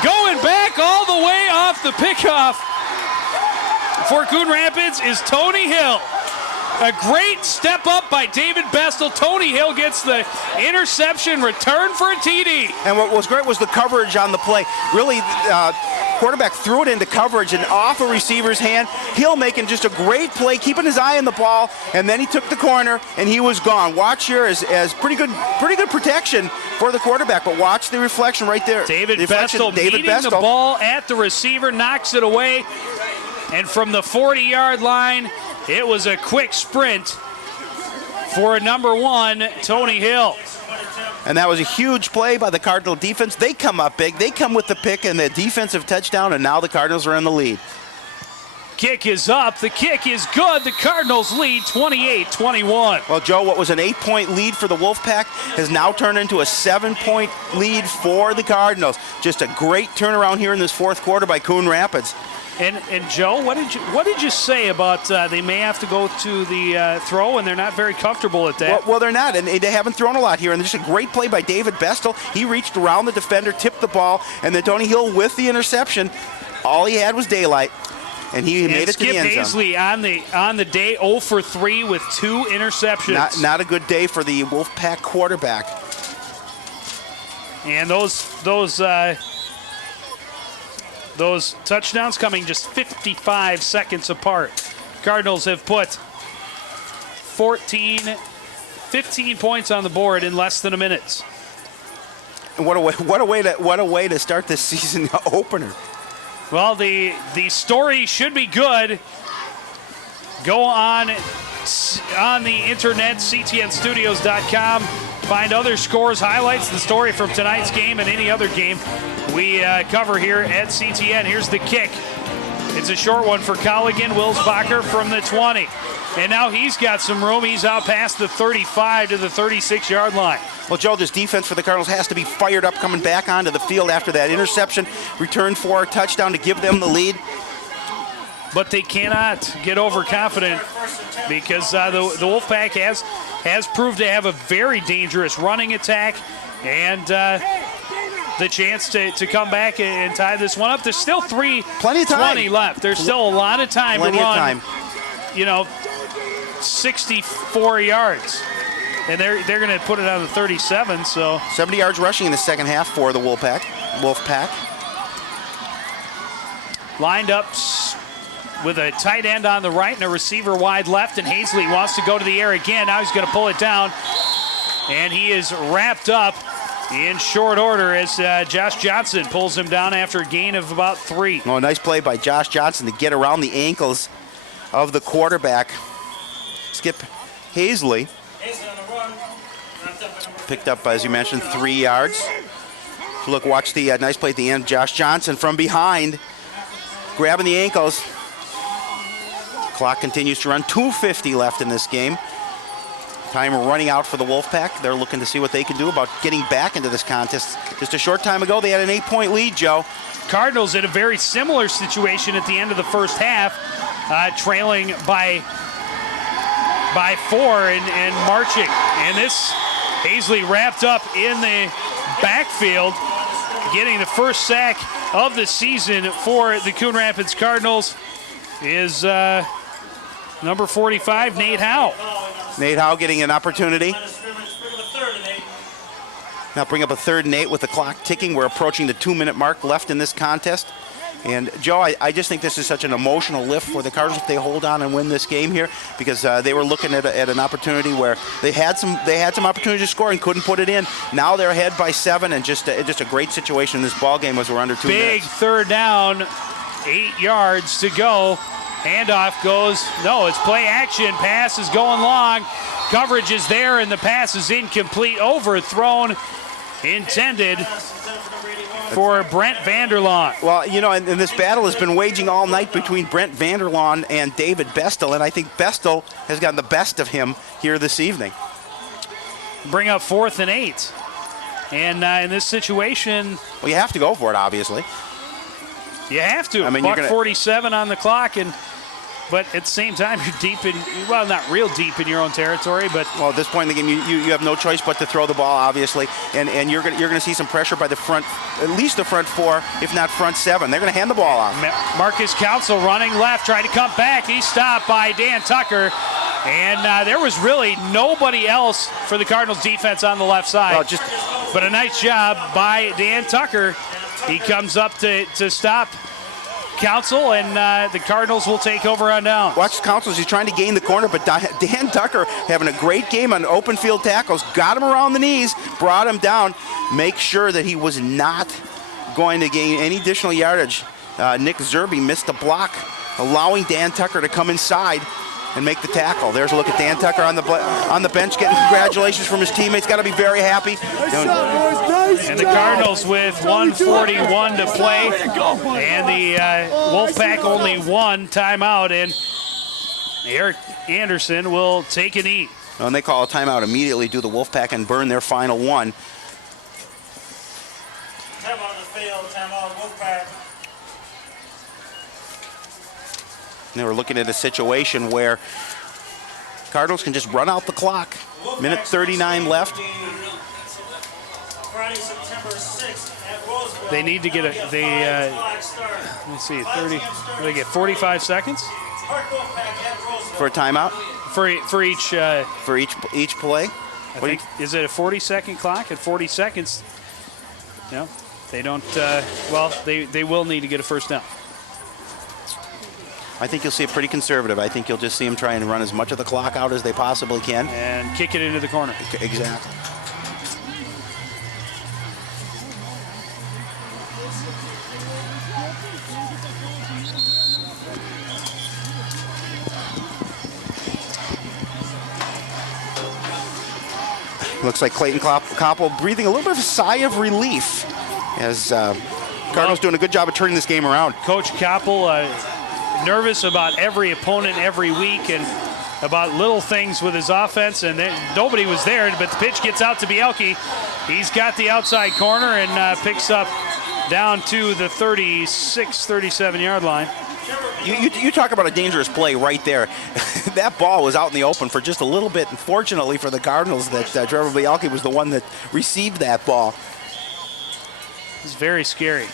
Going back all the way off the pickoff for Coon Rapids is Tony Hill. A great step up by David Bestel. Tony Hill gets the interception, return for a TD. And what was great was the coverage on the play. Really, quarterback threw it into coverage and off a receiver's hand. Hill making just a great play, keeping his eye on the ball, and then he took the corner and he was gone. Watch here as pretty good protection for the quarterback, but watch the reflection right there. David Bestel meeting the ball at the receiver, knocks it away, and from the 40-yard line, it was a quick sprint for number 1, Tony Hill. And that was a huge play by the Cardinal defense. They come up big. They come with the pick and the defensive touchdown, and now the Cardinals are in the lead. Kick is up. The kick is good. The Cardinals lead 28-21. Well, Joe, what was an 8-point lead for the Wolfpack has now turned into a 7-point lead for the Cardinals. Just a great turnaround here in this fourth quarter by Coon Rapids. And Joe, what did you say about they may have to go to the throw, and they're not very comfortable at that? Well, they're not, and they haven't thrown a lot here. And there's a great play by David Bestel. He reached around the defender, tipped the ball, and then Tony Hill with the interception. All he had was daylight, and he made it to the end zone. Skip Daisley on the day 0 for 3 with 2 interceptions. Not a good day for the Wolfpack quarterback. And those touchdowns coming just 55 seconds apart. Cardinals have put 15 points on the board in less than a minute. And what a way to start this season opener. Well, the story should be good. Go on the internet, ctnstudios.com. Find other scores, highlights, the story from tonight's game and any other game we cover here at CTN. Here's the kick. It's a short one for Colligan. Wilsbacher from the 20. And now he's got some room. He's out past the 35 to the 36-yard line. Well, Joe, this defense for the Cardinals has to be fired up coming back onto the field after that interception. Return for a touchdown to give them the lead. But they cannot get overconfident because the Wolfpack has proved to have a very dangerous running attack and the chance to come back and tie this one up. There's still 3:20 left. There's still a lot of time to run. 64 yards. And they're going to put it on the 37. So 70 yards rushing in the second half for the Wolfpack. Lined up with a tight end on the right and a receiver wide left, and Hazley wants to go to the air again. Now he's going to pull it down, and he is wrapped up in short order as Josh Johnson pulls him down after a gain of about 3. Oh, nice play by Josh Johnson to get around the ankles of the quarterback. Skip Hazley picked up, as you mentioned, 3 yards. So look, watch the nice play at the end. Josh Johnson from behind, grabbing the ankles. Clock continues to run. 2:50 left in this game. Time running out for the Wolfpack. They're looking to see what they can do about getting back into this contest. Just a short time ago, they had an 8-point lead, Joe. Cardinals in a very similar situation at the end of the first half, trailing by 4 and marching. And this Hazley wrapped up in the backfield getting the first sack of the season for the Coon Rapids Cardinals is number 45, Nate Howe. Nate Howe getting an opportunity. Now bring up a 3rd and 8 with the clock ticking. We're approaching the 2-minute mark left in this contest. And Joe, I just think this is such an emotional lift for the Cardinals if they hold on and win this game here, because they were looking at an opportunity where they had some opportunity to score and couldn't put it in. Now they're ahead by 7, and just a great situation in this ball game as we're under 2 minutes. Big 3rd down, 8 yards to go. Handoff goes, no, it's play action. Pass is going long. Coverage is there, and the pass is incomplete. Overthrown, intended for Brent Vanderlaan. Well, you know, and this battle has been waging all night between Brent Vanderlaan and David Bestel, and I think Bestel has gotten the best of him here this evening. Bring up 4th and 8. And in this situation... Well, you have to go for it, obviously. You have to. I mean, Buck 47 on the clock, but at the same time, you're deep in, well, not real deep in your own territory, but... Well, at this point in the game, you have no choice but to throw the ball, obviously, and you're going to see some pressure by the front, at least the front 4, if not front 7. They're going to hand the ball off. Marcus Council running left, trying to come back. He's stopped by Dan Tucker, and there was really nobody else for the Cardinals defense on the left side. But a nice job by Dan Tucker. He comes up to stop Council, and the Cardinals will take over on down. Watch Council as he's trying to gain the corner, but Dan Tucker having a great game on open field tackles, got him around the knees, brought him down, make sure that he was not going to gain any additional yardage. Nick Zerby missed a block, allowing Dan Tucker to come inside and make the tackle. There's a look at Dan Tucker on the bench, getting congratulations from his teammates. Got to be very happy. And the Cardinals with 1:41 to play, and the Wolfpack only 1 timeout, and Eric Anderson will take a knee. And they call a timeout immediately, do the Wolfpack and burn their final 1. Timeout on the field, timeout Wolfpack. And they were looking at a situation where Cardinals can just run out the clock. Minute 39 left. Friday, September 6th at Roosevelt. They need to get let's see, 30. They get 45 seconds For a timeout? For each play? Is it a 40-second clock? At 40 seconds, they don't, they will need to get a first down. I think you'll see it pretty conservative. I think you'll just see them try and run as much of the clock out as they possibly can. And kick it into the corner. Exactly. Looks like Clayton Koppel breathing a little bit of a sigh of relief as Cardinals doing a good job of turning this game around. Coach Koppel nervous about every opponent every week and about little things with his offense, and nobody was there, but the pitch gets out to Bielke. He's got the outside corner and picks up down to the 36, 37-yard line. You talk about a dangerous play right there. That ball was out in the open for just a little bit. Unfortunately for the Cardinals, that Trevor Bielke was the one that received that ball. It's very scary.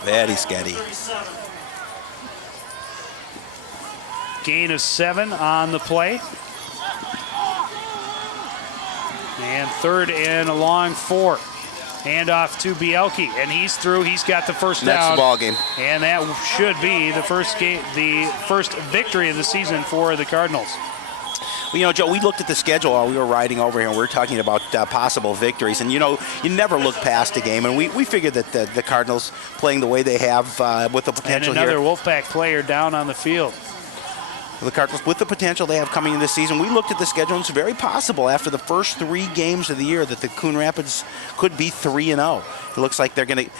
Very scary. Gain of 7 on the play. And 3rd and a long 4. Handoff to Bielke, and he's through. He's got the first down. That's the ball game. And that should be the first victory of the season for the Cardinals. Well, you know, Joe, we looked at the schedule while we were riding over here, and we were talking about possible victories. And, you know, you never look past a game. And we figured that the Cardinals playing the way they have with the potential and another here. Wolfpack player down on the field. The Cardinals, with the potential they have coming in this season, we looked at the schedule, and it's very possible after the first 3 games of the year that the Coon Rapids could be 3-0. It looks like they're going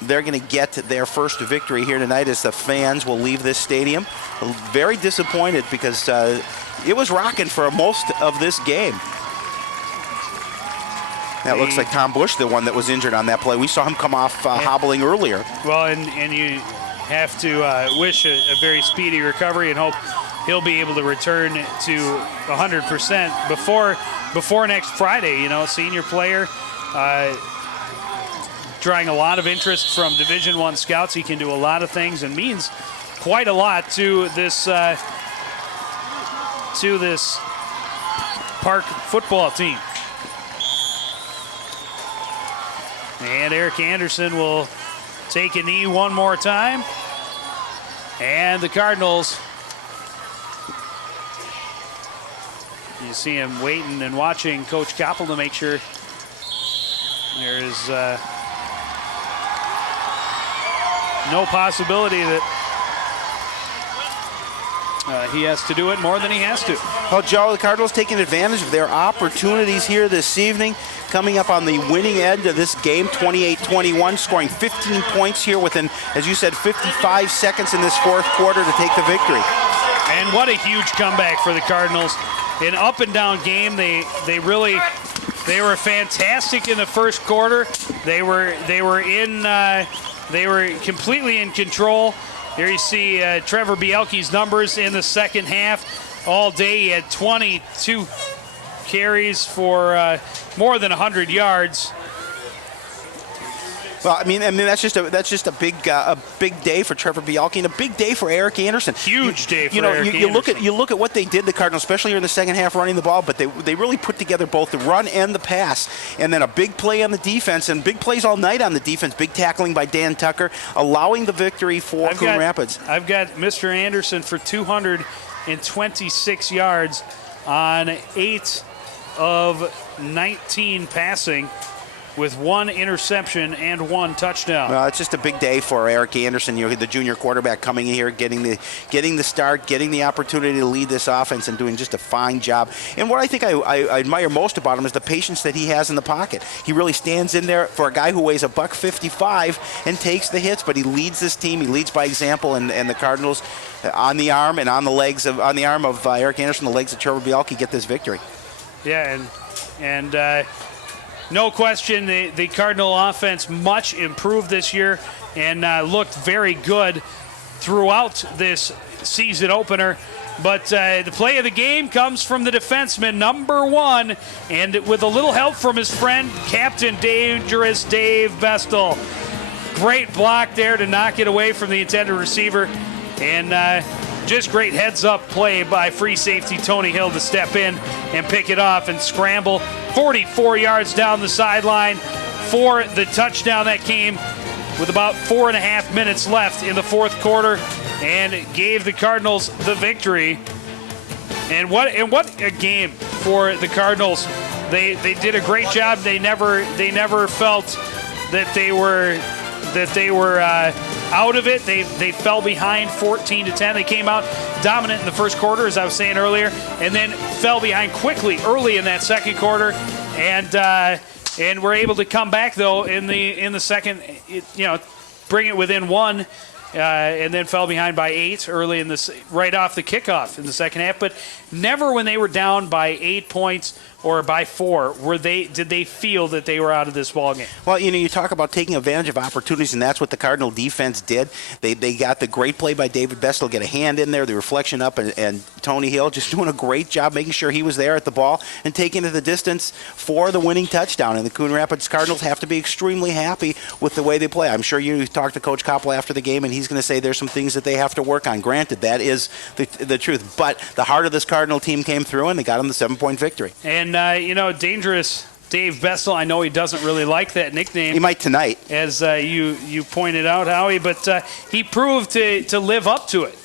to get their first victory here tonight as the fans will leave this stadium. Very disappointed because it was rocking for most of this game. That looks like Tom Bush, the one that was injured on that play. We saw him come off hobbling earlier. Well, and you have to wish a very speedy recovery and hope he'll be able to return to 100% before next Friday. You know, senior player. drawing a lot of interest from Division I scouts. He can do a lot of things and means quite a lot to this Park football team. And Eric Anderson will take a knee one more time. And the Cardinals, you see him waiting and watching Coach Koppel to make sure there is no possibility that he has to do it more than he has to. Well, Joe, the Cardinals taking advantage of their opportunities here this evening, coming up on the winning end of this game, 28-21, scoring 15 points here within, as you said, 55 seconds in this fourth quarter to take the victory. And what a huge comeback for the Cardinals. An up and down game. They were fantastic in the first quarter. They were completely in control. Here you see Trevor Bielke's numbers in the second half. All day he had 22 carries for more than 100 yards. Well, I mean that's just a big day for Trevor Bielke and a big day for Eric Anderson. Huge day for Eric Anderson. You look at what they did, the Cardinals, especially here in the second half, running the ball, but they really put together both the run and the pass, and then a big play on the defense, and big plays all night on the defense. Big tackling by Dan Tucker, allowing the victory for Coon Rapids. I've got Mr. Anderson for 226 yards on 8 of 19 passing, with 1 interception and 1 touchdown. Well, it's just a big day for Eric Anderson, the junior quarterback, coming in here, getting the start, getting the opportunity to lead this offense, and doing just a fine job. And what I think I admire most about him is the patience that he has in the pocket. He really stands in there for a guy who weighs $155 and takes the hits, but he leads this team. He leads by example, and the Cardinals on the arm and on the arm of Eric Anderson, the legs of Trevor Bielke, get this victory. Yeah, and no question, the Cardinal offense much improved this year and looked very good throughout this season opener. But the play of the game comes from the defenseman, number 1, and with a little help from his friend, Captain Dangerous Dave Bestel. Great block there to knock it away from the intended receiver. And just great heads-up play by free safety Tony Hill to step in and pick it off and scramble 44 yards down the sideline for the touchdown that came with about 4.5 minutes left in the fourth quarter, and it gave the Cardinals the victory. And what a game for the Cardinals. They did a great job. They never felt that they were out of it. They fell behind 14-10. They came out dominant in the first quarter, as I was saying earlier, and then fell behind quickly early in that second quarter, and were able to come back though in the second, bring it within 1. And then fell behind by 8 early in this, right off the kickoff in the second half. But never when they were down by 8 points or by 4 did they feel that they were out of this ball game. Well, you talk about taking advantage of opportunities, and that's what the Cardinal defense did. They got the great play by David Bestel, get a hand in there, the reflection up, and Tony Hill just doing a great job making sure he was there at the ball and taking it the distance for the winning touchdown. And the Coon Rapids Cardinals have to be extremely happy with the way they play. I'm sure you talked to Coach Koppel after the game, and he's going to say there's some things that they have to work on. Granted, that is the truth. But the heart of this Cardinal team came through, and they got them the 7-point victory. And, Dangerous Dave Bestel, I know he doesn't really like that nickname. He might tonight. As you pointed out, Howie, but he proved to live up to it.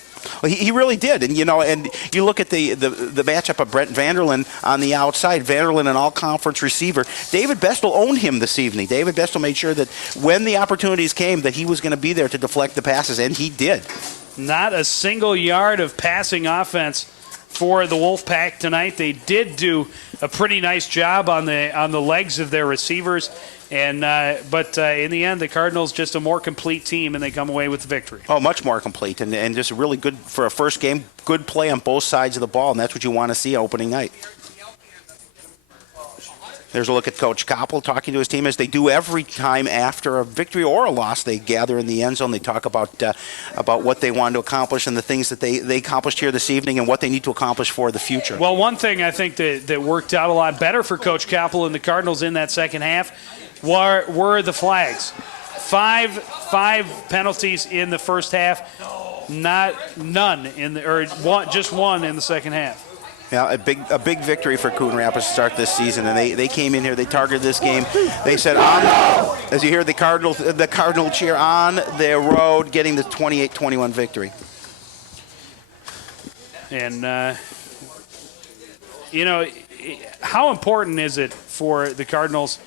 Well, he really did, and and you look at the matchup of Brent Vanderlyn on the outside. Vanderlyn, an all-conference receiver. David Bestel owned him this evening. David Bestel made sure that when the opportunities came, that he was going to be there to deflect the passes, and he did. Not a single yard of passing offense for the Wolfpack tonight. They did do a pretty nice job on the legs of their receivers. And but in the end, the Cardinals just a more complete team, and they come away with the victory. Oh, much more complete, and just really good for a first game. Good play on both sides of the ball, and that's what you want to see opening night. There's a look at Coach Koppel talking to his team, as they do every time after a victory or a loss. They gather in the end zone. They talk about what they want to accomplish and the things that they accomplished here this evening and what they need to accomplish for the future. Well, one thing I think that worked out a lot better for Coach Koppel and the Cardinals in that second half were the flags. Five penalties in the first half, none in just one in the second half. Yeah, a big victory for Coon Rapids to start this season, and they came in here. They targeted this game. They said, as you hear the Cardinal cheer on their road, getting the 28-21 victory. And how important is it for the Cardinals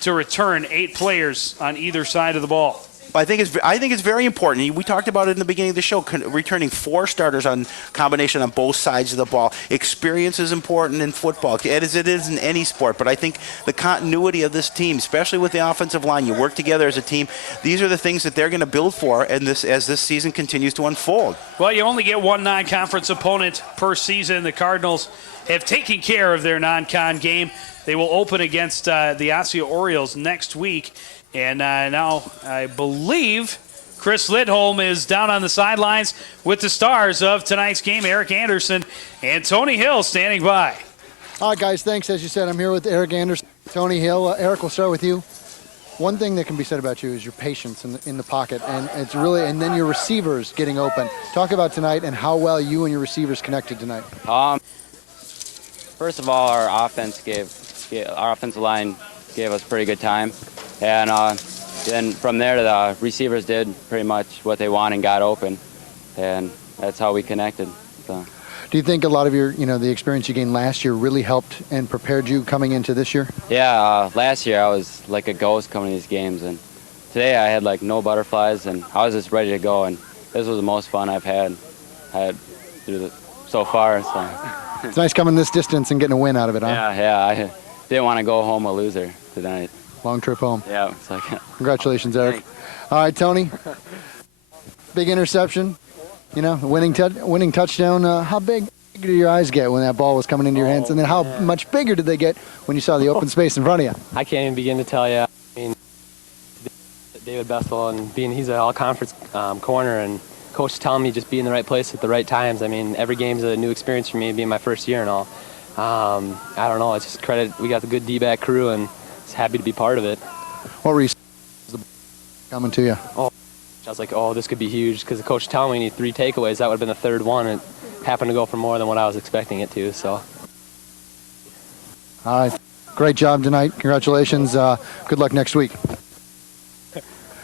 to return 8 players on either side of the ball? I think it's very important. We talked about it in the beginning of the show, returning 4 starters on combination on both sides of the ball. Experience is important in football, as it is in any sport. But I think the continuity of this team, especially with the offensive line, you work together as a team. These are the things that they're going to build for as this season continues to unfold. Well, you only get one non-conference opponent per season. The Cardinals have taken care of their non-con game. They will open against the Osseo Orioles next week. And now I believe Chris Lidholm is down on the sidelines with the stars of tonight's game, Eric Anderson and Tony Hill standing by. All right, guys, thanks. As you said, I'm here with Eric Anderson, Tony Hill. Eric, we'll start with you. One thing that can be said about you is your patience in the pocket, and it's really, and then your receivers getting open. Talk about tonight and how well you and your receivers connected tonight. First of all, our offensive line gave us pretty good time. And then from there, the receivers did pretty much what they want and got open. And that's how we connected. So. Do you think a lot of your, the experience you gained last year really helped and prepared you coming into this year? Yeah, last year I was like a ghost coming to these games. And today I had like no butterflies and I was just ready to go. And this was the most fun I've had so far. So. It's nice coming this distance and getting a win out of it, huh? Yeah, I didn't want to go home a loser tonight. Long trip home. Yeah, it's like. Congratulations, Eric. Thanks. All right, Tony. Big interception. Winning touchdown. How big did your eyes get when that ball was coming into your hands? And then how much bigger did they get when you saw the open space in front of you? I can't even begin to tell you. I mean, David Bessel, and he's an all-conference corner, and coach is telling me just be in the right place at the right times. I mean, every game's a new experience for me, being my first year and all. I don't know. It's just credit. We got the good D-back crew, and happy to be part of it. What were you coming to you? I was like, this could be huge, because the coach telling me we need 3 takeaways. That would have been the third one. It happened to go for more than what I was expecting it to. So. All right, great job tonight. Congratulations. Good luck next week.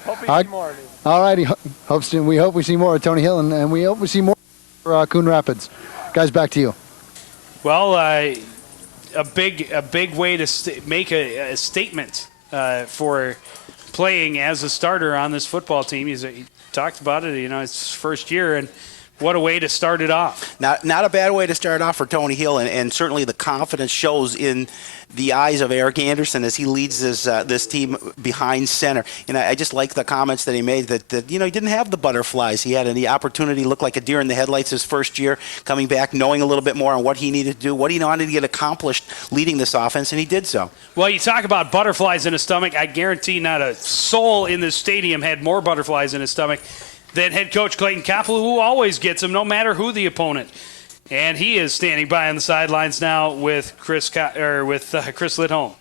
Hope we see more. All righty. We hope we see more of Tony Hill, and we hope we see more for Coon Rapids. Guys, back to you. Well, a big way to make a statement for playing as a starter on this football team. He talked about it, it's his first year, and what a way to start it off. Not a bad way to start off for Tony Hill, and certainly the confidence shows in the eyes of Eric Anderson as he leads this team behind center. I just like the comments that he made that he didn't have the butterflies. He had the opportunity to look like a deer in the headlights his first year, coming back, knowing a little bit more on what he needed to do, what he wanted to get accomplished leading this offense, and he did so. Well, you talk about butterflies in his stomach. I guarantee not a soul in this stadium had more butterflies in his stomach than head coach Clayton Koppel, who always gets them no matter who the opponent. And he is standing by on the sidelines now with Chris Lidholm. All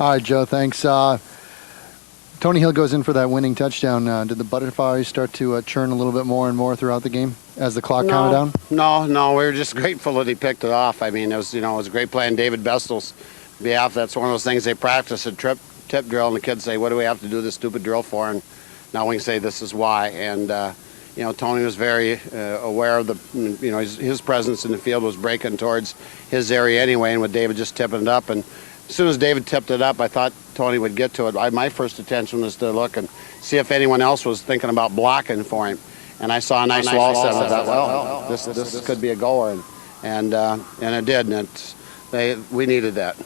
right, Joe, thanks. Tony Hill goes in for that winning touchdown. Did the butterflies start to churn a little bit more and more throughout the game as the clock counted down? No, we were just grateful that he picked it off. I mean, it was a great play on David Bestel's behalf. That's one of those things they practice at tip drill, and the kids say, what do we have to do this stupid drill for? And now we can say this is why. And Tony was very aware of his presence in the field was breaking towards his area anyway, and with David just tipping it up. And as soon as David tipped it up, I thought Tony would get to it. My first attention was to look and see if anyone else was thinking about blocking for him. And I saw a nice wall set. I thought, this could be a goer, and it did. And we needed that.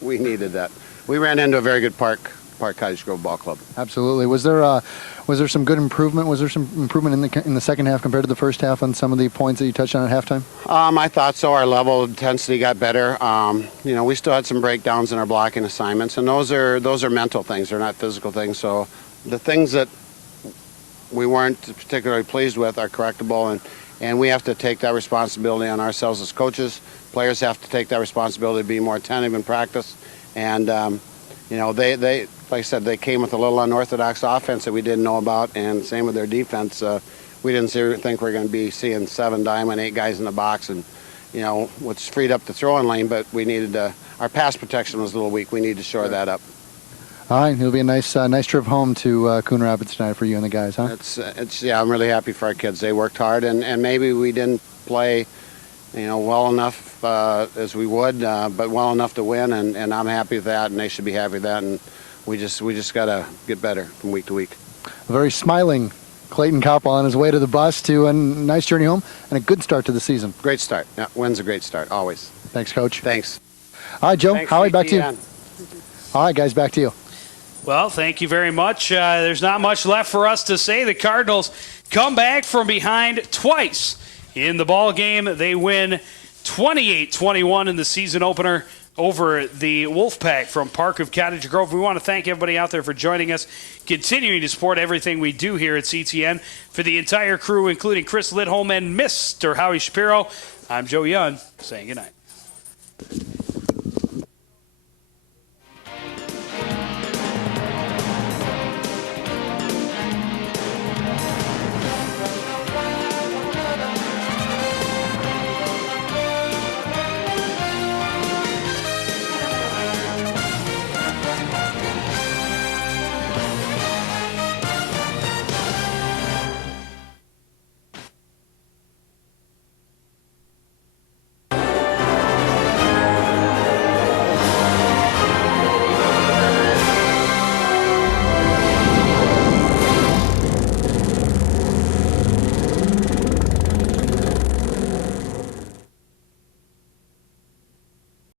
We needed that. We ran into a very good Cottage Grove Ball Club. Absolutely. Was there some good improvement? Was there some improvement in the second half compared to the first half on some of the points that you touched on at halftime? I thought so. Our level of intensity got better. We still had some breakdowns in our blocking assignments, and those are mental things. They're not physical things. So the things that we weren't particularly pleased with are correctable, and we have to take that responsibility on ourselves as coaches. Players have to take that responsibility to be more attentive in practice, and you know, they like I said, they came with a little unorthodox offense that we didn't know about, and same with their defense. We didn't think we were going to be seeing 7 diamond, 8 guys in the box, and you know, what's freed up the throwing lane, but we needed our pass protection was a little weak. We need to shore that up. All right, it'll be a nice trip home to Coon Rapids tonight for you and the guys, huh? Yeah, I'm really happy for our kids. They worked hard, and maybe we didn't play, you know, well enough as we would, but well enough to win, and I'm happy with that, and they should be happy with that, and we just got to get better from week to week. A very smiling Clayton Koppel on his way to the bus to a nice journey home and a good start to the season. Great start. Yeah, win's a great start, always. Thanks, Coach. Thanks. All right, Joe, Thanks, Howie, back to you. CTN. All right, guys, back to you. Well, thank you very much. There's not much left for us to say. The Cardinals come back from behind twice in the ball game. They win 28-21 in the season opener over the Wolfpack from Park of Cottage Grove. We want to thank everybody out there for joining us, continuing to support everything we do here at CTN. For the entire crew, including Chris Lidholm and Mr. Howie Shapiro, I'm Joe Young, saying goodnight.